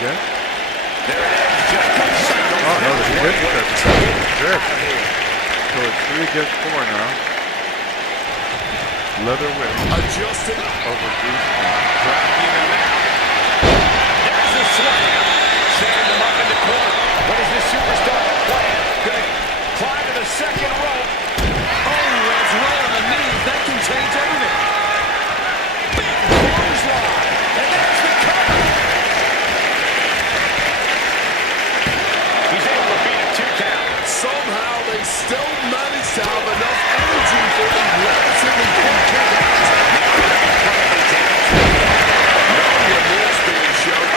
again. There it is. Just one second. Oh, no, he didn't touch it. Good. So it's 3 against 4 now. Leather whip. Adjusting. Over Grease. Dragging him out. There's the slam. Setting him up in the corner. What is this superstar plan? Gonna climb to the second rope. Oh, that's right on the knees. That can change everything. Big clothesline. And there's the cover. He's able to beat a 2 count. Somehow they still manage to have enough energy for a relatively quick kick out. No remorse being shown.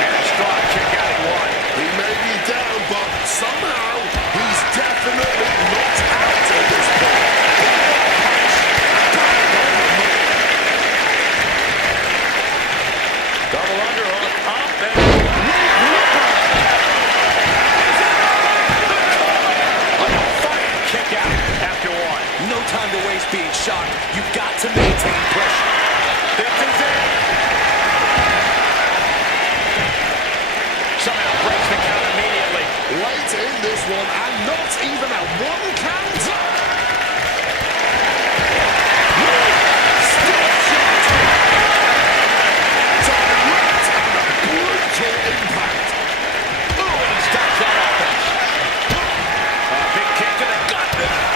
And a strong kick out he won. He may be down, but somehow he's definitely not out at this point. Double underhook. Up and kick out after 1. No time to waste being shocked. You've got to maintain pressure. This is it. Somehow breaks the count immediately. Late in this one, and not even at 1 count. Stiff shot. Direct and brutal impact. Oh, and he stops that offense. A big kick to the gut.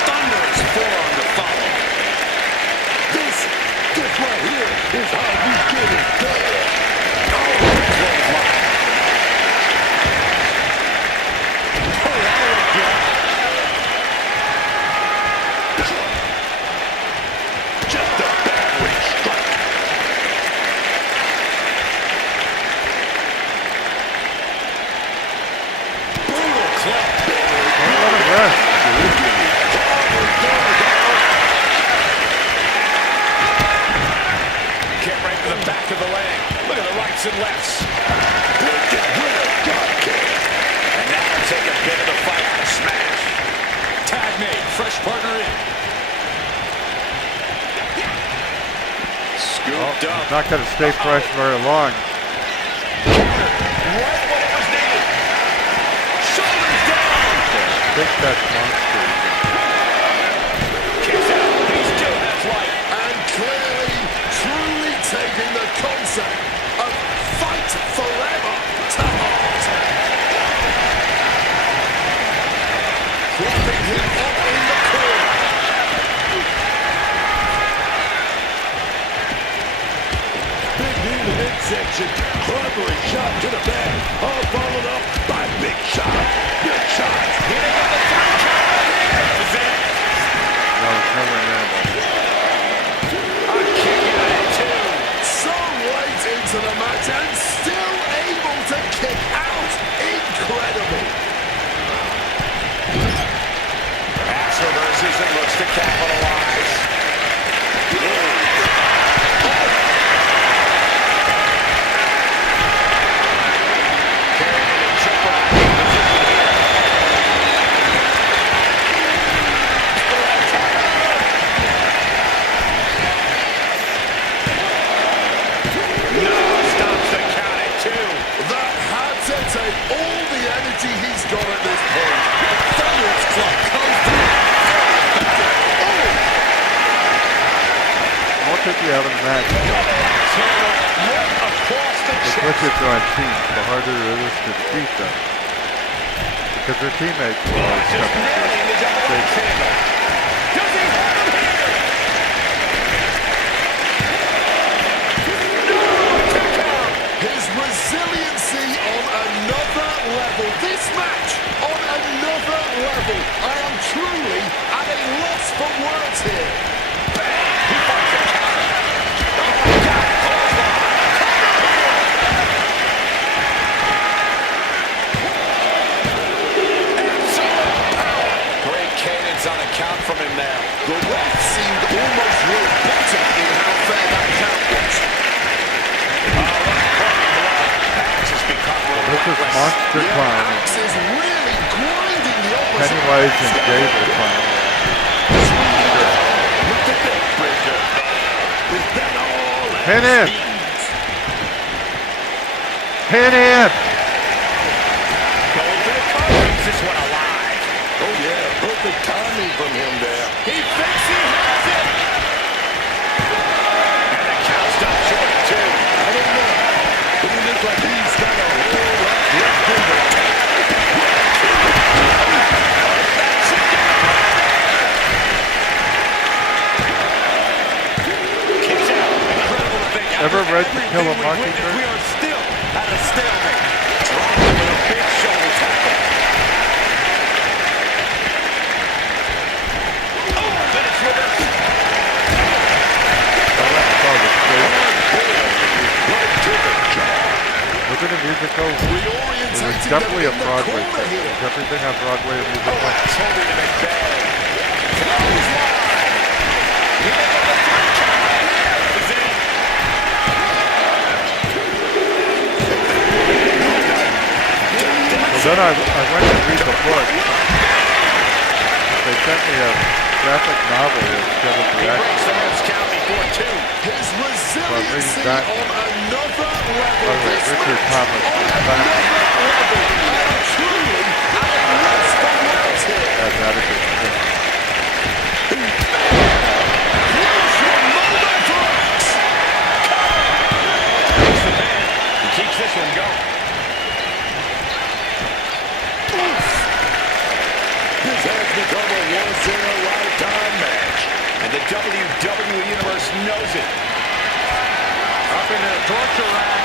Thunderous forearm to follow. This right here is how you get it done. Just a backward strike. Brutal club. Don't let him rest. Kick right to the back of the leg. Look at the rights and lefts. Wicked winner, God kick. And now they'll take a bit of the fight out of smash. Tag made. Fresh partner in. Scooped up. Not going to stay fresh very long. Right when it was needed. Shoulders down. Big touch monster. Kicks out. He still has life. And clearly, truly taking the concept of fight forever to heart. Propping him up in the corner. Big knee to midsection. Clever shot to the back. All followed up by big shot. Big shot. Hitting on the 3 count right here. This is it. No, it's nowhere near him. A kick out at 2. So late into the match and still able to kick out. Incredible. Pass reverses and looks to capitalize. Carrying it in jeopardizing position here. No, stops the count at 2. That had to take all the energy he's got at this point. Thunderous club comes through. I'll take you out of the match. Right across the The chest. quicker they're on teams, the harder it is to defeat them. Because their teammates will always Just come in. nailing the double axe handle. Does he have him here? No, kick out. His resiliency on another level. This match on another level. I am truly at a loss for words here. Bang. He finds a counter. Oh, my God. Clothesline. Absolute power. Great cadence on a count from him there. The ref seemed almost robotic in how fair that count was. Axe has become This is relentless. Monster Yeah, Clown, Axe is really grinding the opposite. Pennywise, and Gable Clown. Look at that breaker. Is that all? Pin in. Means? pin in. Going for the cover. Keeps this one alive. Oh, yeah, perfect timing from him there. He thinks he has it. And the count stops short of 2. I don't know, but he looks like he's got a whole lot left in the tank. Kicks out. Incredible to think. Ever After read To Kill a everything we Mockingbird? witnessed, we are still at a stalemate. Dropped him with a big shoulder tackle. Oh, but it's reversed. Look at the musical. It was Reorientating definitely a them in the Broadway corner thing. here. Is everything on Broadway a Oh, musical? that's holding him in bed. Throws wide. He may get the 3 count. He's in. So then I went to read the book. They sent me a graphic novel instead of the He breaks action. the most count before 2. His reading resiliency that. on another level. By the way, This Richard match Thomas on is another back. level. And truly outlasts the world here. That's adequate. Crucial moment for X. Breaks the pin. He keeps this one going. This has become a once-in-a-lifetime match. And the WWE Universe knows it. Up into the torture rack.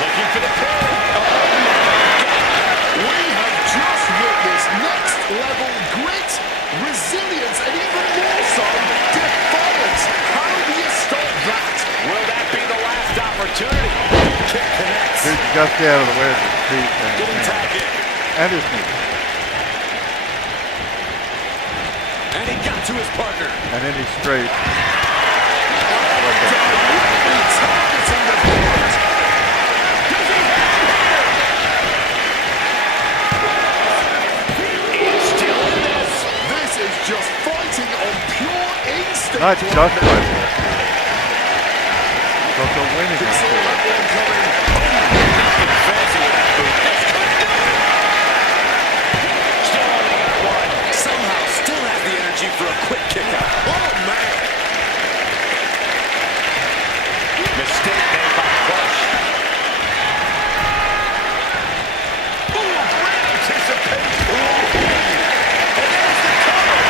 Looking for the pin. We have just witnessed next level grit, resilience, and even more so, defiance. How do you stop that? Will that be the last opportunity? Kick connects. Dude, you got to stay out of the way of his feet Getting tagged in. and his knee. And he got to his partner. And then he's straight. Targeting the point. He's still in this. This is just fighting on pure instinct. Not right just now. like that. But the winning Can is see good. that one coming. Nothing fancy with that boot. This could do it. Still on the other one. Somehow still has the energy for a quick kick out. Oh, man. Mistake made by Crush. Ooh, great anticipation. Ooh. And there's the cover.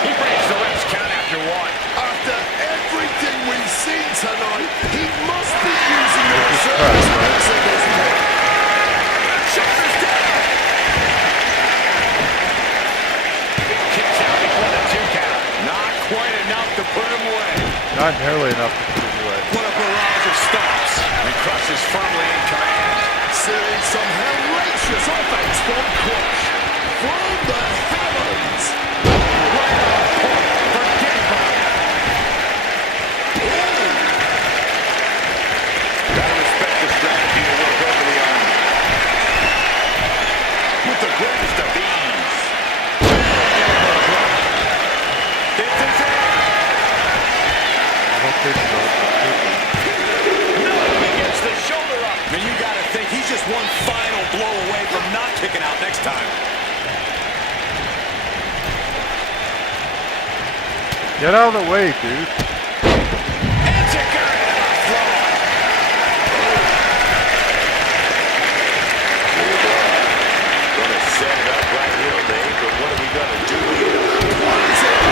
He breaks the ref's count after 1. After everything we've seen tonight, he must be using the This is service tough, right? at this point. Shoulders down. Kicks out before the 2 count. Not quite enough to put him away. Not nearly enough to put him away. What a barrage of stops. And Crush is firmly in command. Seeing some hellacious offense from Crush. From the heavens. Right on point for Gabriel. Gotta respect the strategy to work over the arm. With the greatest of ease. This is it. I don't think so. No, he gets the shoulder up. And you gotta think he's just one final blow away from not kicking out next time. Get out of the way, dude. And Zachary to the floor. Gonna set it up right here on the apron. What are we gonna do here?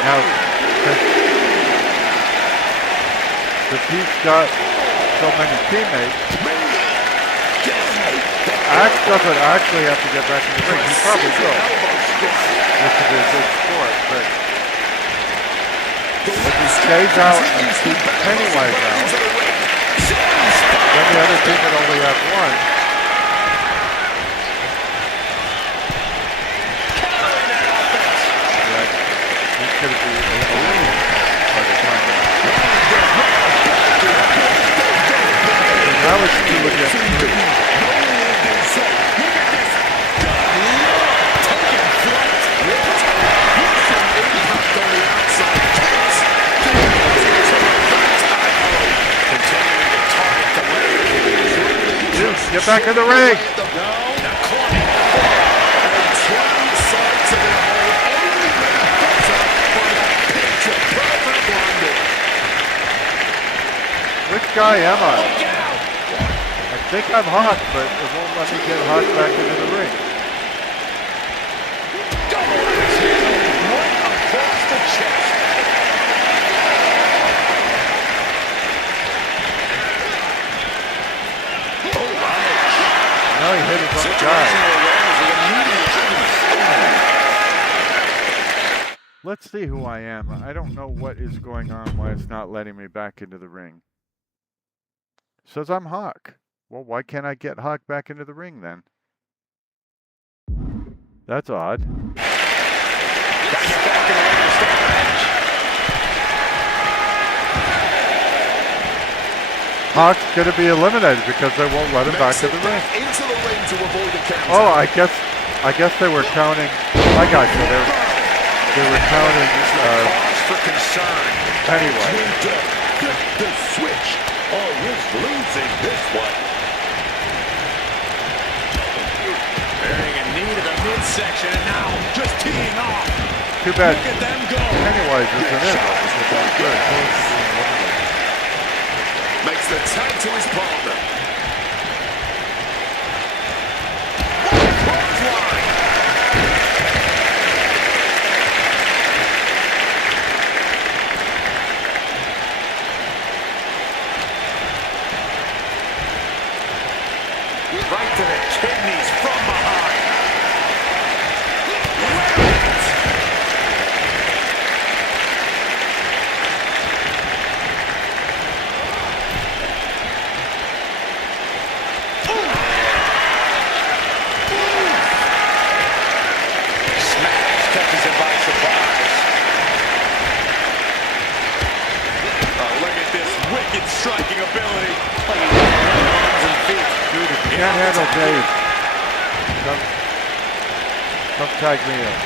Now, since he's got so many teammates, Axe doesn't actually have to get back in the ring. He probably will, which is a good sport. But if he stays out and keeps Pennywise out, then the other team would only have one. That he's going to be eliminated by the time. Get back in the ring. Which guy am I? I think I'm Hawk, but it won't let me get Hawk back into the ring. Right across the chest. Now he hit his own guy. Let's see who I am. I don't know what is going on, why it's not letting me back into the ring. It says I'm Hawk. Well, why can't I get Hawk back into the ring then? That's odd. Hawk's gonna be eliminated because they won't let him back to the ring. Into the ring to avoid the counter. Oh, I guess they were counting. I got you. They were counting. Cause for concern. Anyway. The switch. Oh, he's losing this one. Bearing a knee to the midsection, and now just teeing off. Too bad. Look at them go. Pennywise isn't in. Makes the tag to his partner. Right to the kidneys from behind. Smash catches him by surprise. Oh, look at this wicked striking ability. Arms and feet. Dude, if you can't handle Dave, come tag me in.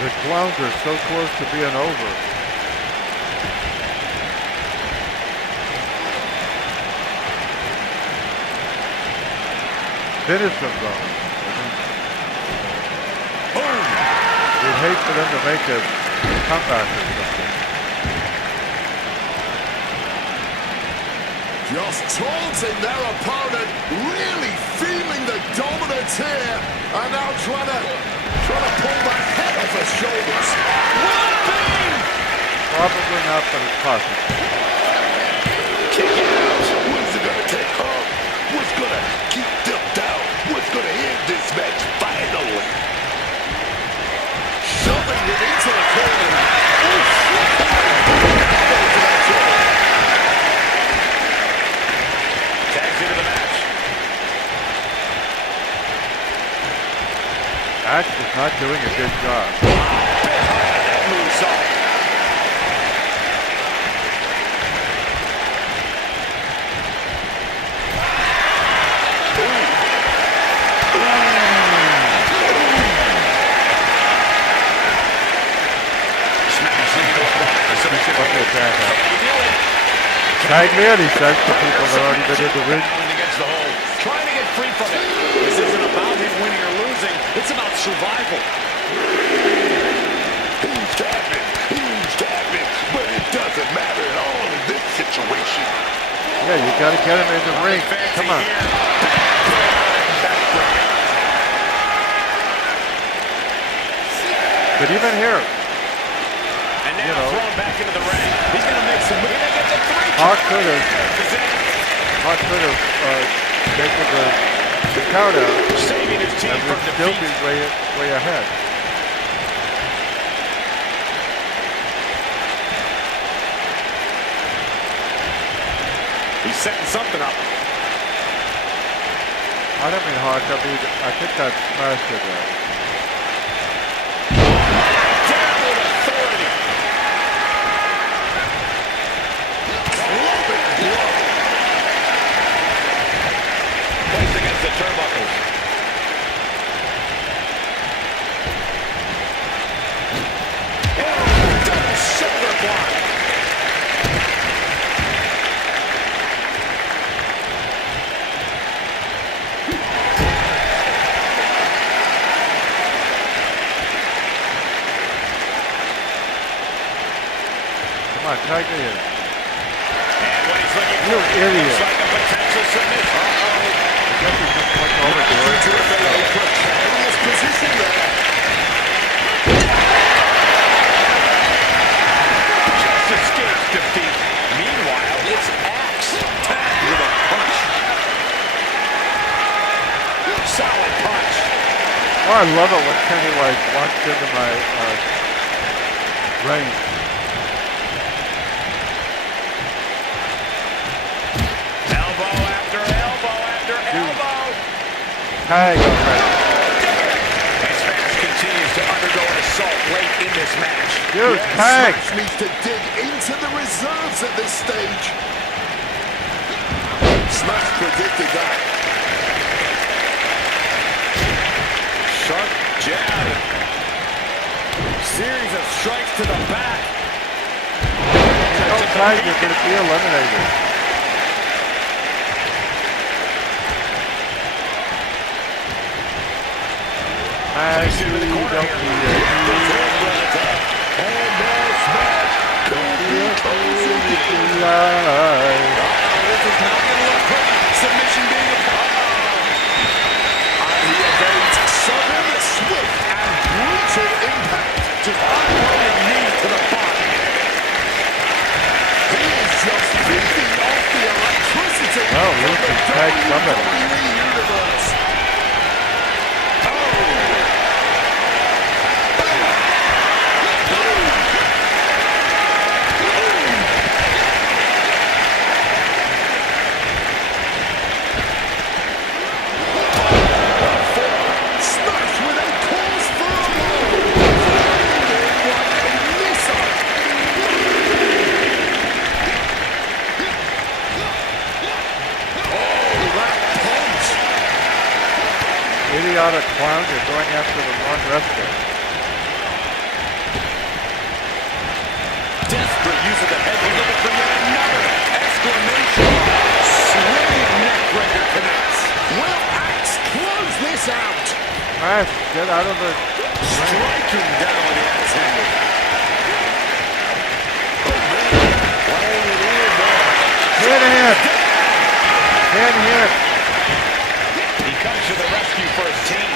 The clowns are so close to being over. Finish them though. We'd hate for them to make a comeback or something. Just taunting their opponent, really feeling the dominance here, and now trying to pull that head off his shoulders. Will it be? Probably not, but it's possible. Kick out. What's it gonna take, huh? What's gonna keep them down? What's gonna end this match finally? Shoving it into the corner. Tags into the match. Axe is not doing a good job. That moves off. Tag me in, he says to people that already been in the ring. Against the hole. Trying to get free from it. This isn't about him winning or losing. It's about survival. He's tapping, but it doesn't matter at all in this situation. Yeah, you got to get him in the ring. Come on. But even here, And now thrown back into the ring. He's going to make some moves. Hawk could have taken the count out Saving his team and from would still defeat. be way ahead. He's setting something up. I don't mean Hawk, I think that's smashed it there. Down with authority. Placed against the turnbuckles. Come on, tag me in. And what he's looking You for here idiot. looks like a potential submission. I guess he just went over to it. Into a very precarious position there. Just escapes defeat. Meanwhile, it's Axe. Tagged with a punch. Solid punch. Oh, I love it when Pennywise walks into my range. Elbow after elbow after elbow. Tag already. And Smash continues to undergo an assault late in this match. Dude, Yeah, tag. Smash needs to dig into the reserves at this stage. Smash predicted that. Sharp jab. Series of strikes to the back. Don't tag, you're going to be eliminated. Tag, Placed into the corner don't here. be And now Smash could be closing in. alive. This is not going to look pretty. Submission being applied. And he evades sudden, swift, and brutal impact. Just unloading knee to the body. He is just feeding off the electricity Oh, from look, the he tagged somebody. WWE Universe. Smash with a cause for a blow. Landing like a missile. Oh, that punch. Idiotic clown, you're going after the wrong wrestler. Desperate use of the head. We're looking for yet another exclamation. Swinging neck breaker connects. Will Axe close this out? Smash, get out of the... Striking down with the axe handle. Hit him! Hit him! He comes to the rescue for his team.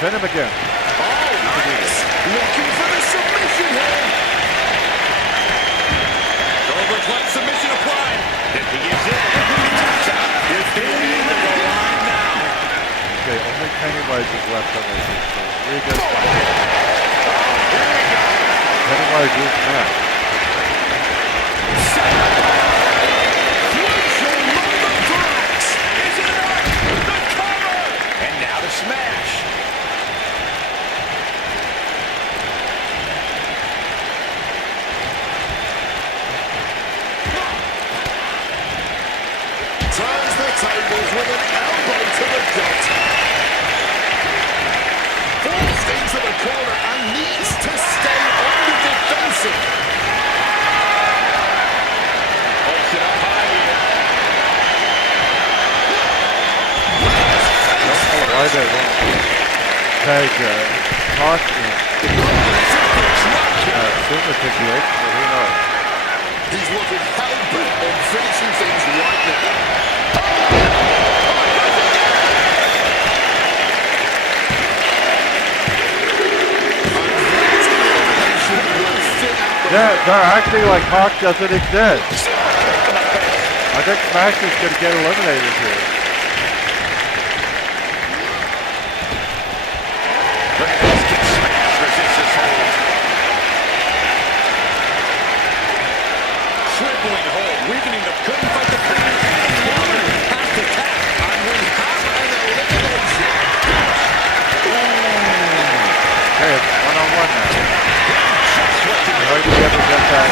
Hit him again. Oh, Axe looking for the submission here. Overclock submission applied. If he gives in, he taps out. It's the end of the line now. Okay, only Pennywise is left on this. So 3 against 1. Pennywise is mad. Crucial moment for Axe. Is it enough? The cover! And now the smash. Turns the tables with an elbow to the gut. Forced into the corner and needs to stay on the defensive. Hooks it up high here. I don't know why they won't tag Hawk in Silver Ticket, but who knows? He's looking hell-bent on finishing things right now. They're acting like Hawk doesn't exist. I think Smash is going to get eliminated here. Look at this. Can Smash resist this hold? Crippling hold. Weakening the couldn't fight the pain any longer. Has to tap. And we have an elimination. Hey, it's one-on-one now. I hope you ever get that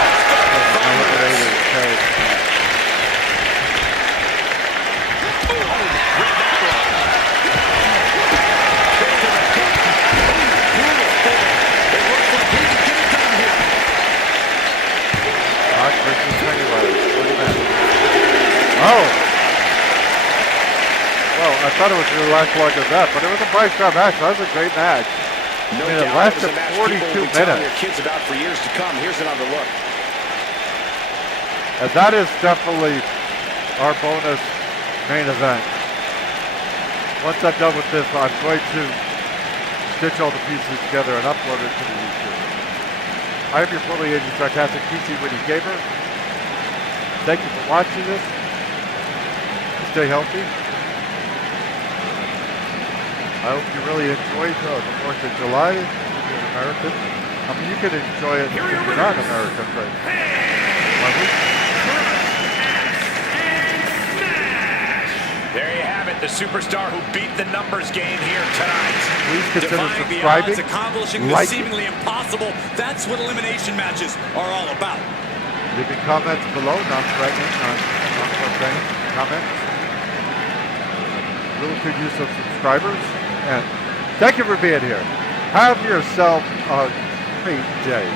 eliminated tag. Hawk versus Pennywise. Look at that. Oh! Well, I thought it was going to last longer than that, but it was a 5-star match. That was a great match. No I mean, it doubt lasted was a match 42 people will be telling minutes. their kids about for years to come. Here's another look. And that is definitely our bonus main event. Once I'm done with this, I'm going to stitch all the pieces together and upload it to the YouTube. I am your fully aged sarcastic PC Witty Gamer. Thank you for watching this. Stay healthy. I hope you really enjoyed the 4th of July if you're an American. I mean, you can enjoy it if you're not American, but There you have it, the superstar who beat the numbers game here tonight. please consider Defying the subscribing, odds, accomplishing the liking, seemingly impossible. That's what elimination matches are all about. leaving comments below, non-threatening, non-profane comments. Really could use some subscribers. And thank you for being here. Have yourself a great day.